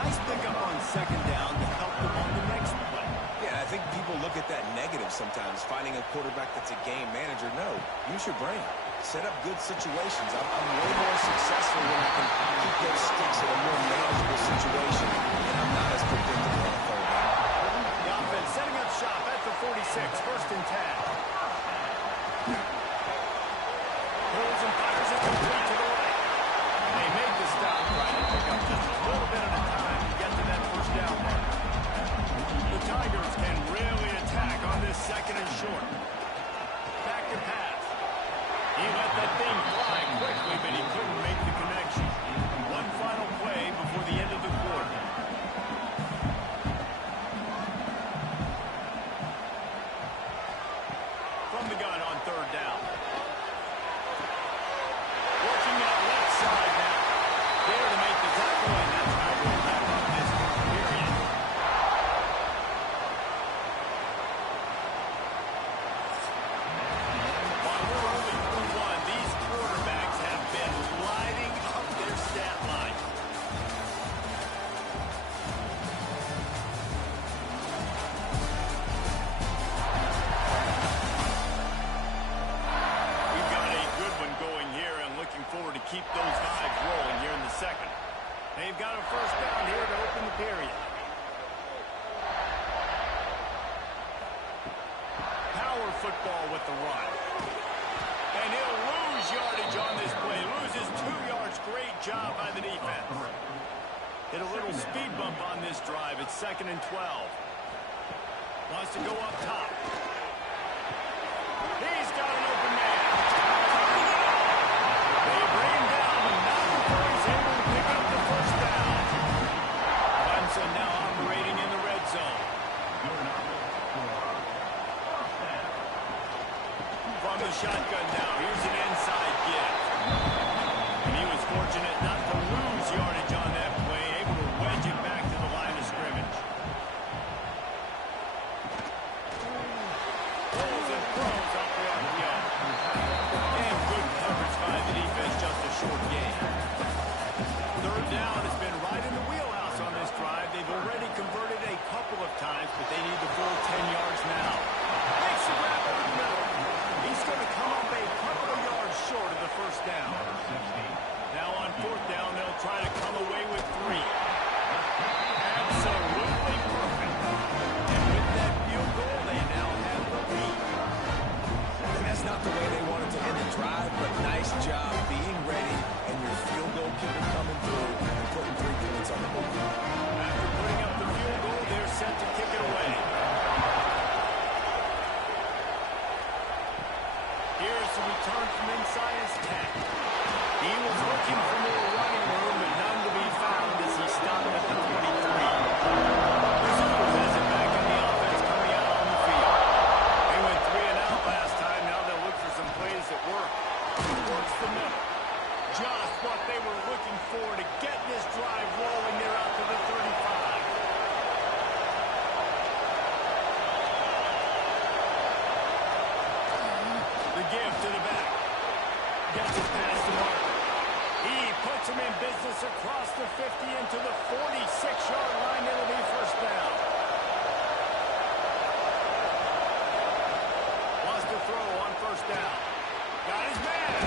Nice pickup on second down to help them on the next play. Yeah, I think people look at that negative sometimes, finding a quarterback that's a game manager. No, use your brain. Set up good situations. I'm way more successful when I can keep those sticks in a more manageable situation, and I'm not as predictable on third down. The offense setting up shop at the 46, 1st and 10. Pulls and fires it complete to the right. They make the stop, trying to pick up just a little bit at a time to get to that first down mark. The Tigers can really attack on this 2nd and short. Back to pass. He let that thing fly quickly, but he couldn't make the connection. One final play before the end of the quarter. with the run. And he'll lose yardage on this play. Loses 2 yards. Great job by the defense. Hit a little speed bump on this drive. It's 2nd and 12. Wants to go up top. He's got an open man. They bring him down, and not before he's able to pick up the first down. Clemson now operating in the red zone. From the shotgun now, here's an inside gift. And he was fortunate not to lose yardage on that play, able to wedge it back to the line of scrimmage. Pulls and throws off the RPO. And good coverage by the defense, just a short gain. 3rd down has been right in the wheelhouse on this drive. They've already converted a couple of times, but they need the full 10 yards now. Makes the grab over the middle. He's going to come up a couple of yards short of the first down. Now on 4th down, they'll try to come away with 3. Absolutely perfect. And with that field goal, they now have the lead. And that's not the way they wanted to end the drive, but nice job being ready and your field goal kicker coming through and putting 3 points on the board. After putting up the field goal, they're set to kick it away. Here's the return from inside his 10. He was looking for more running room, but none to be found as he stopped at the 23. Mizzou has it back in the offense coming out on the field. They went 3 and out last time. Now they'll look for some plays that work. Towards the middle. Just what they were looking for to get this drive rolling. They're out to the 35. The give to the back. Gets it past the mark. He puts him in business across the 50 into the 46-yard line. It'll be first down. Wants to throw on first down. Got his man.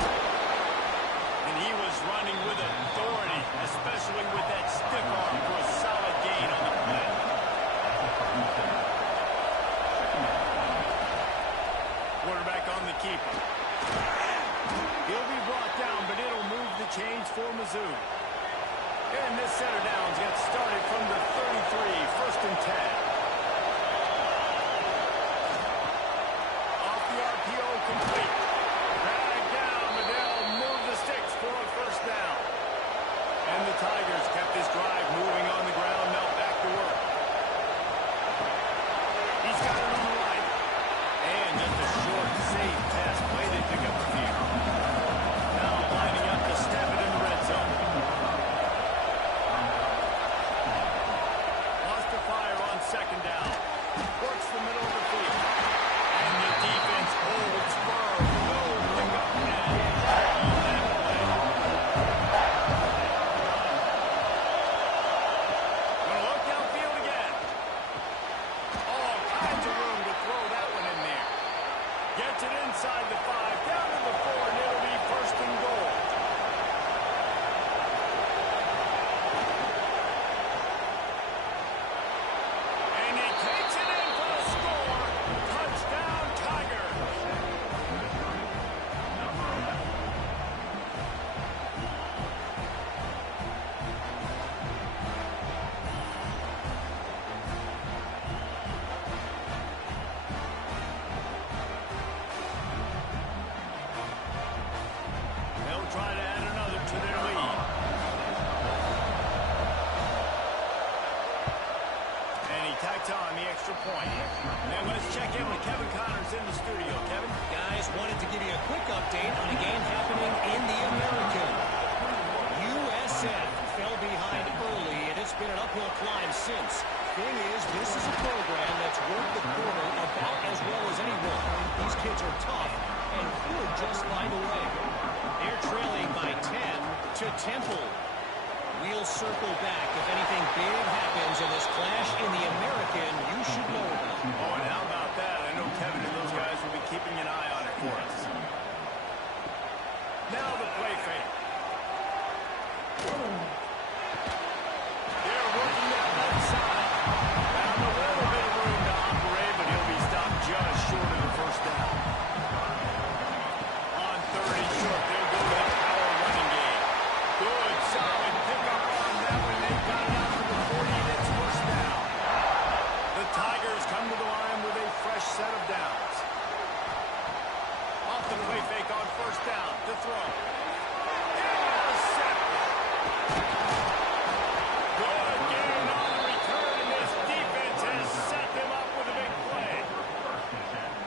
And he was running with authority, especially with that stiff arm for a solid gain on the play. Quarterback on the keeper. He'll be brought down, but it'll move the chains for Mizzou. And this center downs gets started from the 33, 1st and 10. Off the RPO, complete. Drag down, but they'll move the sticks for a first down. And the Tigers kept this drive moving on the ground, now back to work. He's got it on the right. And just a short, safe pass play. They pick up the field. Now lining up to snap it in the red zone. Wants to fire on 2nd down. Works the middle of the field. And the defense holds firm. No pickup and on that play. Gonna look downfield again. All kinds of room to throw that one in there. Gets it inside the 5, down to the 4, and it'll be 1st and goal. And he takes it in for the score. Touchdown, Tigers. They'll try to add another to their lead. And he tacks on the extra point. And let's check in with Kevin Connors in the studio. Kevin? Guys, wanted to give you a quick update on a game happening in the American. USF fell behind early, and it's been an uphill climb since. Thing is, this is a program that's worked the corner about as well as anyone. These kids are tough and could just find a way. They're trailing by 10 to Temple. We'll circle back. If anything big happens in this clash in the American, you should know about it. Oh, and how about that? I know Kevin and those guys will be keeping an eye on it for us. Now the play fake. They're working that left side. Found a little bit of Tigers come to the line with a fresh set of downs. Off the play fake on first down to throw. Intercepted. Good game on the return, and this defense has set them up with a big play.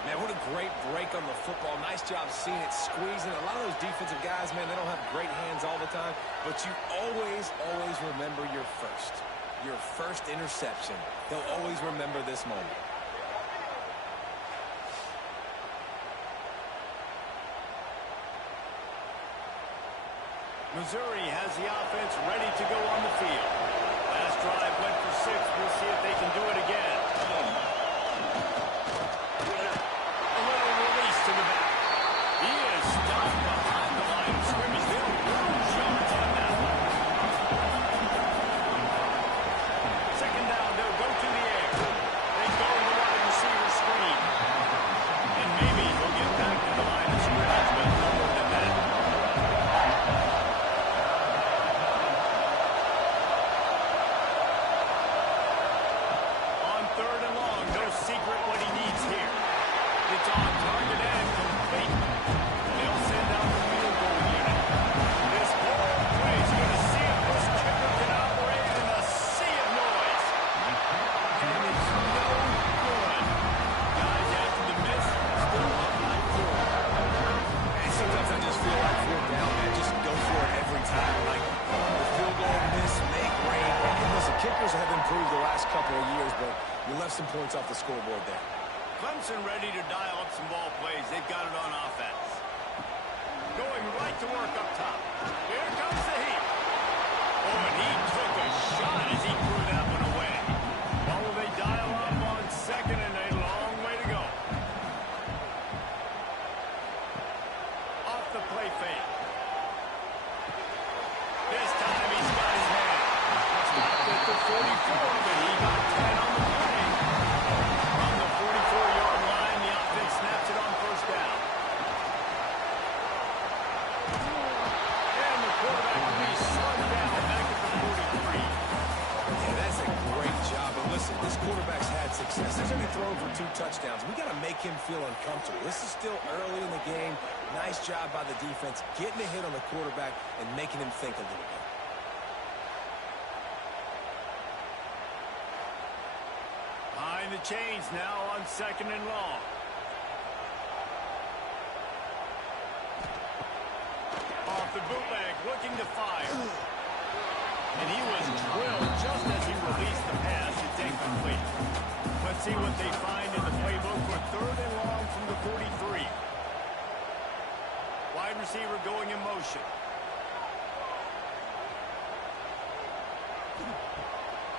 Man, what a great break on the football. Nice job seeing it squeezing. A lot of those defensive guys, man, they don't have great hands all the time, but you always remember your first interception. They'll always remember this moment. Missouri has the offense ready to go on the field. Last drive went for 6. We'll see if they can do it again. A little release to the back. He is stopped behind the line of scrimmage. They'll lose yards on that one. Second down, they'll go to the air. They go to the wide receiver screen. And maybe he'll get back to the line of scrimmage, but no more than that. On third and long, no secret what he needs here. It's on target and complete. They'll send out the field goal unit. This whole play's going to see if this kicker can operate in a sea of noise. And it's no good. Guys, after the miss, still up by 4. And sometimes I just feel like 4th down, man. Just go for it every time. Like the field goal miss, make rain. And listen, kickers have improved the last couple of years, but you left some points off the scoreboard there. Clemson ready to dial up some ball plays. They've got it on offense. Going right to work up top. Here comes the heat. Oh, and he took a shot as he threw that one away. Well, will they dial up on second and a long way to go? Off the play fake. This time he's got his man. Stopped at the 44, but he got 10 on the play. On the 44-yard line, the offense snaps it on first down. And the quarterback will be slowed down back at the 43. Yeah, that's a great job. And listen, this quarterback's had success. He's only thrown for 2 touchdowns. We got to make him feel uncomfortable. This is still early in the game. Nice job by the defense, getting a hit on the quarterback and making him think a little bit. Behind the chains now on second and long. Off the bootleg, looking to fire. And he was drilled just as he released the pass. It's incomplete. Let's see what they find in the playbook for third and long from the 43. Wide receiver going in motion.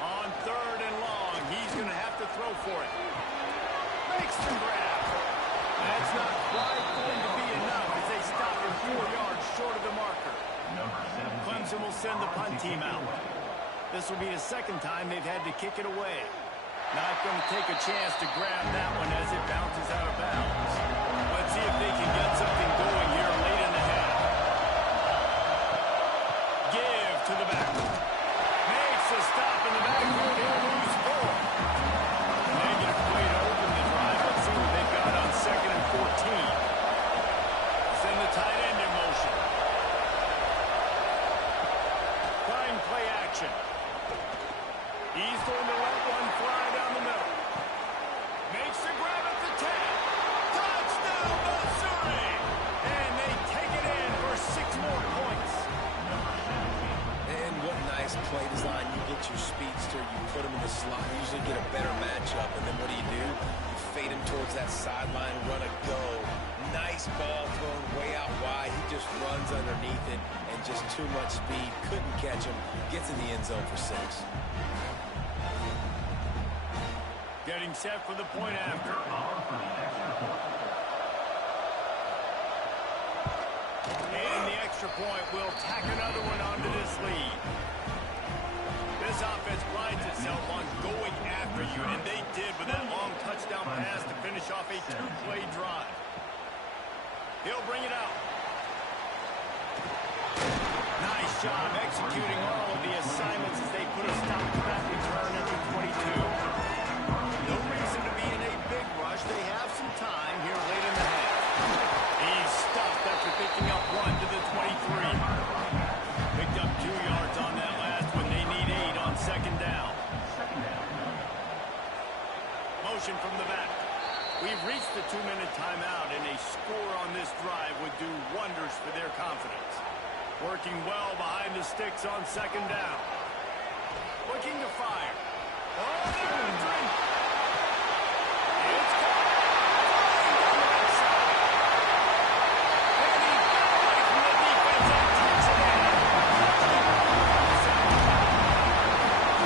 On third and long, he's going to have to throw for it. Makes the grab. That's not quite going to be enough as they stop him 4 yards short of the marker. Clemson will send the punt team out. This will be the second time they've had to kick it away. Not going to take a chance to grab that one as it bounces out of bounds. Let's see if they can get something going here late in the half. Give to the back. Makes a stop in the backfield. He'll lose 4. Negative play to open the drive. Let's see what they've got on second and 14. Send the tight end in motion. Fine play action. He's going to let one fly down the middle. Makes the grab at the 10. Touchdown, Missouri! And they take it in for 6 more points. And what nice play design. You get your speedster, you put him in the slot, you usually get a better matchup, and then what do? You fade him towards that sideline, run a go. Nice ball thrown way out wide. He just runs underneath it, and just too much speed. Couldn't catch him. Gets in the end zone for 6. Getting set for the point after. And the extra point will tack another one onto this lead. This offense prides itself on going after you, and they did with that long touchdown pass to finish off a 2-play drive. He'll bring it out. Nice job executing all of the assignments as they put a stop to that return at the 22. No motion from the back. We've reached the 2-minute timeout, and a score on this drive would do wonders for their confidence. Working well behind the sticks on second down. Looking to fire. Oh, they're entering. It's caught. Flying down the right side. And he got away from the defense and takes it in.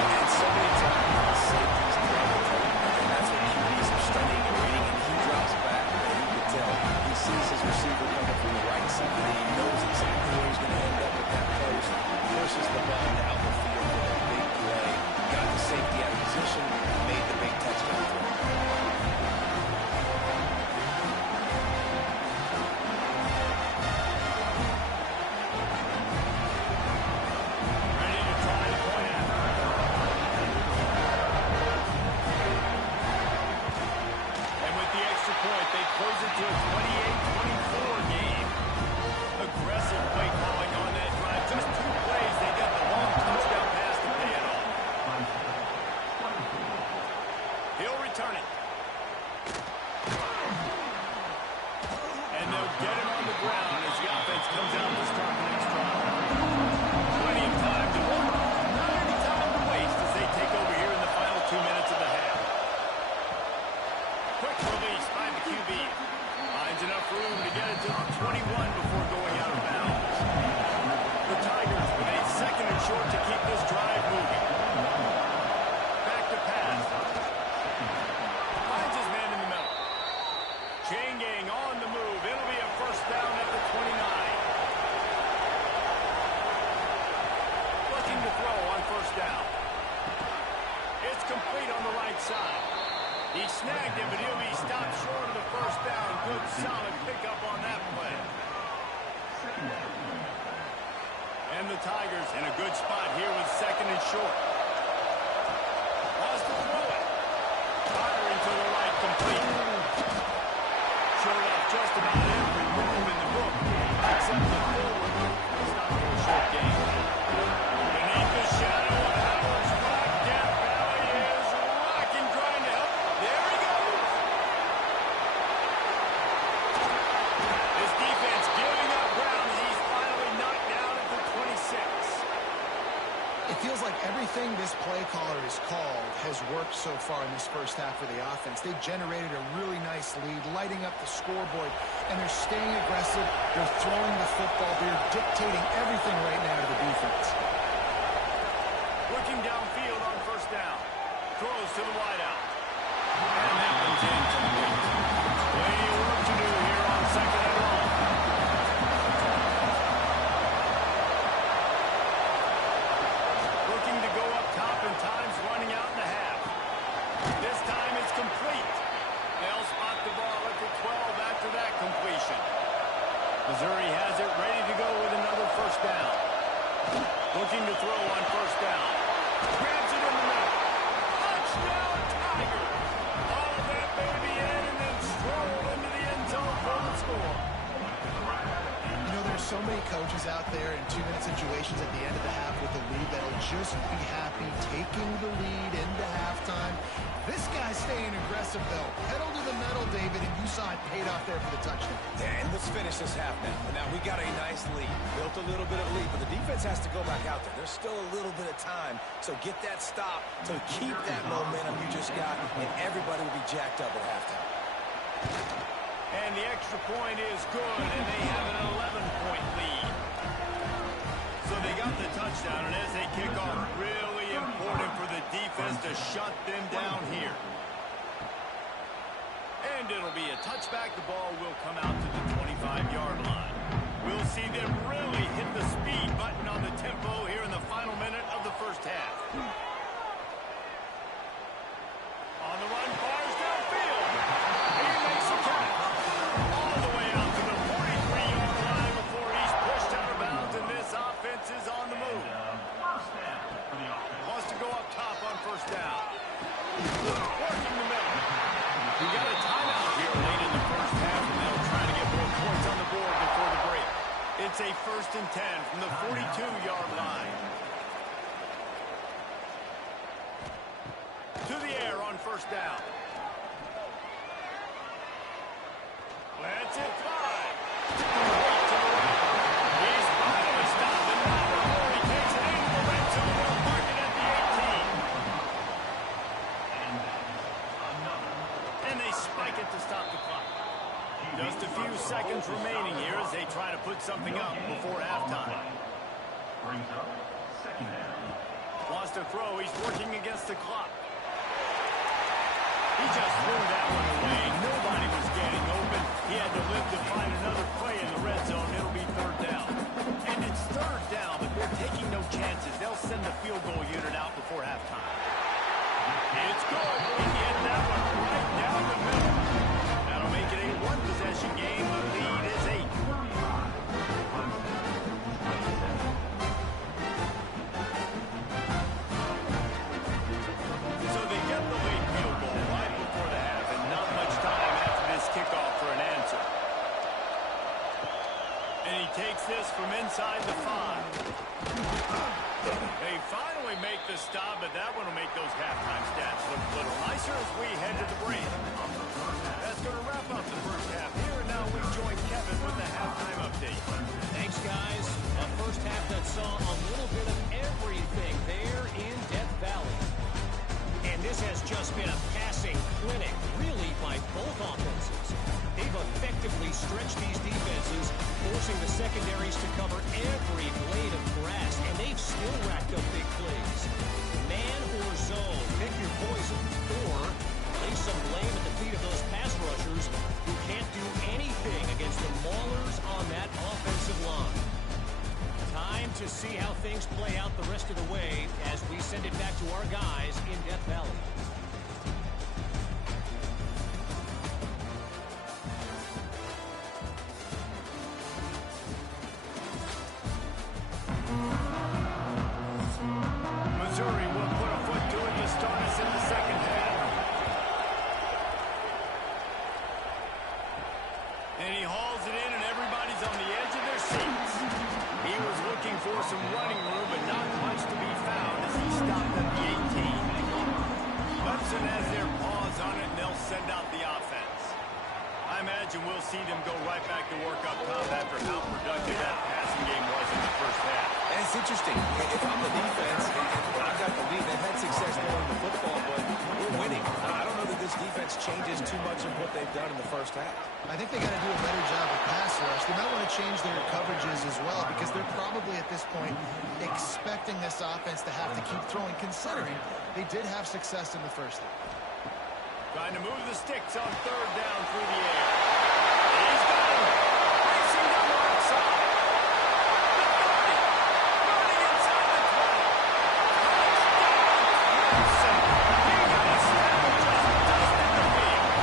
And so many times, safeties drop it. And that's what QBs are studying and reading. And he drops back, and you can tell. He sees his receiver coming from the right side, and he knows exactly where he's going to end up with that post. Pushes the ball down the field for a big play. Got the safety out of position, made the big touchdown throw. Ready to try the point after. And with the extra point, they close it to a 28-24 game. Aggressive play calling on that drive. Just 2 plays, they got the long touchdown pass to pay it off. He'll return it. And they'll get him on the ground as the offense comes out to start the next drive. Plenty of time to work. Not any time to waste as they take over here in the final 2 minutes of the half. Quick release by the QB. Finds enough room to get it to the 21 before going out of bounds. The Tigers with a second and short to keep this drive moving. Back to pass. Finds his man in the middle. Chain gang on the move. It'll be a first down at the 29. Looking to throw on first down. It's complete on the right side. He snagged him, but he'll be stopped short of the first down. Good, solid pickup on that play. And the Tigers in a good spot here with second and short. Wants to throw it. Firing to the right, complete. Showed up just about every move in the book, except the forward move. It's not a short game. Beneath the shadow of Howard's rock, Death Valley is rocking, trying to help. There he goes. This defense giving up ground as he's finally knocked down at the 26. It feels like everything this play caller has called has worked so far in this first half for the offense. They've generated a really nice lead, lighting up the scoreboard, and they're staying aggressive. They're throwing the football. They're dictating everything right now to the defense. Looking downfield on first down. Throws to the wideout. And that one's incomplete. Plenty of work to do here on second and long. Looking to go up top, and time's running out in the half. This time it's complete. They'll spot the ball at the 12 after that completion. Missouri has it ready to go with another first down. Looking to throw on first down. Grabs it in the middle. Touchdown, Tigers! All of that baby in and then stroll into the end zone for the score. You know, there's so many coaches out there in 2-minute situations at the end of the half with the lead that'll just be happy taking the lead into halftime. This guy's staying aggressive, though. Pedal to the metal, David, and you saw it paid off there for the touchdown. And let's finish this half now. Now we got a nice lead. Built a little bit of lead, but the defense has to go back out there. There's still a little bit of time. So get that stop to keep that momentum you just got, and everybody will be jacked up at halftime. And the extra point is good, and they have an 11-point lead. So they got the touchdown, and as they kick off, really important for the defense to shut them down here. And it'll be a touchback. The ball will come out to the 25-yard line. We'll see them really hit the speed button on the tempo here in the final minute of the first half. On the run, fires downfield. He makes a catch. All the way out to the 43-yard line before he's pushed out of bounds, and this offense is on the move. Wants to go up top on first down. Working the middle. We got a timeout here late in the first half, and they'll try to get more points on the board before the break. It's a 1st and 10 from the 42-yard line. To the air on first down. it to stop the clock. Just a few seconds remaining here as they try to put something up before halftime. Brings up second down. Lost a throw. He's working against the clock. He just threw that one away. Nobody was getting open. He had to live to find another play in the red zone. It'll be third down. And it's third down, but they're taking no chances. They'll send the field goal unit out before halftime. It's good. He hit that one right down the middle. That'll make it a one-possession game. The lead is 8. So they get the late field goal right before the half, and not much time after this kickoff for an answer. And he takes this from inside the 5. They finally make the stop, but that one will make those halftime stats look a little nicer as we head to the break. That's going to wrap up the first half here, and now we join Kevin with the halftime update. Thanks, guys. A first half that saw a little bit of everything there in Death Valley. And this has just been a passing clinic, really, by both offenses. They've effectively stretched these defenses, forcing the secondaries to cover every blade of grass, and they've still racked up big plays. Man or zone, pick your poison, or lay some blame at the feet of those pass rushers who can't do anything against the maulers on that offensive line. Time to see how things play out the rest of the way as we send it back to our guys in Death Valley. Missouri will put a foot to it to start us in the second half. And he hauls it in, and everybody's on the edge of their seats. He was looking for some running room, but not much to be found as he stopped at the 18. Clemson has their paws on it, and they'll send out the offense. I imagine we'll see them go right back to work up top after how productive that passing game was in the first half. And it's interesting. If I'm the defense, and I've got the lead, they've had success throwing the football, but we're winning. I don't know that this defense changes too much of what they've done in the first half. I think they got to do a better job of pass rush. They might want to change their coverages as well because they're probably at this point expecting this offense to have to keep throwing, considering they did have success in the first half. Trying to move the sticks on third down through the air. He's got him. Racing down the right side. Running inside the 20. Touchdown, Clemson. He got a snap and just dusted the field.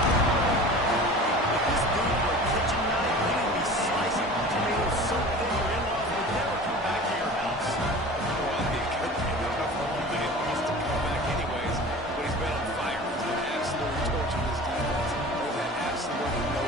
If this dude were a kitchen knife, he'd be slicing tomatoes so thin your in-laws would never come back to your house. Well, he could. I don't know how long they wants to come back anyways, but he's been on fire. He's been absolutely torching this defense. They've had absolutely no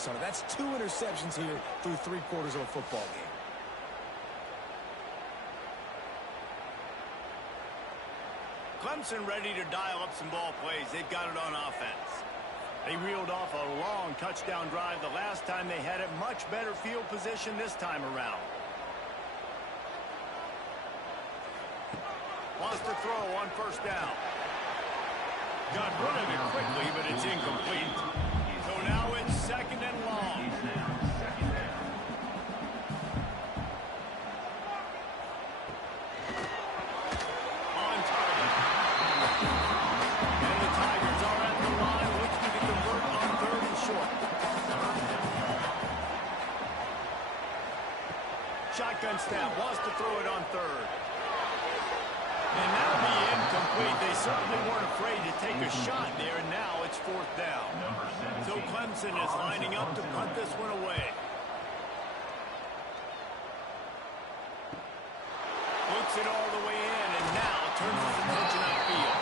loss on it. That's 2 interceptions here through 3/4 of a football game. Clemson ready to dial up some ball plays. They've got it on offense. They reeled off a long touchdown drive the last time they had it. Much better field position this time around. Wants to throw on first down. Got rid of it quickly, but it's incomplete. So now it's 2nd and long. On target. And the Tigers are at the line, looking to convert on 3rd and short. Shotgun snap, wants to throw it on 3rd. And that'll be incomplete. They certainly weren't afraid to take a shot there, and now it's 4th down. So Clemson is lining up to punt this one away. Looks it all the way in, and now turns his attention upfield.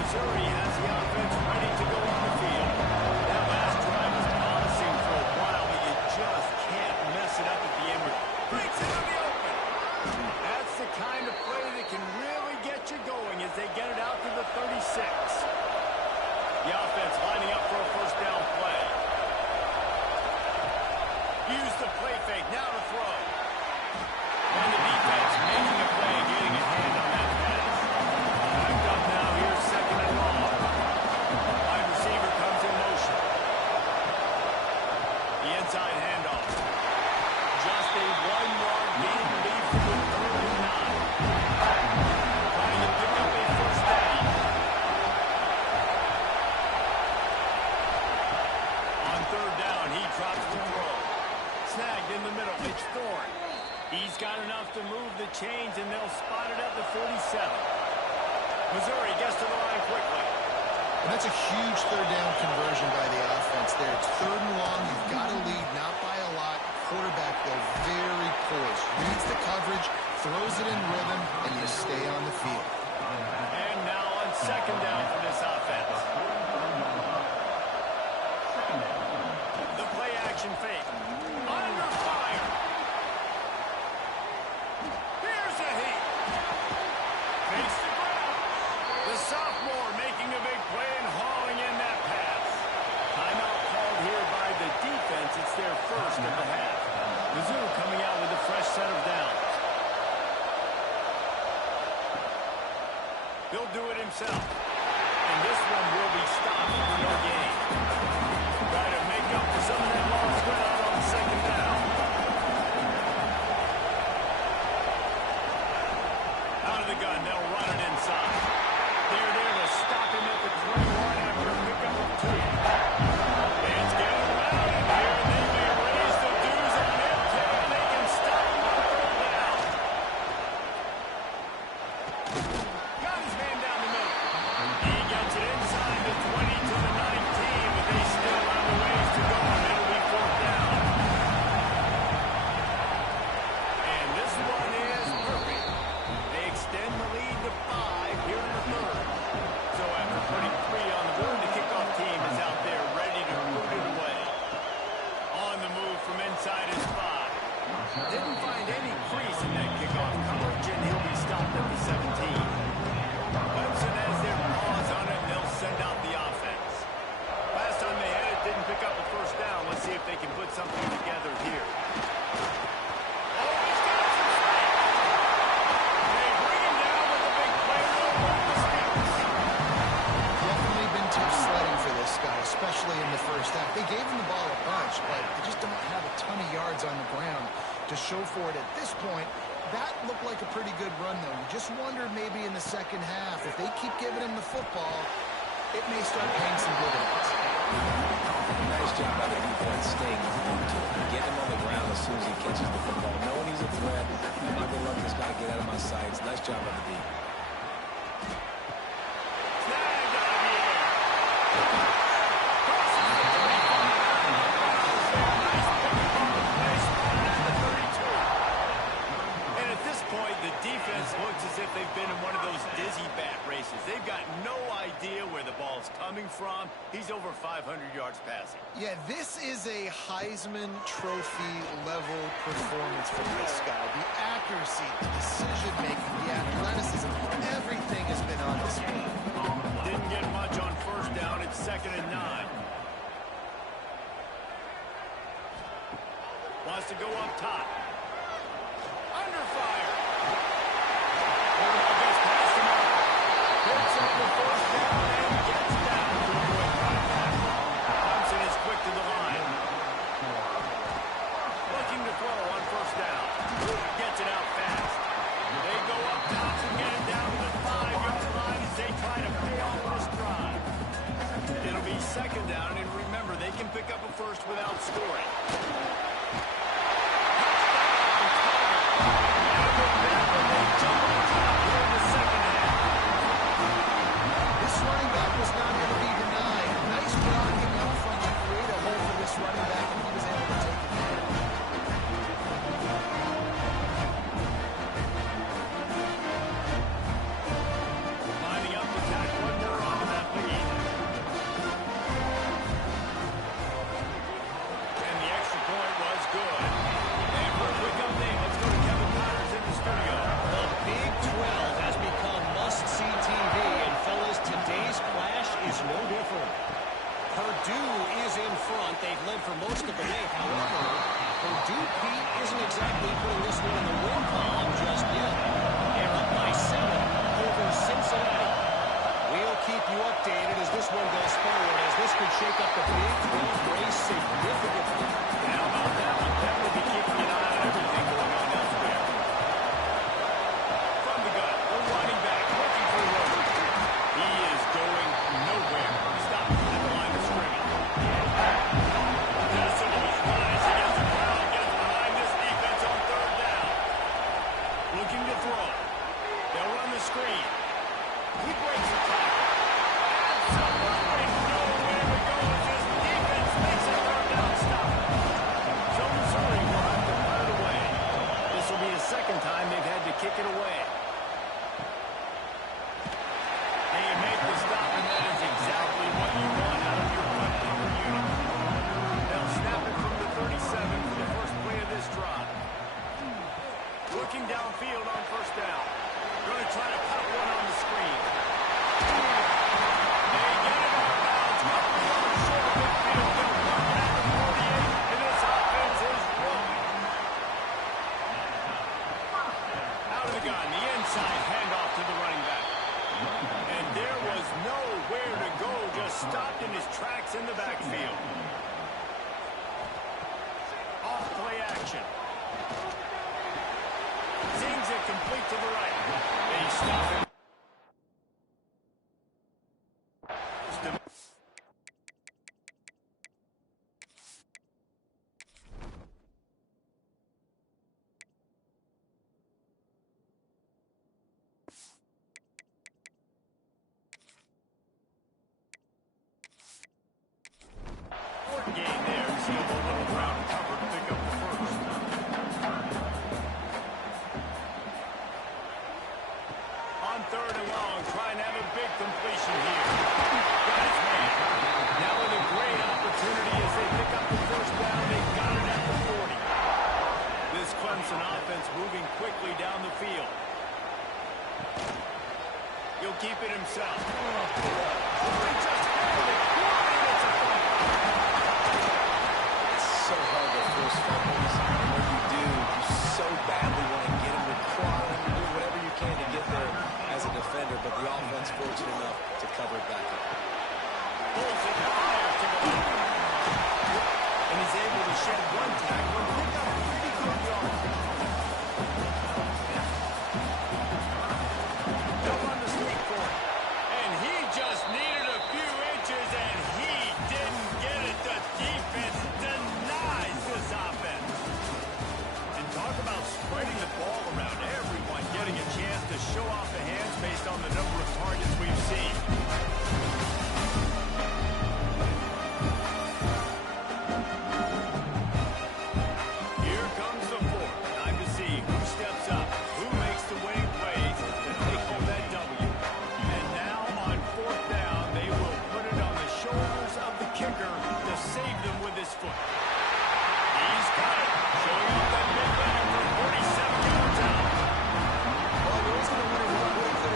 Missouri has the offense ready to go on the field. That last drive was promising for a while, but you just can't mess it up at the end. Breaks it on the open. That's the kind of play that can really get you going as they get it out to the 36. The offense lining up for a first down play. Use the play fake, now to throw. And the defense making a play, getting a hand on that pass. Backed up now, here's 2nd and long. Wide receiver comes in motion. The inside handoff. Just a 1-yard gain lead for the 3rd and 9. Trying to pick up a first down. On 3rd down, he drops the throw. Snagged in the middle, it's Thorne. He's got enough to move the chains, and they'll spot it at the 47. Missouri gets to the line quickly. And that's a huge 3rd down conversion by the offense there. It's 3rd and long. You've got to lead, not by a lot. Quarterback, though, very poised. Reads the coverage, throws it in rhythm, and you stay on the field. And now on 2nd down for this offense. The play action fake. Under fire. Here's a heat. Face the ground. The sophomore making a big play and hauling in that pass. Timeout called here by the defense. It's their first of the half. Mizzou coming out with a fresh set of downs. He'll do it himself. And this one will be stopped for no gain. Try to make up for some of that lost ground on 2nd down. Out of the gun, they'll run it inside. They're there to stop him at the 21 after a pickup of 2. It's getting around in here, and they may raise the dues on him, and they can stop him on 3rd down. Got his man down the middle. He gets it inside the 20 to the 19, but they still have a ways to go, and it'll be 4th down. And this one is perfect. They extend the lead to 5 here in the 3rd. So after putting 3 on the board, the kickoff team is out there ready to root it away. On the move from inside his 5. Didn't find any crease in that kickoff coverage, and he'll be stopped at the 17. Clemson has their paws on it, and they'll send out the offense. Last time they had it, didn't pick up a first down. Let's see if they can put something together here. Oh, he's got some space. They bring him down with a big play over the sticks. Definitely been tough sledding for this guy, especially in the first half. They gave him the ball a bunch, but they just don't have a ton of yards on the ground to show for it at this point. That looked like a pretty good run, though. You just wondered maybe in the second half, if they keep giving him the football, it may start paying some dividends. Nice job by the defense staying glued to him. Get him on the ground as soon as he catches the football. Knowing he's a threat, I'm not going to let this guy get out of my sights. Nice job by the defense. Snagged out of the air. Crosses the 35. Nice pick on the play, spotted at the 32. And at this point, the defense looks as if they've been in one of those dizzy bat races. They've got no idea where the ball's coming from. He's over 500 yards passing. Yeah, this is a Heisman Trophy level performance from this guy. The accuracy, the decision-making, the athleticism, everything has been on display. Didn't get much on first down. It's 2nd and 9. Wants to go up top. Under fire. Quarterback gets past him out. Picks up the first down and gets down to avoid contact. Thompson is quick to the line. Looking to throw on first down. Gets it out fast. They go up top and get it down to the 5-yard line as they try to pay off this drive. It'll be 2nd down, and remember, they can pick up a first without scoring. This running back was not going to be denied. Nice blocking up front to create a hole for this running back, and he was able to take advantage. Lining up to tack one more on that lead. And the extra point was good. And for a quick update, let's go to Kevin Connors in the studio. The Big 12 has become must-see TV, and fellas, today's clash is no different. Purdue is in front. They've led for most of the way. However, Purdue, Pete, isn't exactly putting this one in the win column just yet. They're up by 7 over Cincinnati. We'll keep you updated as this one goes forward, as this could shake up the Big 12 race significantly. How about that one? Definitely be keeping an eye on everything going on elsewhere. From the gun, the running back looking for Rowe. He is going nowhere. Stop at the line of scrimmage. Decibels rising as the crowd gets behind this defense on 3rd down. Looking to throw. They'll run the screen. He breaks the tackle. Absolutely nowhere to go as this defense makes a 3rd down stop. So Missouri will have to put it away. This will be the 2nd time they've had to kick it away. And you make the stop, and that is exactly what you want out of your punt cover unit. They'll snap it from the 37 for the first play of this drive. Looking downfield on first down. Going to try to put one on the screen. They get it out of bounds. Couple yards short of midfield. They'll mark it at the 48, and this offense is rolling. Out of the gun, the inside handoff to the running back. And there was nowhere to go, just stopped in his tracks in the backfield. Off play action. Zings it complete to the right. They stop it. Gain there. See a little ground cover to pick up the first. On 3rd and long, trying to have a big completion here. Got his man. Now with a great opportunity as they pick up the first down. They got it at the 40. This Clemson offense moving quickly down the field. He'll keep it himself. He just held it. It's a fumble. So hard to force fumbles. And when you do, you so badly want to get them to crawl and do whatever you can to get there as a defender, but the offense fortunate enough to cover it back up. Pulls it higher to the left. And he's able to shed one tackle and pick up pretty good yards. They'll run the sneak for it. And he just needed a few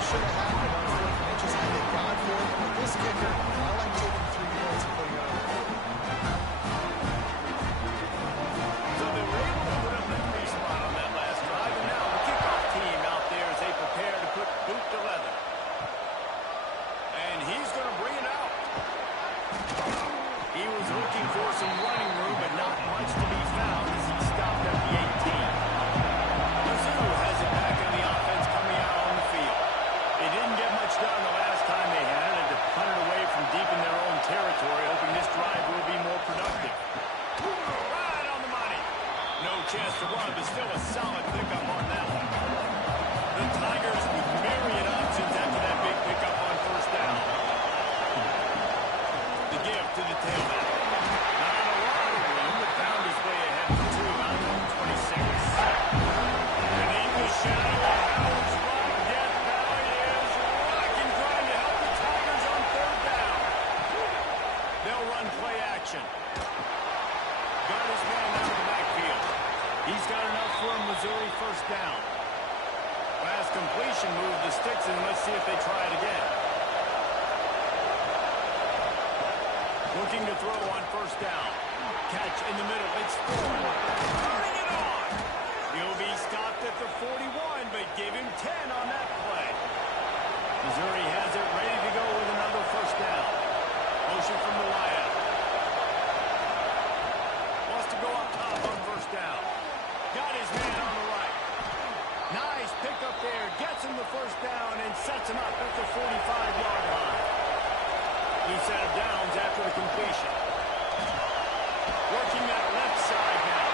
should have happened on 4th and inches had they gone for it. But this kicker, I like taking 3 points and putting it on. So they were able to put up the 3 spot on that last drive, and now the kickoff team out there as they prepare to put boot to leather. And he's going to bring it out. He was looking for some running room, but not much to be found as he stopped at the 18. Mizzou has it back on the offense coming out on the field. They didn't get much done the last time they had it, to punt it away from deep in their own territory, hoping this drive will be more productive. Right on the money. No chance to run, but still a solid pickup on that one. The Tigers with myriad options after that big pickup on first down. The give to the tailback. Not a lot of room, but found his way ahead for 2 out of 26. Beneath the shadow of Howard's run, yet now he is rocking, trying to help the Tigers on 3rd down. They'll run play action. Got his man out of the backfield. He's got enough for a Missouri first down. Last completion moved the sticks, and let's see if they try it again. Looking to throw on first down. Catch in the middle. It's Ford. Turning it on. He'll be stopped at the 41, but give him 10 on that play. Missouri has it ready to go with another first down. Motion from the wideout. Wants to go up top on first down. Got his man on the right. Nice pickup there. Gets him the first down and sets him up at the 45-yard line. New set of downs after the completion. Working that left side now.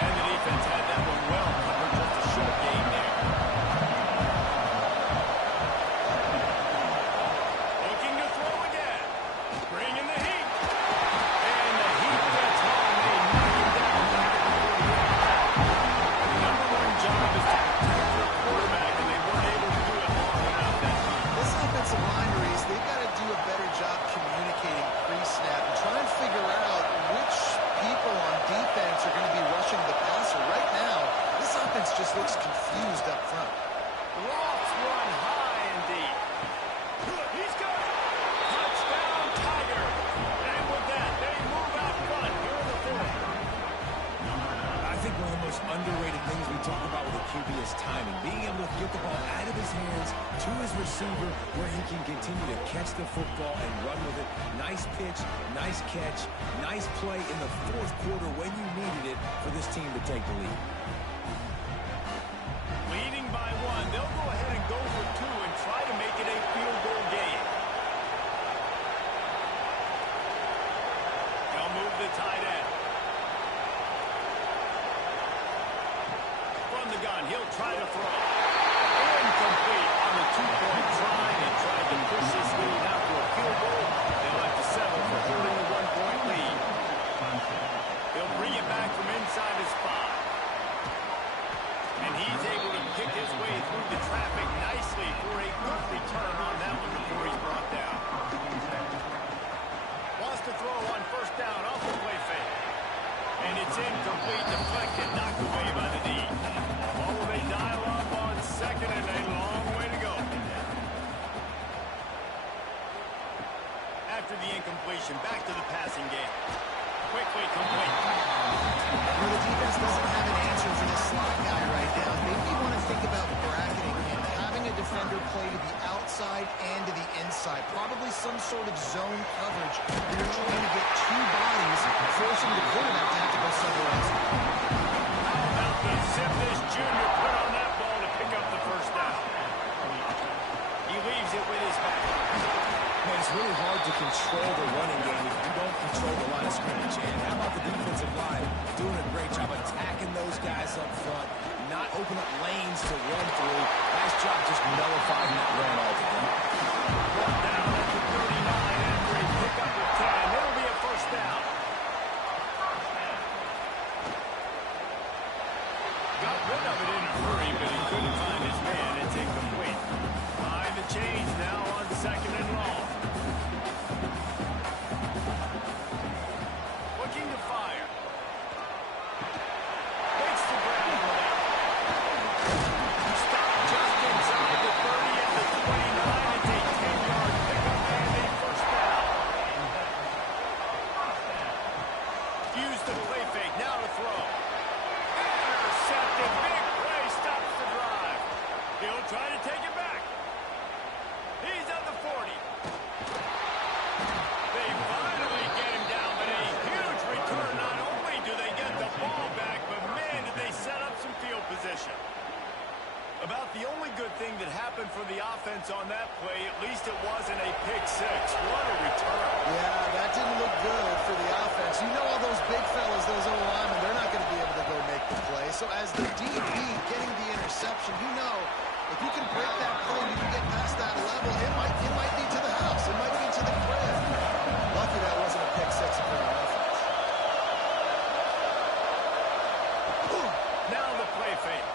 And the defense had that one well covered, just a short gain there. Looking to throw again. Bringing the heat. And the heat gets home. They knock him down back at the 40. The number one job is to protect your quarterback, and they weren't able to do it long enough that time. This offensive line, Reese, they've got to do a better job communicating pre-snap and try and figure out which people on defense are going to be rushing the passer. Right now, this offense just looks confused up front. Lofts run high and deep. He's got it. Touchdown, Tiger. And with that, they move out front here in the 4th. I think one of the most underrated things we talk about with a QB is timing. Being able to get the ball out of his hands to his receiver where he can continue to catch the football and run with it. Nice pitch, nice catch, nice play in the 4th quarter when you needed it for this team to take the lead. Leading by 1. They'll go ahead and go for 2 and try to make it a field goal game. They'll move the tight end. From the gun, he'll try to throw. Incomplete on the 2-point try, and tried to push this lead out to a field goal. They'll have to settle for holding a 1-point lead. He'll bring it back from inside his 5. And he's able to kick his way through the traffic nicely for a good return on that one before he's brought down. Wants to throw on first down off the play fake. And it's incomplete, deflected, knocked away by the D. Ball will they dial up on second, and a long way to go. After the incompletion, back to the passing game. Quickly complete. Well, the defense doesn't have an answer for this slot guy right now. Maybe you want to think about bracketing him, having a defender play to the outside and to the inside. Probably some sort of zone coverage where you're trying to get 2 bodies, forcing the quarterback to have to go somewhere else. How about the zip this junior put on that ball to pick up the first down? He leaves it with his back. Man, it's really hard to control the running game if you don't control the line of scrimmage. And how about the defensive line doing a great job attacking those guys up front, not open up lanes to run through. Nice job just nullifying that run altogether. Brought down at the 39 after a pickup of 10. It'll be a first down. Got rid of it in a hurry, but he couldn't find his man. It's incomplete. Behind the chains now on second and long. Looking to fire. Takes the ground with that. Stopped just inside the 30. About the only good thing that happened for the offense on that play, at least it wasn't a pick six. What a return. Yeah, that didn't look good for the offense. You know all those big fellas, those O-linemen, they're not going to be able to go make the play. So as the DB getting the interception, you know if you can break that play, you can get past that level, it might be to the house. It might be to the crib. Lucky that wasn't a pick six for the offense. Now the play fake.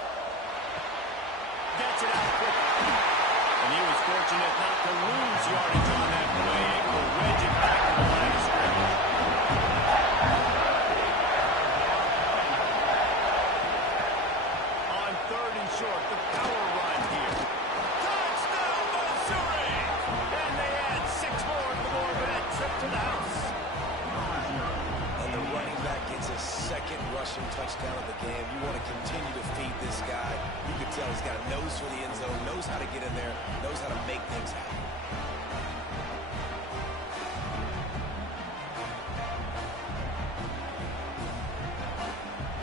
Gets it out quickly. And he was fortunate not to lose yardage on that play. Able to wedge it back to the line of scrimmage. On 3rd and short, the power run here. Touchdown, Missouri! And they add 6 more to more of that trip to the house. And the running back gets his 2nd rushing touchdown of the game. You want to continue to feed this guy. You can tell he's got a nose for the end zone, knows how to get in there, knows how to make things happen.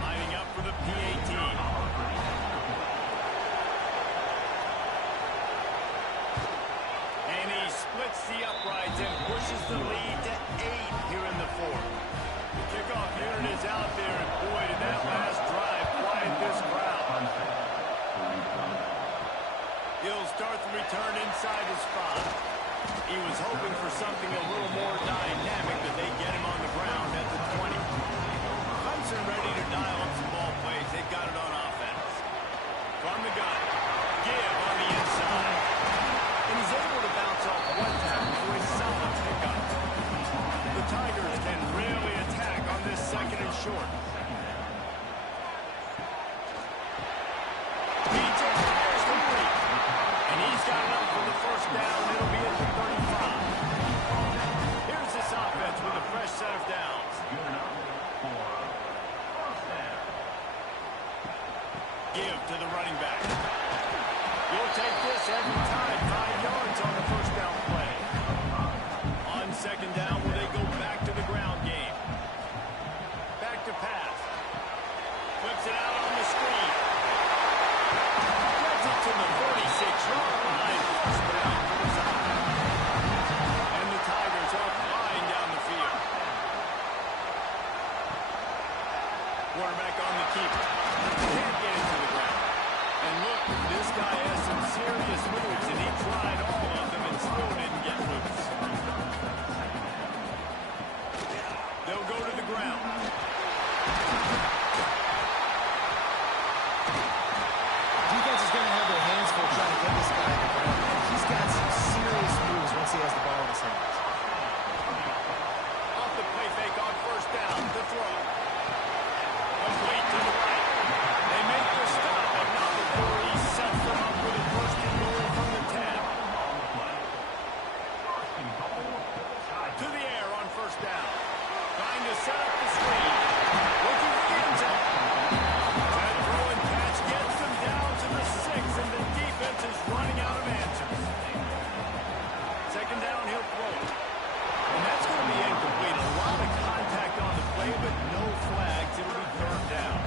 Lining up for the PAT. And he splits the uprights and pushes the lead to 8 here in the 4th. The kickoff unit is out there, and boy, did that last drive quiet this crowd. He'll start the return inside his 5. He was hoping for something a little more dynamic, but they get him on the ground at the 20. Clemson ready to dial up some ball plays. They've got it on offense. From the gun, give on the inside. And he's able to bounce off 1 tackle for a solid pickup. The Tigers can really attack on this 2nd and short. He just fires complete. And he's got enough for the 1st down. It'll be at the 35. Here's this offense with a fresh set of downs. Give to the running back. You'll take this every time. 5 yards on the 1st down play. On 2nd down, will they go back to the ground game? Back to pass. Flips it out on the screen. Gets it to the 46-yard line. 1st down for this offense. And the Tigers are flying down the field. Quarterback on the keeper. Can't get it to the ground. And look, this guy has some serious moves, and he tried all of them and still didn't get loose. They'll go to the ground. Defense is going to have their hands full trying to get this guy on the ground. And he's got some serious moves once he has the ball in his hands. Off the play fake on 1st down. The throw. Complete to the right. They make the stop, but not before he sets them up with a 1st and goal from the 10. To the air on 1st down. Trying to set up the screen. Looking for the end zone. That throw and catch gets them down to the 6, and the defense is running out of answers. 2nd down, he'll throw it. And that's going to be incomplete. A lot of contact on the play, but no flags. It'll be 3rd down.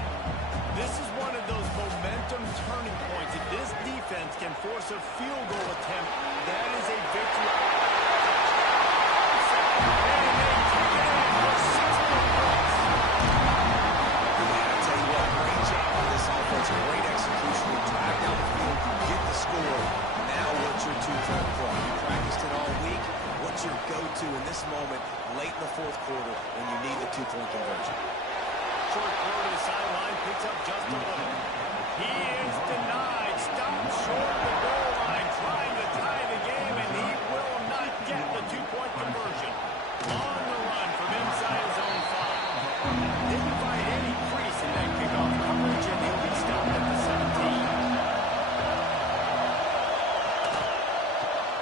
This is one of those momentum turning points. If this defense can force a field goal attempt, that is a victory. And they take it in for 6 more points. I tell you what, great job on this offense. Great execution. You drive down the field, you get the score. Now what's your 2-point play? You practiced it all week. What's your go-to in this moment late in the 4th quarter when you need the 2-point conversion? Short quarter to the sideline, picks up just a little. He is denied. Stopped short of the goal line, trying to tie the game, and he will not get the 2-point conversion. On the run from inside his own 5. Didn't find any crease in that kickoff coverage, and he'll be stopped at the 17.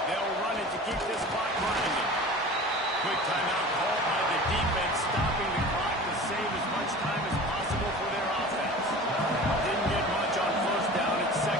They'll run it to keep this clock running. Quick timeout called by the defense, stopping the clock to save as much time as possible for their offense. Didn't get much on 1st down. It's 2nd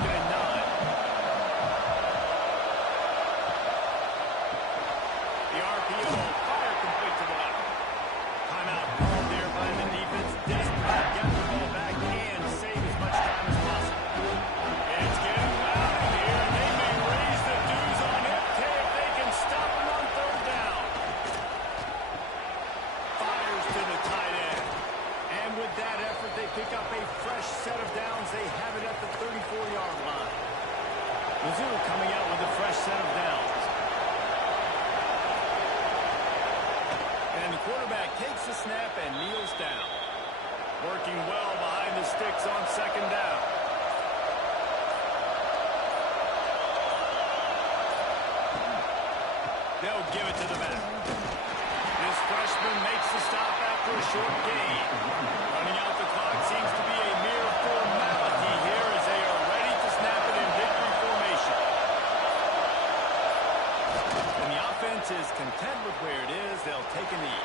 Mizzou coming out with a fresh set of downs. And the quarterback takes the snap and kneels down. Working well behind the sticks on second down. They'll give it to the back. This freshman makes the stop after a short gain. Running out the clock seems to be a mere formality here as they are ready to snap it in victory formation. And the offense is content with where it is. They'll take a knee.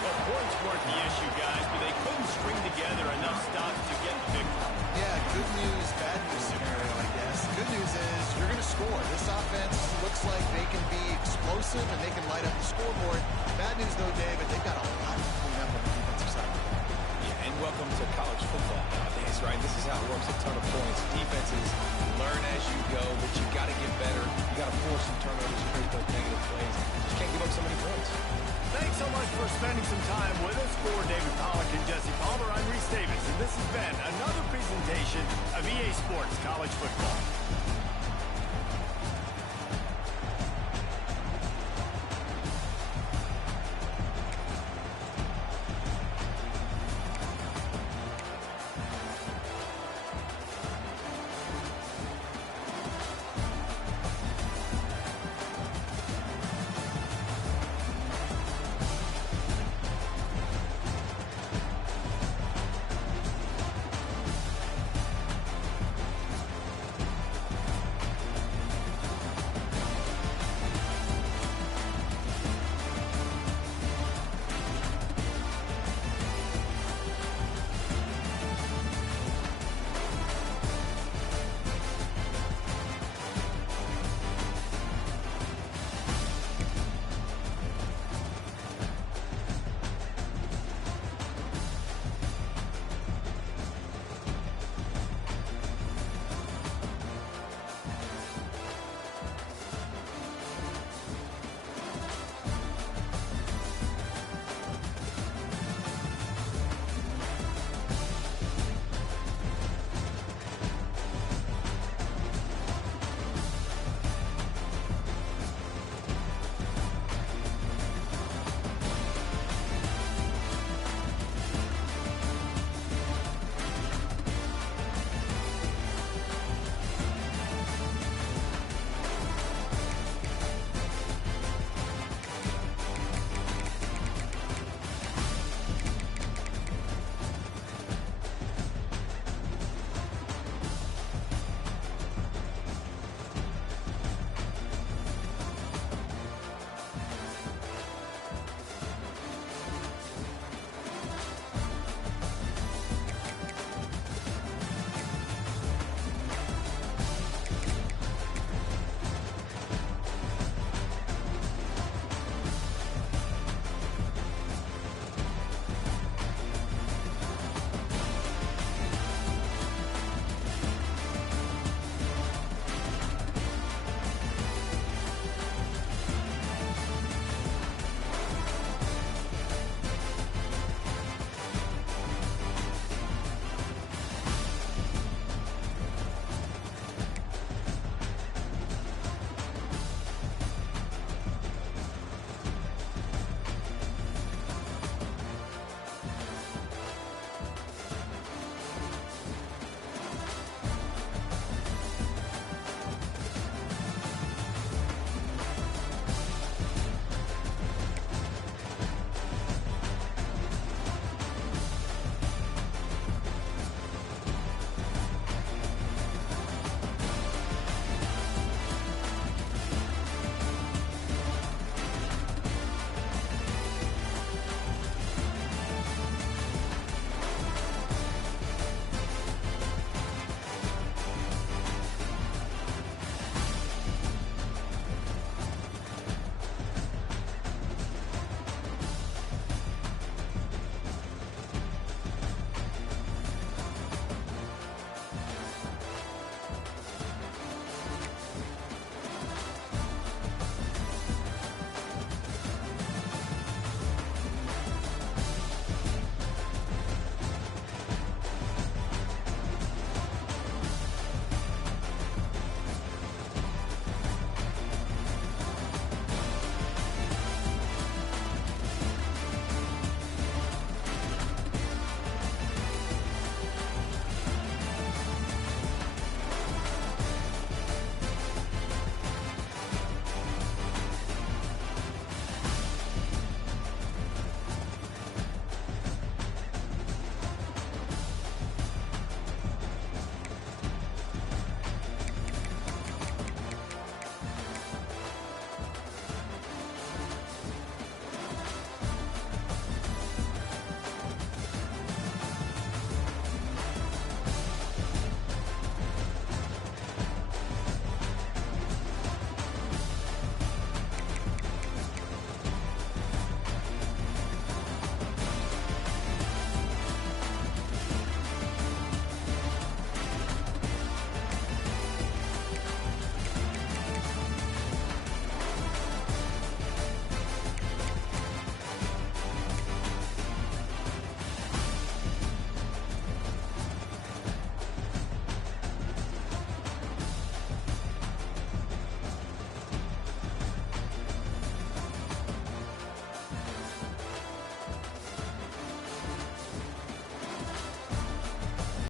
Well, points weren't the issue, guys, but they couldn't string together enough stops to get the victory. Yeah, good news, bad news scenario, I guess. Good news is you're going to score. This offense looks like they can be explosive and they can light up the scoreboard. Bad news, though, David, they've got a lot to clean up on the defensive side. Yeah, and welcome to college football nowadays, right? This is how it works, a ton of points. Defenses learn as you go, but you got to get better. You got to force some turnovers, create those negative plays. Just can't give up so many points. Thanks so much for spending some time with us. For David Pollack and Jesse Palmer, I'm Reese Davis, and this has been another presentation of EA Sports College Football.